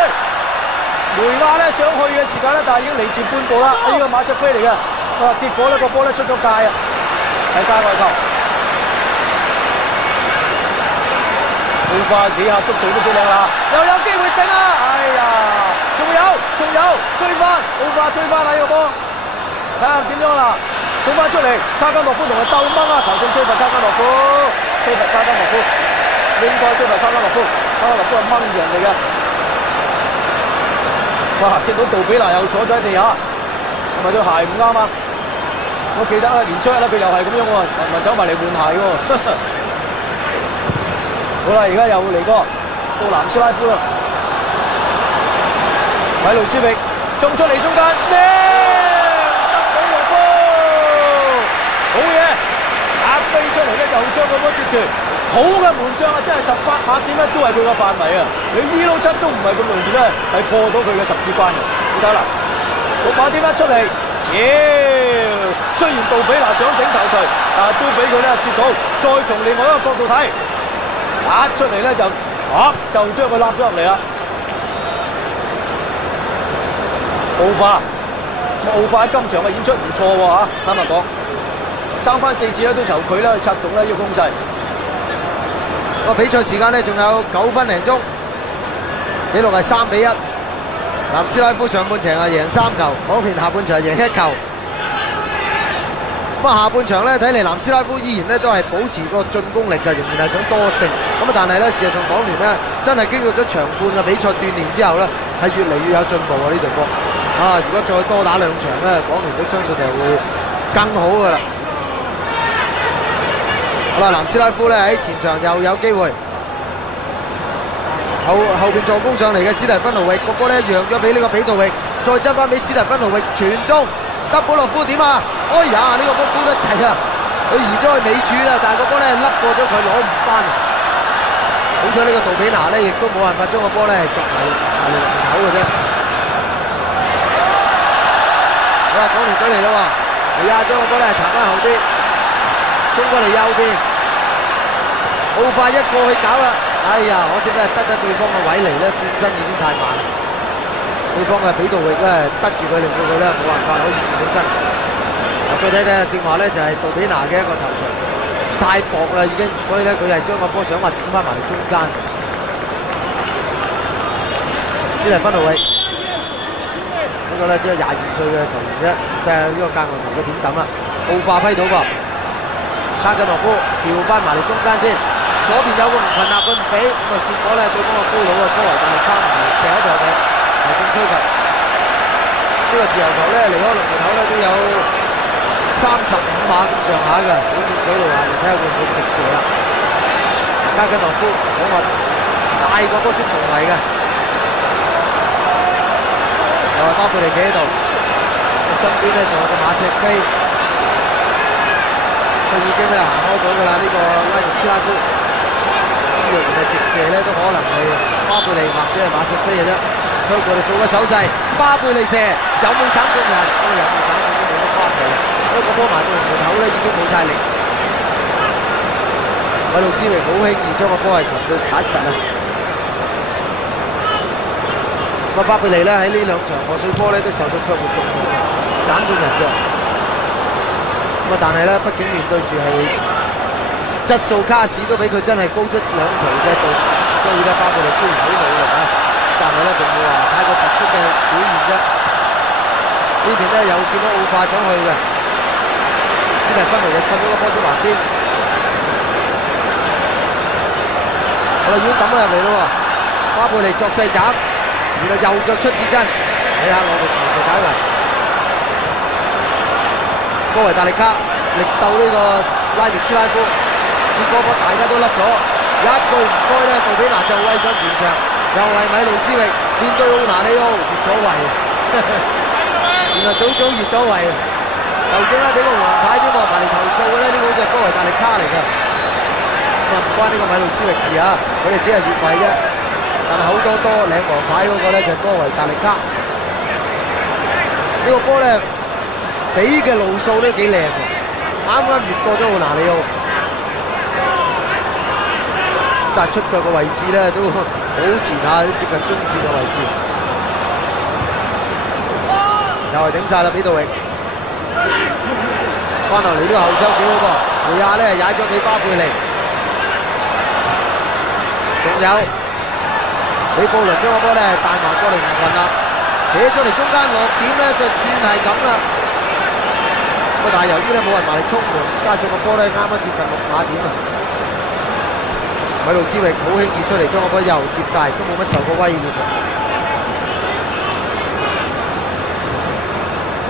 梅亞咧想去嘅時間咧，但係已經離前半步啦。呢個馬錫菲嚟嘅，結果咧個波咧出咗界啊，係界外球。奧化幾下速度都幾靚啦，又有機會頂啊！哎呀，仲有追翻，奧化追翻啦呢個波，睇下點樣啦，送翻出嚟，卡加諾夫同佢鬥掹啊，球證吹罰卡加諾夫，應該出嚟卡拉洛夫係掹住人哋嘅。哇！見到杜比拿又坐咗喺地下，係咪對鞋唔啱啊？我記得啦，年初一啦，佢又係咁樣喎，咪走埋嚟換鞋喎。好啦，而家又嚟過到南斯拉夫啦，米路斯域衝出嚟中間，德保羅夫，好嘢！一飛出嚟咧，又將個波接住，好嘅門將啊，真係18碼點咧都係佢嘅範圍啊！你ELO 7都唔係咁容易咧，係破到佢嘅十字關嘅。你睇啦，6碼點一出嚟，雖然杜比拿想頂頭錘，但係都俾佢咧接到。再從另外一個角度睇，一出嚟咧就將佢立咗入嚟啦。奧化今場嘅演出唔錯喎嚇，坦白講，3番4次咧都由佢咧去策動咧呢個攻勢。個比賽時間咧仲有9分零鐘，紀錄係3-1。南斯拉夫上半場係贏3球，港聯下半場係贏1球。咁下半場咧睇嚟南斯拉夫依然咧都係保持個進攻力嘅，仍然係想多勝。咁但係咧事實上港聯咧真係經過咗長半嘅比賽鍛鍊之後咧，係越嚟越有進步啊！呢隊波如果再多打2場咧，港聯都相信係會更好噶啦。好啦，南斯拉夫咧喺前場又有機會，後邊助攻上嚟嘅史提芬奴域，個波咧讓咗俾呢個比杜域，再執翻俾史提芬奴域傳中，德保洛夫點啊？哎呀，呢個波高得滯啊！佢移咗去尾柱啦，但係個波咧笠過咗佢，攞唔翻。好彩呢個杜比拿咧，亦都冇辦法將個波咧作埋門口嘅啫。好啦，港聯隊嚟啦喎，將個波咧彈翻後邊。衝過嚟右邊，好快一過去搞啦！哎呀，可惜咧得對方嘅位嚟咧，轉身已經太慢。對方嘅比杜域咧得住佢，令到佢咧冇辦法可以轉身。再睇睇正話咧就係杜比拿嘅一個頭槌太薄啦已經，所以咧佢係將個波想話頂翻埋嚟中間。史提芬奴域呢個咧只有22歲嘅球員啫，但係呢個界外球嘅點抌啦，奧化批到噃。卡根諾夫調翻埋嚟中間先，左邊有個唔困難佢唔俾，咁啊結果咧對方個高佬嘅科維特力卡埋掟一掟佢，係中吹球。呢個自由球咧離開龍門口咧都有35碼咁上下嘅，好遠水路下，睇下會唔會直射啦。卡根諾夫想話大個波出重圍嘅，又係巴貝利企喺度，身邊咧仲有個馬錫菲。已經咧行開咗㗎啦，呢個拉迪斯拉夫。咁若然係直射咧，都可能係巴貝利或者係馬錫菲嘅啫。向佢哋做個手勢，巴貝利射有冇省中人？咁有冇省中都冇乜關係嘅。因為個波埋到門口咧已經冇晒力。米路茲域好輕易將個波係擒到實實啊！咁巴貝利咧喺呢2場賀歲波咧都受到腳部重傷，省中人嘅。但係咧，畢竟面對住係質素卡士，都比佢真係高出2期嘅度，所以咧巴貝利雖然好努力啊，但係咧並冇話太過突出嘅表現啫。呢邊咧又見到奧化想去嘅，史提芬奴又趁咗個波出橫邊，我哋已經抌咗入嚟咯。巴貝利作勢斬，然後右腳出至真，睇下我哋同佢解圍。科維達利卡力鬥呢個拉迪斯拉夫，結果大家都甩咗，一句唔該咧，杜比拿就位上前場，又係米路斯域面對奧拿利奧越咗圍，原來早越咗圍，球證咧俾個黃牌添喎，埋嚟投訴嘅咧，呢個好似係科維達利卡嚟嘅，咁啊唔關呢個米路斯域事啊，佢哋只係越位啫，但係好多領黃牌嗰個咧就係科維達利卡，呢個波咧。俾嘅路數都幾靚喎，啱越過咗奧拿利奧，但係出腳嘅位置咧都好前下，接近中線嘅位置，又係頂晒啦，比杜域，翻落嚟呢個後抽幾好噃，梅亞咧踩咗俾巴貝利，仲有俾布倫將個波咧帶埋過嚟唔運啦，扯咗嚟中間落點咧就轉係咁啦。但係由於咧冇人埋嚟衝門，加上個波咧啱啱接近6碼點啊，米路之域好輕易出嚟將個波又接晒，都冇乜受過威脅嘅。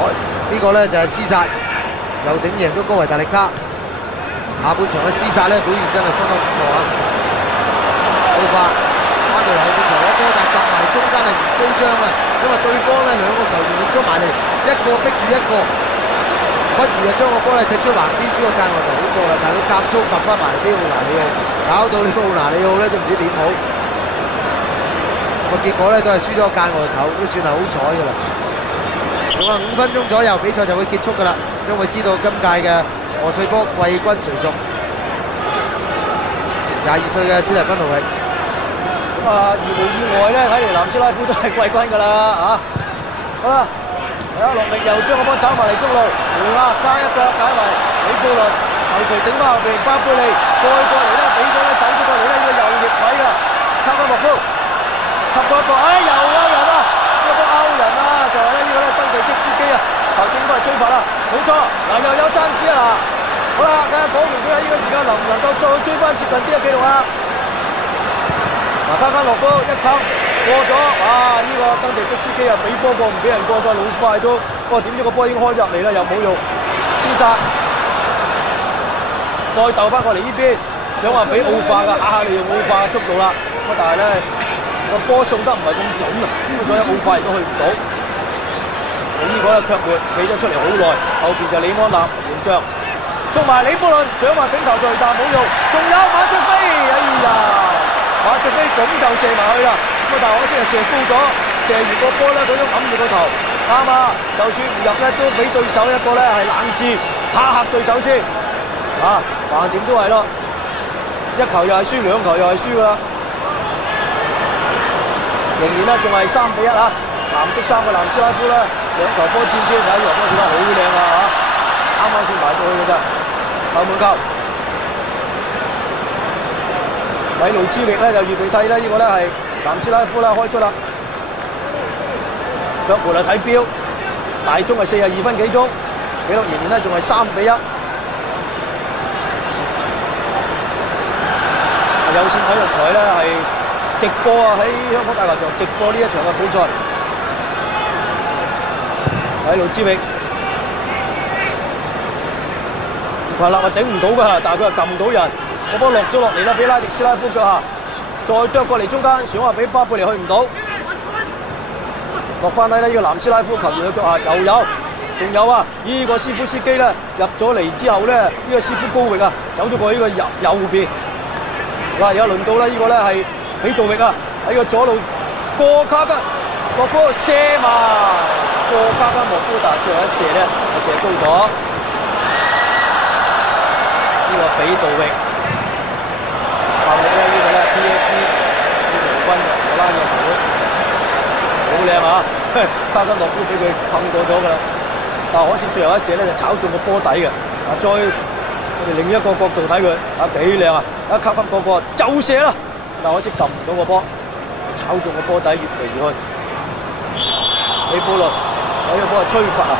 呢個咧就係廝殺，又頂贏咗高維達力卡。下半場嘅廝殺咧表現真係相當唔錯啊！好快翻到嚟後半場一波，但係夾埋中間係高張啊，因為對方咧兩個球員亦都埋嚟，一個逼住一個，不如就將個波咧踢出橫邊輸個界外球好過啦，但係佢夾粗夾翻埋俾奧拿里奧，搞到呢個奧拿里奧咧都唔知點好。個結果咧都係輸咗個界外球，都算係好彩㗎啦。仲有5分鐘左右，比賽就會結束㗎啦，將會知道今屆嘅賀歲波季軍誰屬。22歲嘅史蒂芬奴域。如無意外咧，睇嚟南斯拉夫都係季軍㗎啦嚇。好啦，洛力又將個波走埋嚟中路，胡亞加一腳解圍，李布倫頭槌頂翻後邊，巴貝利再過嚟咧，俾咗咧走咗過嚟咧，呢個右翼位㗎，卡加莫夫及過一個，又有人啊！一個歐人啊，就係咧呢個咧登地積斯基啊，球證都係吹罰啦，冇錯，嗱又有爭士啊嗱，好啦，睇下講完佢喺呢個時間能唔能夠再追翻接近啲嘅記錄啊！嗱，卡加諾夫一球過咗，呢個登地積斯基啊，俾波過唔俾人過，好快都，不過點知個波已經開入嚟啦，又冇用，廝殺，再鬥翻過嚟呢邊，想話俾奧化㗎，下你用奧化嘅速度啦，咁但係咧。個波送得唔係咁準啊，咁所以好快亦都去唔到。呢個咧卻活企咗出嚟好耐，後邊就李安納門將送埋李布倫，想話頂頭錘但冇用，仲有馬瑟菲，哎呀，馬瑟菲咁就射埋去啦，咁但係可惜係射高咗，射完個波咧佢都揞住個頭，啱啊，就算唔入咧都俾對手一個咧係冷戰，嚇對手先，橫掂都係咯，一球又係輸，兩球又係輸噶啦。仍然咧仲係3-1啊！藍色衫嘅南斯拉夫咧兩球波戰先，睇呢球波射得好靚啊嚇！啱啱先埋到去嘅啫，後門球。米路之域咧就預備替咧，呢個咧係南斯拉夫啦開出啦。腳門啊睇錶，大鐘係42分幾鐘，記錄仍然咧仲係3-1。有線體育台咧係。直播啊！喺香港大球場直播呢一場嘅比賽，米路之域，群立啊頂唔到㗎，但係佢又撳唔到人，個波落咗落嚟啦，俾拉迪斯拉夫腳下，再啄過嚟中間，想話俾巴貝利去唔到，落翻低呢個南斯拉夫球員嘅腳下又有，仲有啊！呢個斯夫斯基咧入咗嚟之後咧，呢個斯夫高域啊走咗過呢個右邊，嗱而家輪到咧呢個咧係。喺度域啊！喺個左路過卡加莫夫射埋，過卡加莫夫，但係最後一射咧係射高咗。呢個比杜域效力咧，呢個咧 PSV 呢個分荷蘭嘅球，好靚啊！卡加莫夫俾佢碰過咗㗎啦，但係可惜最後一射咧就炒中個波底嘅。再我哋另一個角度睇佢幾靚啊！一吸翻個就射啦！但可惜撳唔到個波，炒中個波底越嚟越去。李布倫有個波係吹罰啊！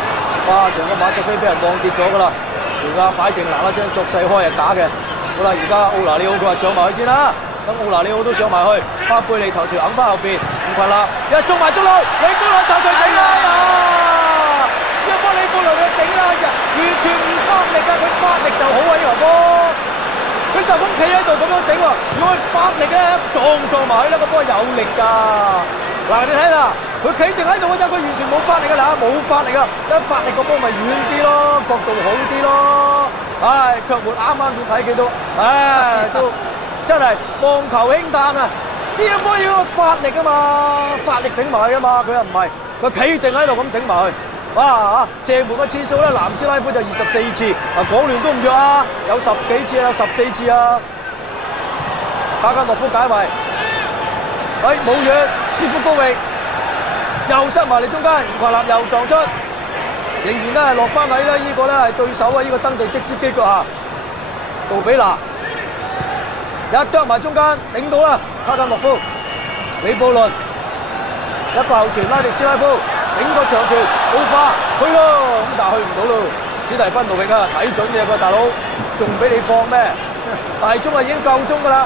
哇！成個馬瑟菲俾人撞跌咗㗎啦，而家擺定嗱嗱聲作勢開係假嘅。好啦，而家奧拿里奧佢話上埋去先啦，等奧拿里奧都上埋去，巴貝利頭槌揞翻後邊，唔群啦，一送埋中路，李布倫頭槌頂啦！一波李布倫嘅頂啦，完全唔發力㗎，佢發力就好啊！呢球波。佢就咁企喺度咁樣頂喎，如果佢發力咧撞埋去咧，個波有力㗎。嗱你睇啦，佢企定喺度嗰陣，佢完全冇發力㗎啦，冇發力啊！一發力個波咪遠啲咯，角度好啲咯。唉，卻沒啱啱先睇幾多，唉都真係望球興嘆啊！呢個波要發力啊嘛，發力頂埋去啊嘛，佢又唔係，佢企定喺度咁頂埋去。哇！射門嘅次數咧，南斯拉夫就24次，港聯都唔弱啊，有10幾次啊，有14次啊。卡加諾夫解圍，冇遠，斯夫高域又塞埋嚟中間，吳群立又撞出，仍然咧係落翻喺咧呢個咧係對手啊呢個登地積斯基腳下，杜比拿一啄埋中間頂到啦，卡加諾夫，李布倫一個後傳拉迪斯拉夫。頂個長傳，奧化去咯，咁但係去唔到咯。史蒂芬奴域啊，睇準你個大佬，仲俾你放咩？大鐘啊已經夠鐘噶啦，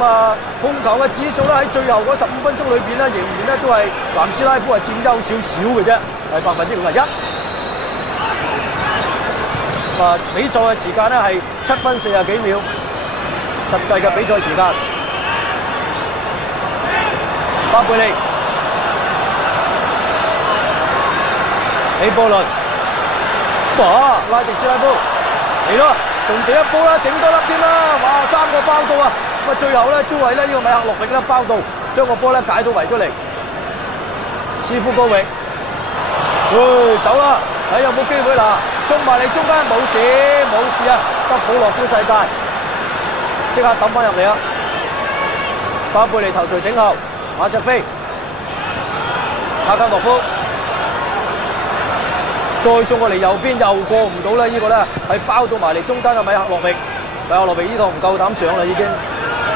咁啊，控球嘅指數咧喺最後嗰15分鐘裏邊咧，仍然咧都係南斯拉夫係佔優少少嘅啫，係51%。啊，比賽嘅時間咧係7分40幾秒，實際嘅比賽時間。巴貝利、李布倫，哇！拉迪斯拉夫嚟咯，仲第一波啦，整多粒添啦，哇！3個包到啊！咁啊，最後咧都係咧呢個米克洛域咧包到，將個波咧解到圍出嚟。斯夫高域，走啦！睇有冇機會嗱，衝埋嚟中間冇事啊！德保羅夫世界即刻抌翻入嚟啊！巴貝利頭槌頂後，馬錫菲、卡加諾夫再送過嚟右邊，又過唔到咧。呢個咧係包到埋嚟中間嘅米克洛域，米克洛域呢度唔夠膽上啦已經。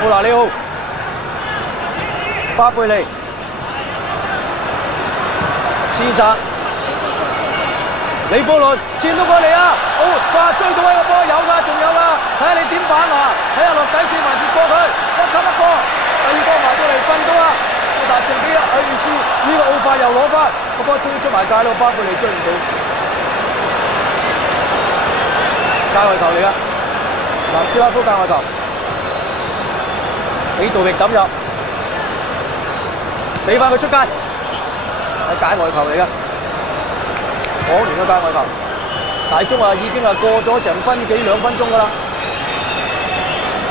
奧拿里奧、巴貝利、刺殺。李布倫轉到過嚟啊！好，哇！追到一個波，有㗎，仲有㗎，睇下你點辦啊！睇下落底線還是過佢，一級一個，第二個埋到嚟瞓到啦！但係仲俾阿意思呢個奧法又攞翻個波，終於出埋界咯，巴貝利追唔到，界外球嚟㗎，南斯拉夫界外球，俾杜域抌入，俾翻佢出界，係界外球嚟㗎。港聯嘅界外球，大鐘啊已經係過咗成分幾2分鐘噶啦，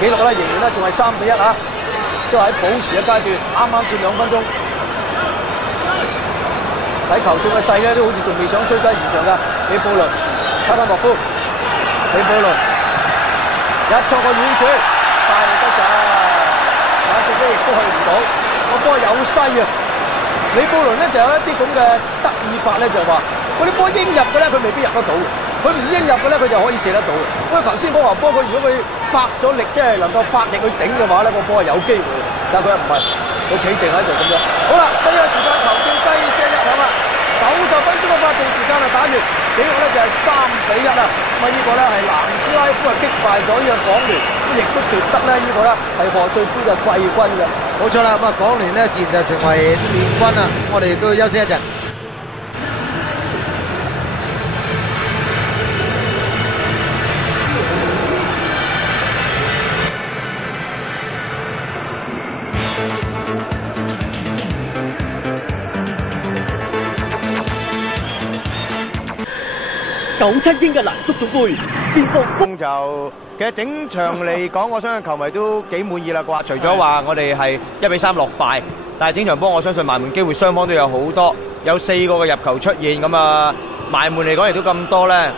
紀錄咧仍然咧仲係3-1啊，即係喺補時嘅階段，啱啱先2分鐘。睇球證嘅勢咧，都好似仲未想吹雞延長噶。李布倫、卡加諾夫、李布倫一錯個遠處，大力得滯，馬錫菲亦都去唔到，個波有西啊！李布倫咧就有一啲咁嘅得意法咧，就係話。嗰啲波應入嘅咧，佢未必入得到；佢唔應入嘅咧，佢就可以射得到。因為頭先嗰球波，佢如果佢發咗力，即係能夠發力去頂嘅話咧，個波係有機會。但係佢又唔係，佢企定喺度咁樣。好啦，呢個時間球證雞聲一響啦，90分鐘嘅法定時間啊打完，紀錄咧就係3-1啊！咁啊呢個咧係南斯拉夫係擊敗咗呢個港聯，咁亦都奪得咧呢個咧係賀歲杯嘅季軍嘅。冇錯啦，咁啊港聯咧自然就成為聯軍啊！我哋都要休息一陣。97英格蘭足總杯戰況就其實整場嚟講，我相信球迷都幾滿意啦啩。除咗話我哋係1-3落敗，但係整場波我相信埋門機會雙方都有好多，有4個嘅入球出現，咁啊埋門嚟講亦都咁多咧。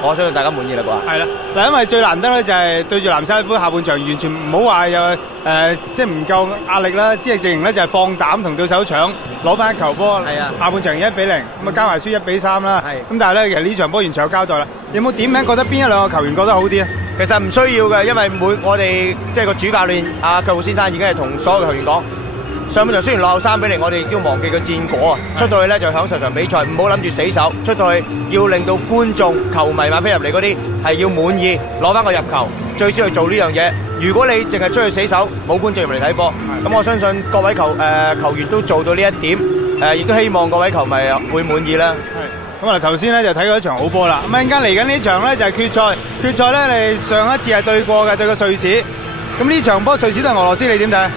我相信大家滿意啦啩。係啦，嗱，因為最難得咧就係對住南斯拉夫下半場完全唔好話有即係唔夠壓力啦，即係直情咧就係放膽同對手搶攞翻一球波。係啊，下半場1-0，咁啊加埋輸1-3啦。係，咁但係咧其實呢場波完全有交代啦。有冇點名覺得邊1-2個球員覺得好啲啊？其實唔需要嘅，因為我哋即係個主教練阿腳護先生已經係同所有嘅球員講。上半場雖然落後3-0，我哋亦都忘記個戰果啊！出到去咧就享受場比賽，唔好諗住死守。出到去要令到觀眾、球迷買飛入嚟嗰啲係要滿意，攞翻個入球，最少去做呢樣嘢。如果你淨係出去死守，冇觀眾入嚟睇波，咁我相信各位球員都做到呢一點，亦都希望各位球迷會滿意啦。係。咁啊頭先咧就睇過一場好波啦。咁陣間嚟緊呢場咧就係決賽，決賽咧你上一次係對過嘅，對個瑞士。咁呢場波瑞士對俄羅斯，你點睇？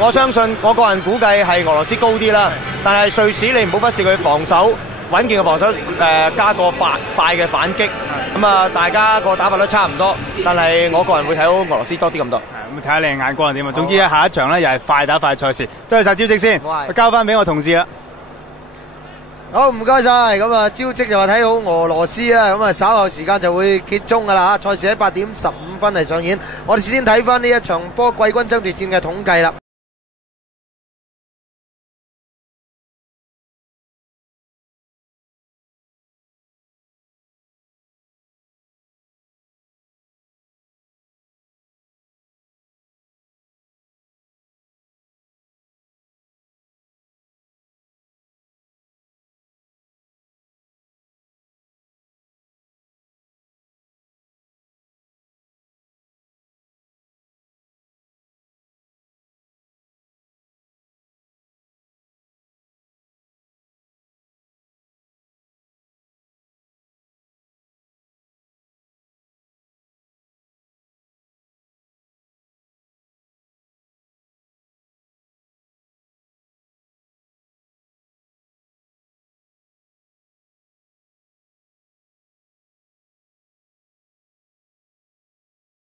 我相信我個人估計係俄羅斯高啲啦，但係瑞士你唔好忽視佢防守穩健嘅防守，加個快嘅反擊，咁啊大家個打法都差唔多，但係我個人會睇好俄羅斯多啲咁多。咁睇下你眼光係點啊？總之下一場咧又係快打快賽事，多謝晒招積先，交翻俾我同事啦。好，唔該晒。咁啊，招積就話睇好俄羅斯啦。咁啊，稍後時間就會揭盅噶啦吓。賽事喺8點15分嚟上演。我哋先睇翻呢一場波季軍爭奪戰嘅統計啦。